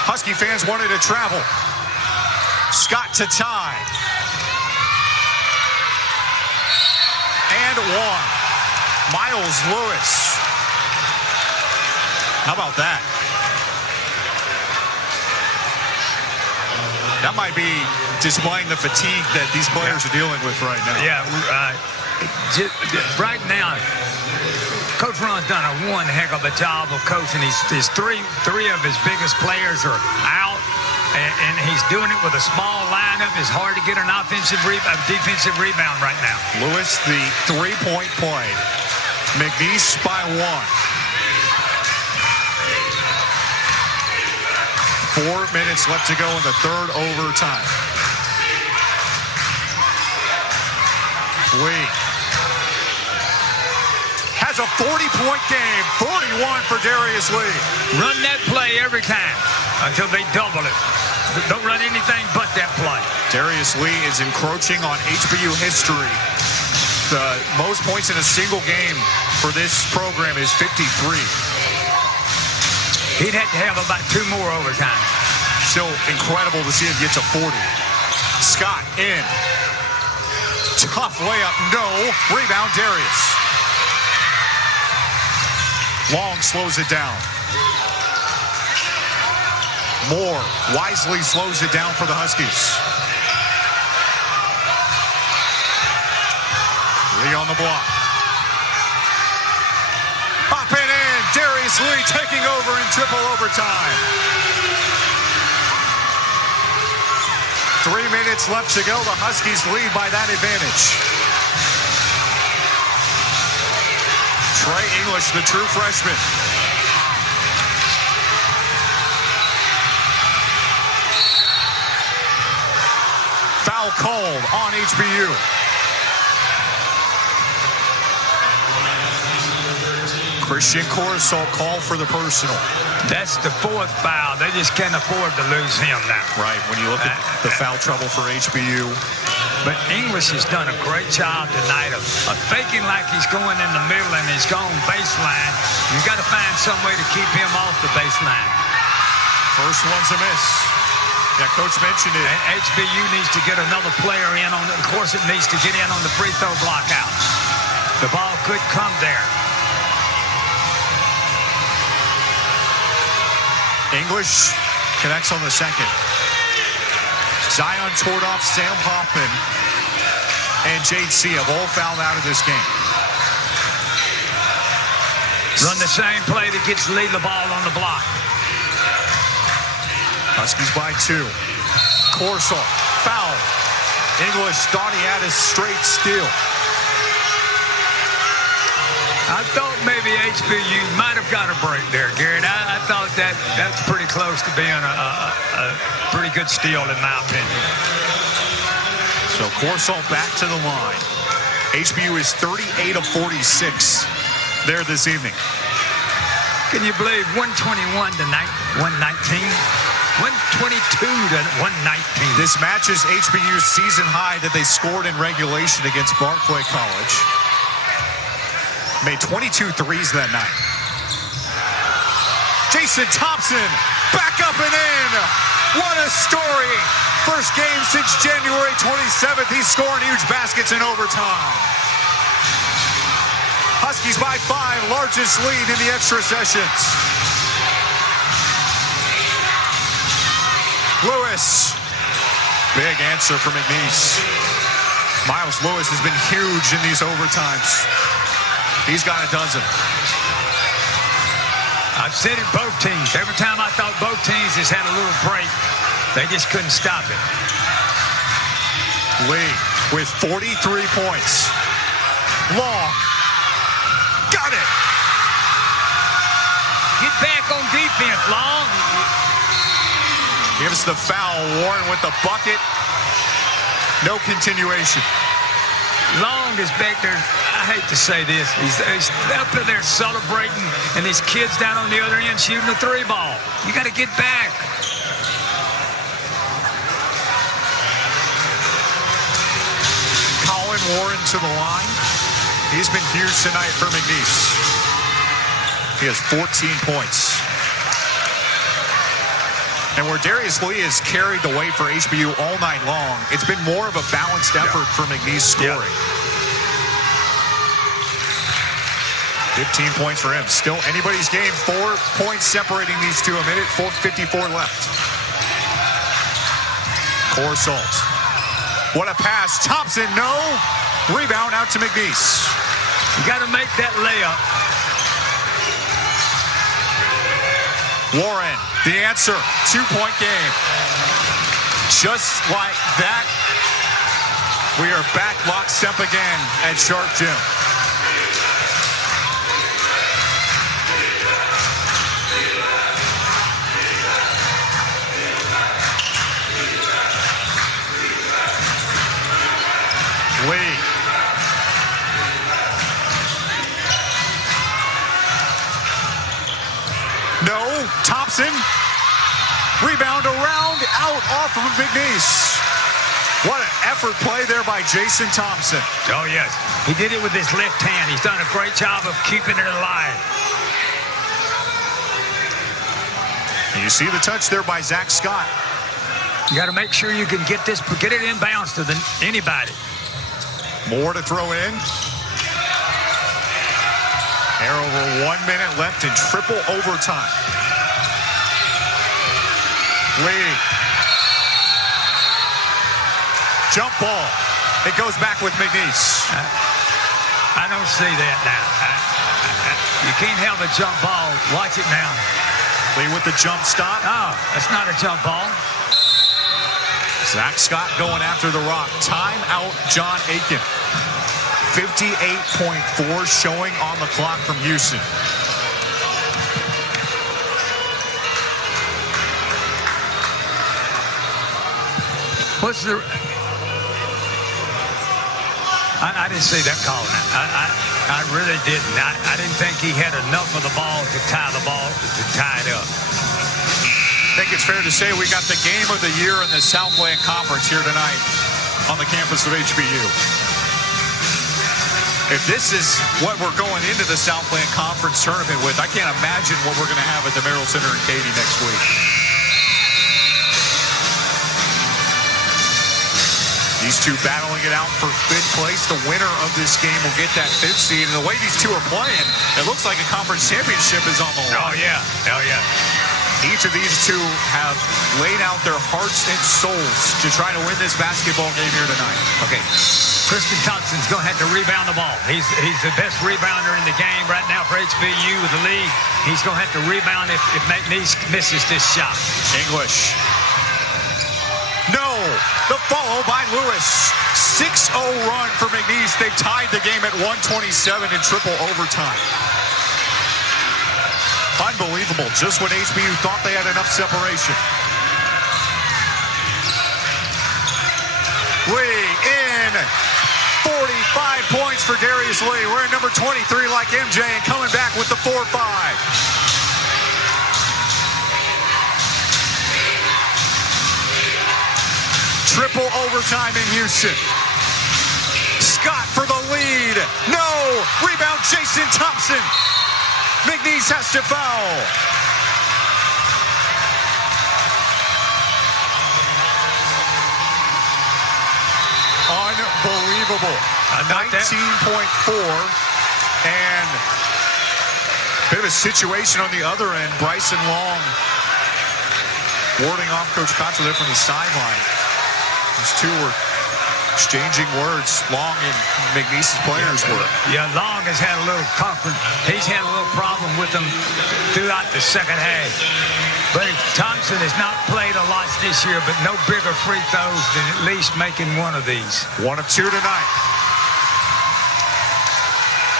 Husky fans wanted to travel. Scott to tie. And 1. Miles Lewis. How about that? That might be displaying the fatigue that these players are dealing with right now. Yeah, right now, Coach Ron's done one heck of a job of coaching. His three of his biggest players are out, and he's doing it with a small lineup. It's hard to get an defensive rebound right now. Lewis, the 3-point play. McNeese by 1. 4 minutes left to go in the third overtime. Lee has a 40-point game. 41 for Darius Lee. Run that play every time until they double it. Don't run anything but that play. Darius Lee is encroaching on HBU history. The most points in a single game for this program is 53. He'd have to have about 2 more overtimes. Still incredible to see him get to 40. Scott in. Tough layup, no. Rebound, Darius. Long slows it down. Moore wisely slows it down for the Huskies. Lee on the block. Popping in. Darius Lee taking over in triple overtime. 3 minutes left to go. The Huskies lead by that advantage. Trey English, the true freshman. Foul called on HBU. Christian Corsalt called for the personal. That's the 4th foul. They just can't afford to lose him now. Right, when you look at the foul trouble for HBU. But English has done a great job tonight of faking like he's going in the middle and he's going baseline. You got to find some way to keep him off the baseline. First one's a miss. Yeah, Coach mentioned it. And HBU needs to get another player in on it. Of course, it needs to get in on the free throw block out. The ball could come there. English connects on the second. Zion Tordoff, Sam Hoffman, and Jade C have all fouled out of this game. Run the same play that gets Lee the ball on the block. Huskies by 2. Corsalt, foul. English thought he had a straight steal. I thought maybe HBU might have got a break there, Garrett. I thought that's pretty close to being a pretty good steal in my opinion. So Corsalt back to the line. HBU is 38 of 46 there this evening. Can you believe 121 to 119? 122 to 119. This matches HBU's season high that they scored in regulation against Barclay College. Made 22 threes that night. Jason Thompson back up and in. What a story. First game since January 27th. He's scoring huge baskets in overtime. Huskies by 5, largest lead in the extra sessions. Lewis. Big answer for McNeese. Miles Lewis has been huge in these overtimes. He's got a dozen. I've said it both teams. Every time I thought both teams just had a little break, they just couldn't stop it. Lee with 43 points. Long. Got it. Get back on defense, Long. Gives the foul. Warren with the bucket. No continuation. Long is back there. I hate to say this. He's up there celebrating, and these kids down on the other end shooting the 3 ball. You got to get back. Colin Warren to the line. He's been huge tonight for McNeese. He has 14 points. And where Darius Lee has carried the weight for HBU all night long, it's been more of a balanced effort for McNeese scoring. 15 points for him. Still anybody's game. 4 points separating these two. A minute, 4:54 left. Corsalt. What a pass. Thompson, no. Rebound out to McNeese. You got to make that layup. Warren, the answer. 2-point game. Just like that, we are back lockstep again at Sharp Gym. Lee. No, Thompson. Rebound around, out off of McNeese. What an effort play there by Jason Thompson. Oh, yes. He did it with his left hand. He's done a great job of keeping it alive. And you see the touch there by Zach Scott. You got to make sure you can get it inbounds to anybody. More to throw in. There over 1 minute left in triple overtime. Lee. Jump ball. It goes back with McNeese. I don't see that now. You can't have a jump ball. Watch it now. Lee with the jump stop. Oh, that's not a jump ball. Zach Scott going after the rock. Timeout, John Aiken. 58.4 showing on the clock from Houston. What's the... I didn't see that call. I really didn't. I didn't think he had enough of the ball to tie it up. I think it's fair to say we got the game of the year in the Southland Conference here tonight on the campus of HBU. If this is what we're going into the Southland Conference tournament with, I can't imagine what we're going to have at the Merrill Center in Katy next week. These two battling it out for fifth place. The winner of this game will get that fifth seed. And the way these two are playing, it looks like a conference championship is on the line. Oh, yeah. Oh, yeah. Each of these two have laid out their hearts and souls to try to win this basketball game here tonight. Okay. Tristan Thompson's going to have to rebound the ball. He's the best rebounder in the game right now for HBU with the lead. He's going to have to rebound if McNeese misses this shot. English. No. The follow by Lewis. 6-0 run for McNeese. They've tied the game at 127 in triple overtime. Unbelievable. Just when HBU thought they had enough separation. Lee in. 45 points for Darius Lee. We're at number 23 like MJ and coming back with the 4-5. Triple overtime in Houston. Scott for the lead. No. Rebound Jason Thompson. McNeese has to foul. Unbelievable. 19.4. And a bit of a situation on the other end. Bryson Long warding off Coach Cottrell there from the sideline. These two were exchanging words. Long and McNeese's players were. Yeah, Long has had a little conference. He's had a little problem with them throughout the second half. But Thompson has not played a lot this year, but no bigger free throws than at least making one of these. 1 of 2 tonight.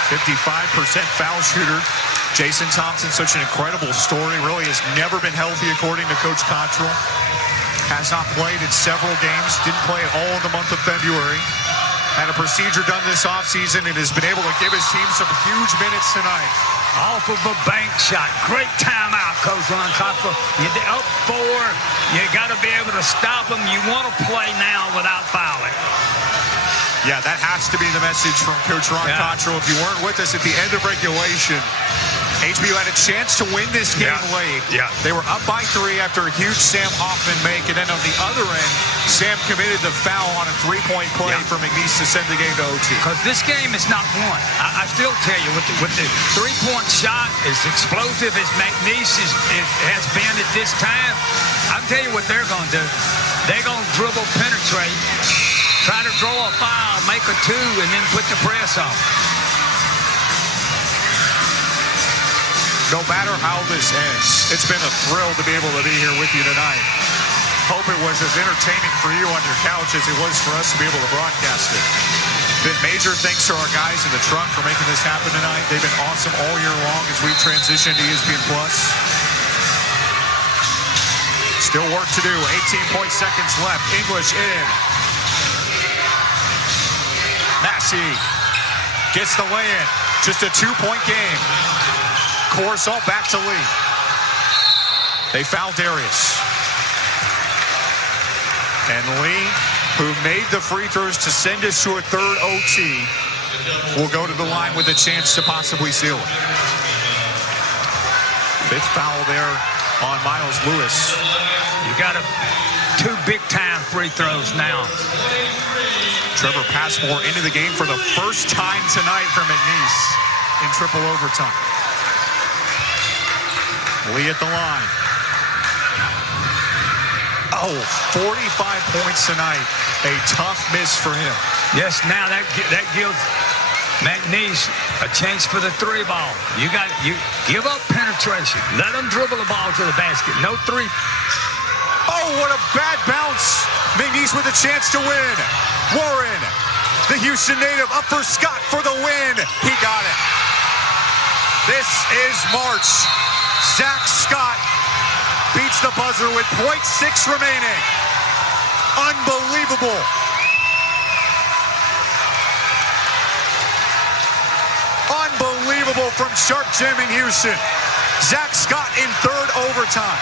55% foul shooter. Jason Thompson, such an incredible story. Really has never been healthy, according to Coach Cottrell. Has not played in several games. Didn't play at all in the month of February. Had a procedure done this offseason and has been able to give his team some huge minutes tonight. Off of a bank shot. Great timeout, Coach Ron Cottrell. You're up 4. You got to be able to stop them. You want to play now without fouling. Yeah, that has to be the message from Coach Ron Cottrell. If you weren't with us at the end of regulation, HBU had a chance to win this game late. Yeah. They were up by 3 after a huge Sam Hoffman make, and then on the other end, Sam committed the foul on a three-point play for McNeese to send the game to OT. Because this game is not won. I still tell you, with the three-point shot as explosive as McNeese has been at this time, I'll tell you what they're going to do. They're going to dribble, penetrate, try to draw a foul, make a 2, and then put the press on. No matter how this ends, it's been a thrill to be able to be here with you tonight. Hope it was as entertaining for you on your couch as it was for us to be able to broadcast it. Been major thanks to our guys in the truck for making this happen tonight. They've been awesome all year long as we've transitioned to ESPN+. Still work to do. 18 seconds left. English in. Massey gets the lay-in. Just a 2-point game. Corsall back to Lee. They foul Darius. And Lee, who made the free throws to send us to a third OT, will go to the line with a chance to possibly seal it. 5th foul there on Miles Lewis. You got 2 big-time free throws now. Trevor Passmore into the game for the first time tonight for McNeese in triple overtime. Lee at the line. Oh, 45 points tonight. A tough miss for him. Yes, now that gives McNeese a chance for the 3 ball. You give up penetration. Let them dribble the ball to the basket. No 3. Oh, what a bad bounce. McNeese with a chance to win. Warren, the Houston native, up for Scott for the win. He got it. This is March. Zach Scott beats the buzzer with .6 remaining. Unbelievable. Unbelievable from Sharp Jim in Houston. Zach Scott in 3rd overtime.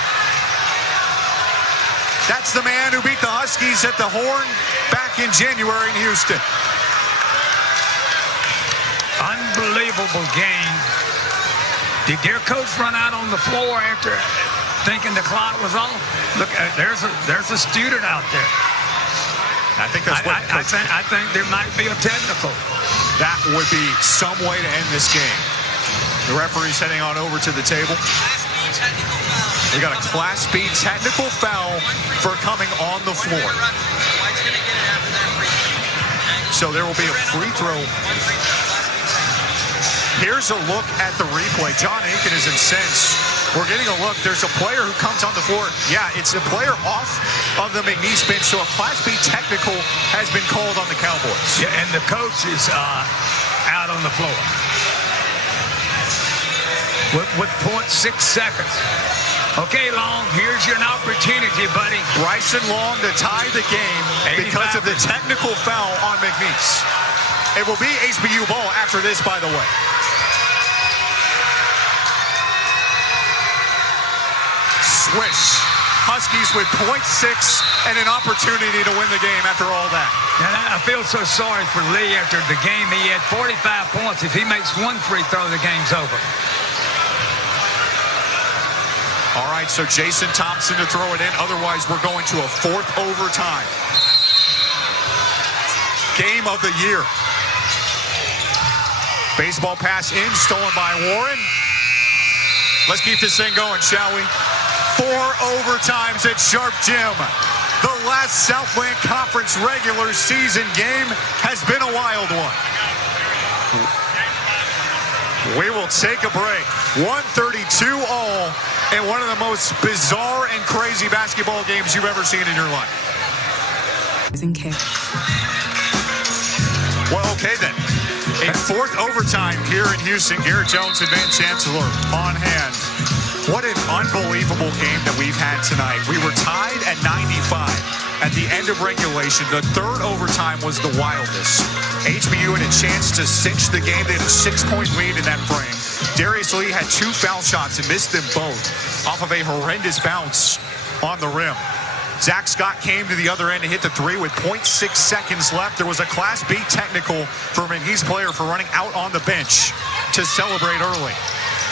That's the man who beat the Huskies at the Horn back in January in Houston. Unbelievable game. Did their coach run out on the floor after thinking the clock was off? Look, there's a student out there. I think that's what I think there might be a technical. That would be some way to end this game. The referee's heading on over to the table. We got a Class B technical foul for coming on the floor. So there will be a free throw. Here's a look at the replay. John Aiken is incensed. We're getting a look. There's a player who comes on the floor. Yeah, it's a player off of the McNeese bench. So a Class B technical has been called on the Cowboys. Yeah, and the coach is out on the floor. With .6 seconds. Okay, Long, here's your opportunity, buddy. Bryson Long to tie the game because of the technical foul on McNeese. It will be HBU ball after this, by the way. Swish. Huskies with .6 and an opportunity to win the game after all that. And I feel so sorry for Lee after the game. He had 45 points. If he makes 1 free throw, the game's over. All right, so Jason Thompson to throw it in. Otherwise, we're going to a 4th overtime. Game of the year. Baseball pass in, stolen by Warren. Let's keep this thing going, shall we? 4 overtimes at Sharp Gym. The last Southland Conference regular season game has been a wild one. We will take a break. 132 all in one of the most bizarre and crazy basketball games you've ever seen in your life. Well, okay then. A 4th overtime here in Houston. Garrett Jones and Van Chancellor on hand. What an unbelievable game that we've had tonight. We were tied at 95 at the end of regulation. The 3rd overtime was the wildest. HBU had a chance to cinch the game. They had a 6-point lead in that frame. Darius Lee had 2 foul shots and missed them both off of a horrendous bounce on the rim. Zach Scott came to the other end and hit the 3 with .6 seconds left. There was a Class B technical for a McNeese player for running out on the bench to celebrate early.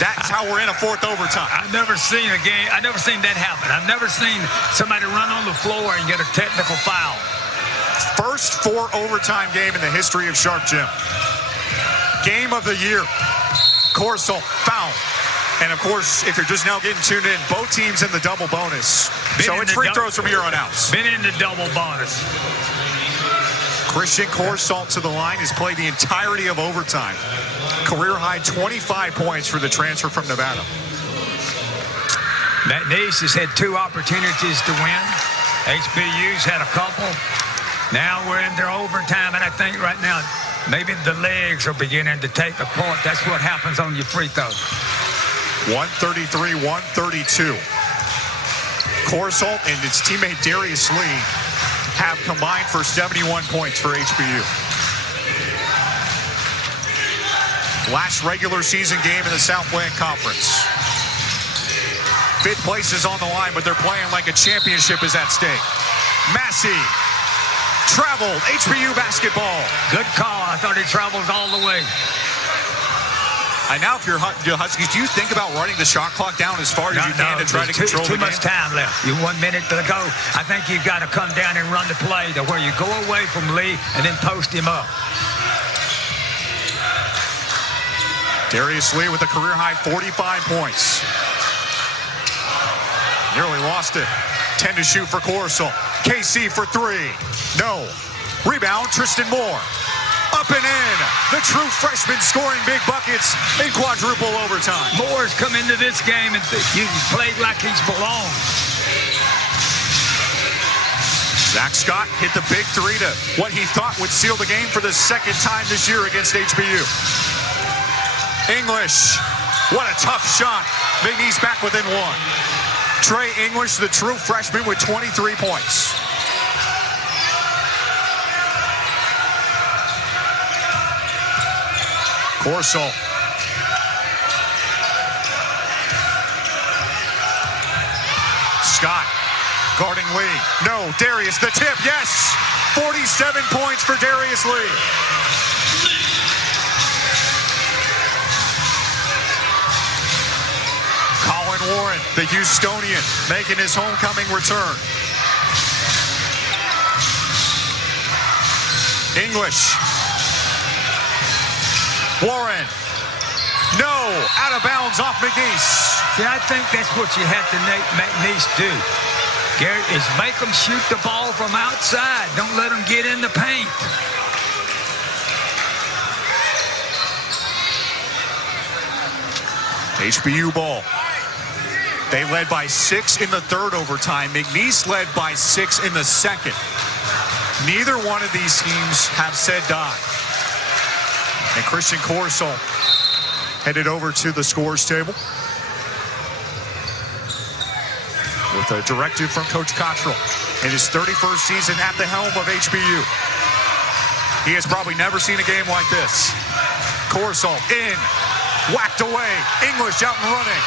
That's how we're in a 4th overtime. I've never seen a game. I've never seen that happen. I've never seen somebody run on the floor and get a technical foul. First 4 overtime game in the history of Sharp Gym. Game of the year. Corsel foul. And of course, if you're just now getting tuned in, both teams in the double bonus. So it's free throws from here on out. Been in the double bonus. Christian Corsalt to the line has played the entirety of overtime. Career high 25 points for the transfer from Nevada. McNeese has had 2 opportunities to win. HBU's had a couple. Now we're in their overtime, and I think right now maybe the legs are beginning to take a part. That's what happens on your free throw. 133-132. Corsalt and his teammate Darius Lee have combined for 71 points for HBU. Last regular season game in the Southland Conference. 5th place is on the line, but they're playing like a championship is at stake. Massey traveled. HBU basketball. Good call. I thought he traveled all the way. And now if you're Huskies, do you think about running the shot clock down as far as you can to try to control the game? Too much time left. You 1 minute to go. I think you've got to come down and run the play to where you go away from Lee and then post him up. Darius Lee with a career-high 45 points. Nearly lost it. 10 to shoot for Corsel. KC for 3. No. Rebound, Tristan Moore. Up and in. The true freshman scoring big buckets in quadruple overtime. Moore's come into this game and he's played like he's belonged. Zach Scott hit the big 3 to what he thought would seal the game for the second time this year against HBU. English. What a tough shot. McNeese back within 1. Trey English, the true freshman, with 23 points. Corsel. Scott guarding Lee. No, Darius, the tip, yes! 47 points for Darius Lee. Colin Warren, the Houstonian, making his homecoming return. English. Warren. No, out of bounds off McNeese. See, I think that's what you have to make McNeese do, Garrett, is make them shoot the ball from outside. Don't let them get in the paint. HBU ball. They led by 6 in the third overtime. McNeese led by 6 in the second. Neither one of these teams have said die. And Christian Corsel headed over to the scores table with a directive from Coach Cottrell in his 31st season at the helm of HBU. He has probably never seen a game like this. Corsel in, whacked away. English out and running.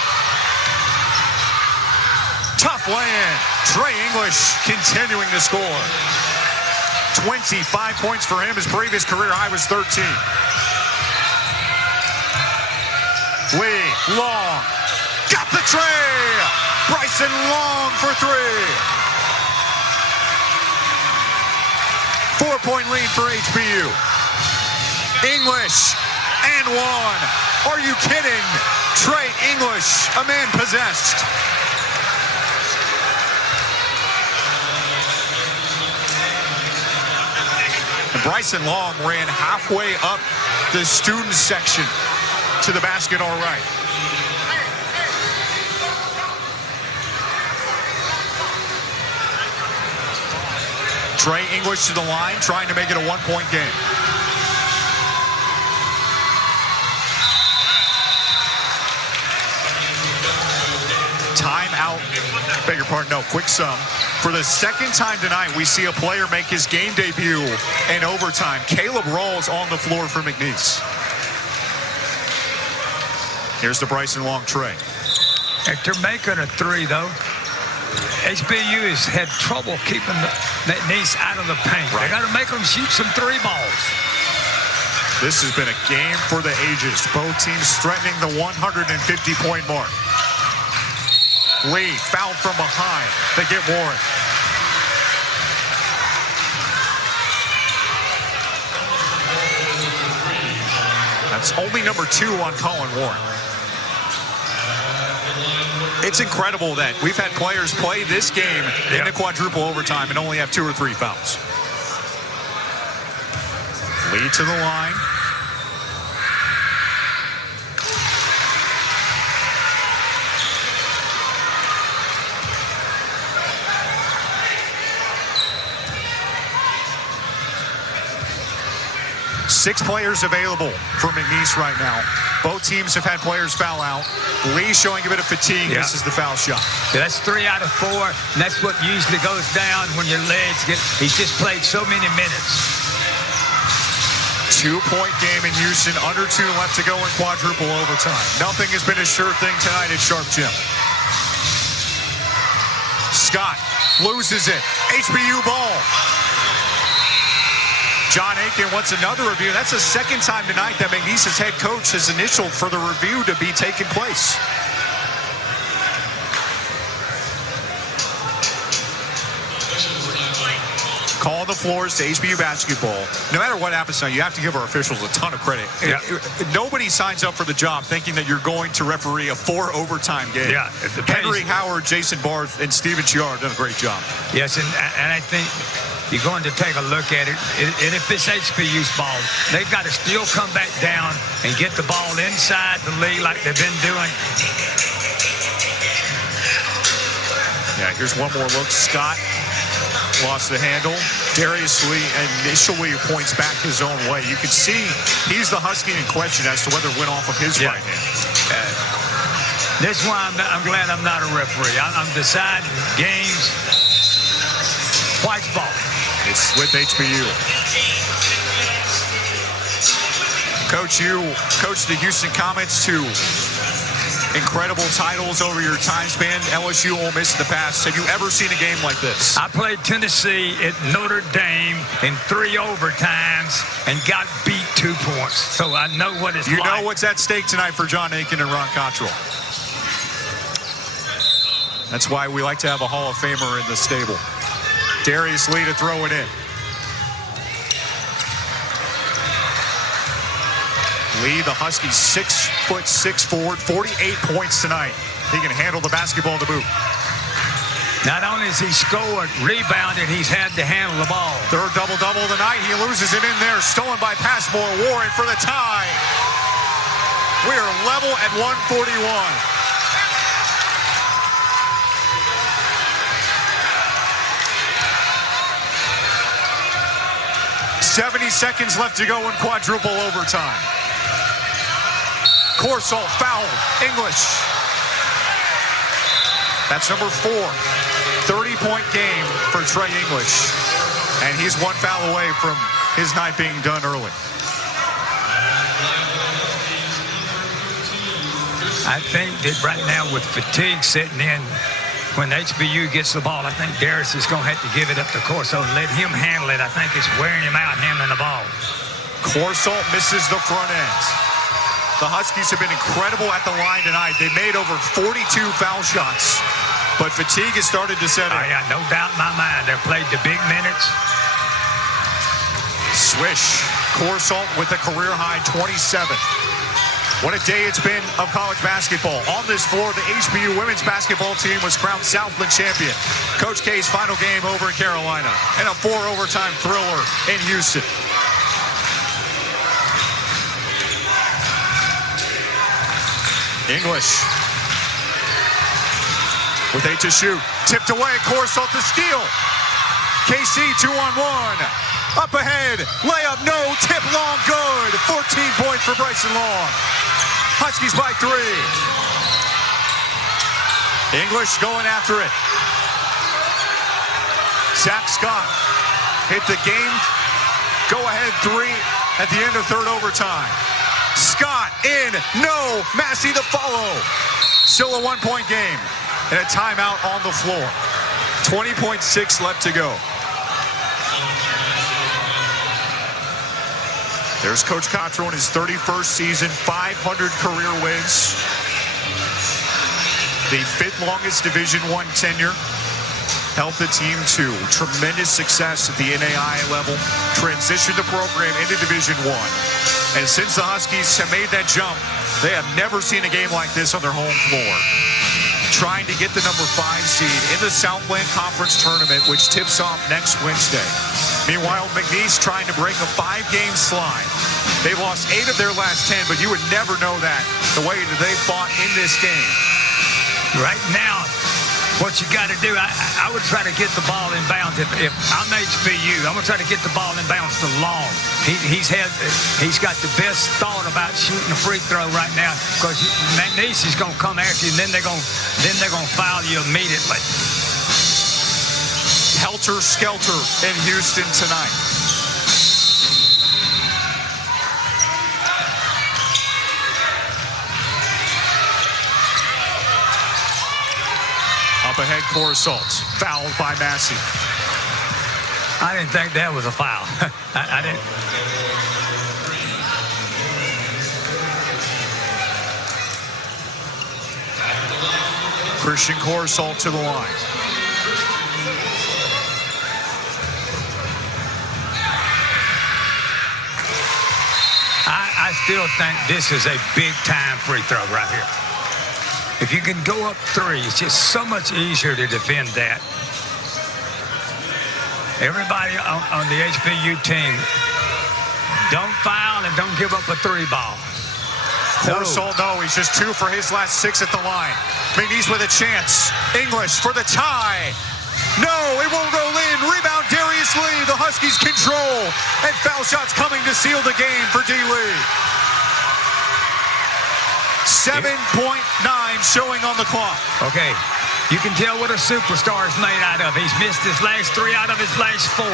Tough lay-in. Trey English continuing to score. 25 points for him. His previous career high was 13. Lee, Long, got the tray. Bryson Long for 3. 4-point lead for HBU. English and 1. Are you kidding? Trey English, a man possessed. And Bryson Long ran halfway up the student section to the basket all right. Trey English to the line, trying to make it a 1-point game. Timeout. Beg your pardon, no, quick sum. For the second time tonight, we see a player make his game debut in overtime. Caleb Rawls on the floor for McNeese. Here's the Bryson Long tray. If they're making a 3, though, HBU has had trouble keeping the McNeese out of the paint. Right. They got to make them shoot some 3 balls. This has been a game for the ages. Both teams threatening the 150-point mark. Lee fouled from behind. They get Warren. That's only number 2 on Colin Warren. It's incredible that we've had players play this game in the quadruple overtime and only have 2 or 3 fouls. Lee to the line. Six players available for McNeese right now. Both teams have had players foul out. Lee showing a bit of fatigue. Yeah. This is the foul shot. Yeah, that's 3 out of 4, and that's what usually goes down when your legs get. He's just played so many minutes. 2-point game in Houston. Under 2 left to go in quadruple overtime. Nothing has been a sure thing tonight at Sharp Gym. Scott loses it. HBU ball. John Aiken wants another review. That's the second time tonight that McNeese's head coach has initialed for the review to be taking place. Call the floors to HBU basketball. No matter what happens now, you have to give our officials a ton of credit. Yeah. Nobody signs up for the job thinking that you're going to referee a 4 overtime game. Yeah, Henry Howard, Jason Barth, and Steven Chiar done a great job. Yes, and I think you're going to take a look at it, and if it's HBU's ball, they've got to still come back down and get the ball inside the league like they've been doing. Yeah, here's one more look. Scott lost the handle. Darius Lee initially points back his own way. You can see he's the Husky in question as to whether it went off of his right hand. This is why I'm glad I'm not a referee. I'm deciding games. White's ball. It's with HBU. Coach, you coached the Houston Comets to incredible titles over your time span. LSU, Ole Miss in the past. Have you ever seen a game like this? I played Tennessee at Notre Dame in 3 overtimes and got beat 2 points. So I know what it's like. You know what's at stake tonight for John Aiken and Ron Cottrell. That's why we like to have a Hall of Famer in the stable. Darius Lee to throw it in. Lee, the Huskies, 6'6" forward, 48 points tonight. He can handle the basketball to boot. Not only has he scored, rebounded, he's had to handle the ball. Third double-double of the night. He loses it in there. Stolen by Passmore. Warren for the tie. We are level at 141. 70 seconds left to go in quadruple overtime. Corsalt foul. English. That's number 4. 30-point game for Trey English. And he's 1 foul away from his night being done early. I think that right now with fatigue setting in, when HBU gets the ball, I think Darius is going to have to give it up to Corsalt and let him handle it. I think it's wearing him out handling the ball. Corsalt misses the front end. The Huskies have been incredible at the line tonight. They made over 42 foul shots, but fatigue has started to set in. Oh, yeah, no doubt in my mind. They've played the big minutes. Swish. Corsalt with a career-high 27. What a day it's been of college basketball. On this floor, the HBU women's basketball team was crowned Southland champion. Coach K's final game over in Carolina, and a 4-overtime thriller in Houston. English with 8 to shoot. Tipped away, Corsalt to steal. KC 2-on-1. Up ahead, layup, no, tip long, good. 14 points for Bryson Long. Huskies by 3. English going after it. Zach Scott hit the game. Go ahead 3 at the end of third overtime. Scott in, no, Massey to follow. Still a 1-point game and a timeout on the floor. 20.6 left to go. There's Coach Cottrell in his 31st season, 500 career wins. The 5th longest Division I tenure. Helped the team to tremendous success at the NAIA level. Transitioned the program into Division I. And since the Huskies have made that jump, they have never seen a game like this on their home floor. Trying to get the number 5 seed in the Southland Conference Tournament, which tips off next Wednesday. Meanwhile, McNeese trying to break a 5-game slide. They've lost 8 of their last 10, but you would never know that the way that they fought in this game. Right now, what you got to do, I would try to get the ball in bounds. If I'm HBU, I'm going to try to get the ball in bounds to Long. He's got the best thought about shooting a free throw right now, because McNeese is going to come after you, and then they're going to foul you immediately. Helter-skelter in Houston tonight. Up ahead, Corsalt, fouled by Massey. I didn't think that was a foul. I didn't. Christian Corsalt to the line. I still think this is a big-time free throw right here. If you can go up 3, it's just so much easier to defend that. Everybody on the HBU team, don't foul and don't give up a 3 ball. Corsol, no, he's just 2 for his last 6 at the line. McNeese with a chance. English for the tie. No, it won't go in. Rebound, Darius Lee. The Huskies control. And foul shots coming to seal the game for D. Lee. 7.9 showing on the clock. Okay, you can tell what a superstar is made out of. He's missed his last 3 out of his last 4.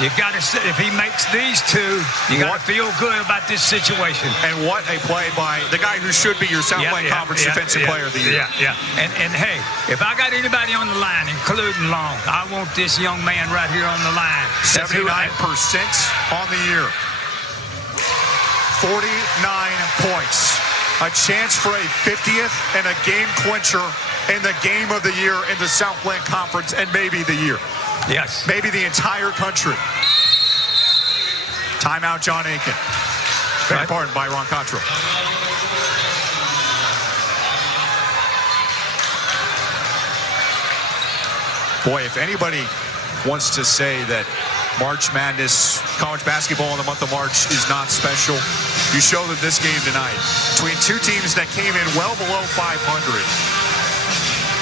You've got to, if he makes these 2, you got to feel good about this situation. And what a play by the guy who should be your Southland Conference Defensive Player of the Year. And hey, if I got anybody on the line, including Long, I want this young man right here on the line. 79% on the year. 49 points. A chance for a 50th and a game clincher in the game of the year in the Southland Conference, and maybe the year. Yes. Maybe the entire country. Timeout, John Aiken. Beg pardon by Ron Cottrell. Boy, if anybody wants to say that March Madness, college basketball in the month of March is not special, you show them this game tonight. Between 2 teams that came in well below 500.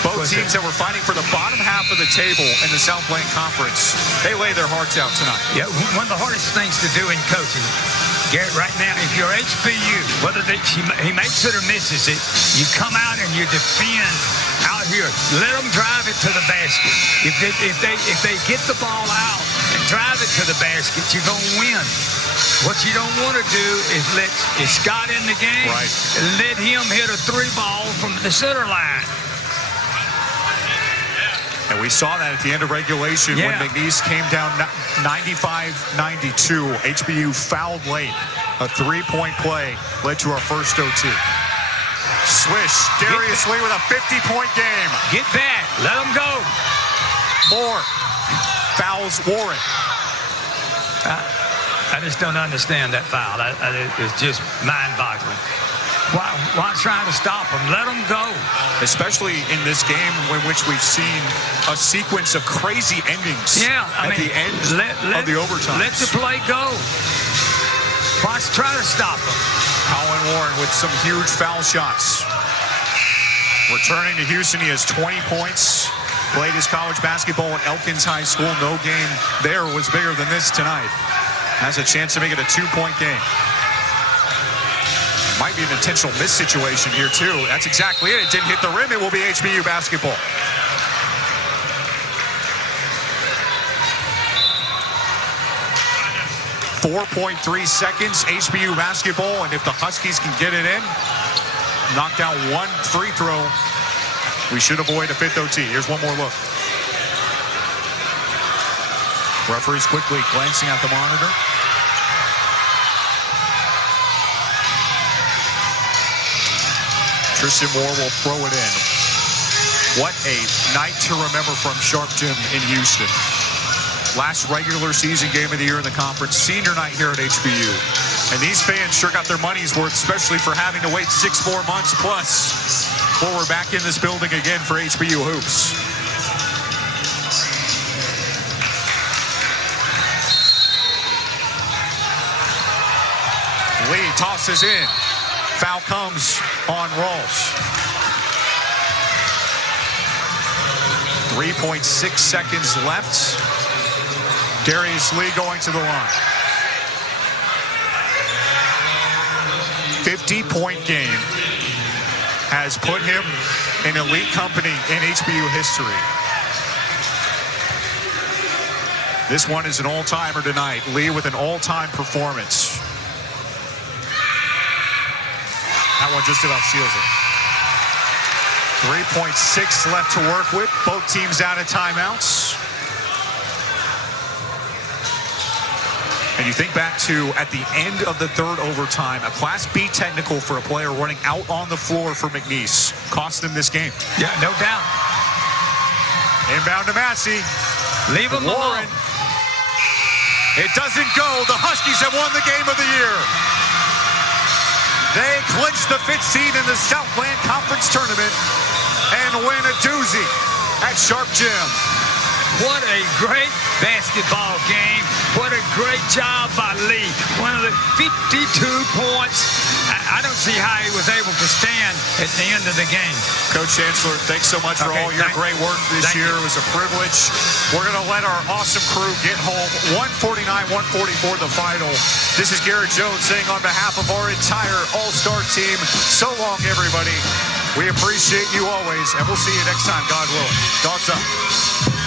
Both teams that were fighting for the bottom half of the table in the Southland Conference, they lay their hearts out tonight. Yeah, one of the hardest things to do in coaching, Garrett, right now, if you're HBU, whether he makes it or misses it, you come out and you defend out here. Let them drive it to the basket. If they get the ball out and drive it to the basket, you're going to win. What you don't want to do is let Scott in the game, let him hit a 3 ball from the center line. And we saw that at the end of regulation when McNeese came down 95-92. HBU fouled late. A 3-point play led to our first OT. Swish. Darius Lee with a 50-point game. Get back. Let him go. More. Fouls Warren. I just don't understand that foul. It's just mind-boggling. Why trying to stop them? Let them go. Especially in this game in which we've seen a sequence of crazy endings at the end of the overtime. Let the play go. Why try to stop them? Colin Warren with some huge foul shots. Returning to Houston, he has 20 points. Played his college basketball at Elkins High School. No game there was bigger than this tonight. Has a chance to make it a 2-point game. Might be an intentional miss situation here, too. That's exactly it. It didn't hit the rim. It will be HBU basketball. .3 seconds, HBU basketball. And if the Huskies can get it in, knock down 1 free throw, we should avoid a 5th OT. Here's one more look. Referees quickly glancing at the monitor. Tristan Moore will throw it in. What a night to remember from Sharpton in Houston. Last regular season game of the year in the conference, senior night here at HBU. And these fans sure got their money's worth, especially for having to wait 6 more months plus before we're back in this building again for HBU hoops. Lee tosses in. Foul comes on Rawls. 3.6 seconds left. Darius Lee going to the line. 50-point game has put him in elite company in HBU history. This one is an all-timer tonight. Lee with an all-time performance. That one just about seals it. 3.6 left to work with. Both teams out of timeouts. And you think back to at the end of the 3rd overtime, a Class B technical for a player running out on the floor for McNeese. Cost them this game. Yeah, no doubt. Inbound to Massey. Leave him Warren. alone. It doesn't go. The Huskies have won the game of the year. They clinch the 5th seed in the Southland Conference Tournament and win a doozy at Sharp Gym. What a great basketball game. What a great job by Lee. One of the 52 points. I don't see how he was able to stand at the end of the game. Coach Chancellor, thanks so much for all your great work this year. It was a privilege. We're going to let our awesome crew get home. 149-144 the final. This is Garrett Jones saying on behalf of our entire All-Star team, so long, everybody. We appreciate you always, and we'll see you next time, God willing. Dogs up.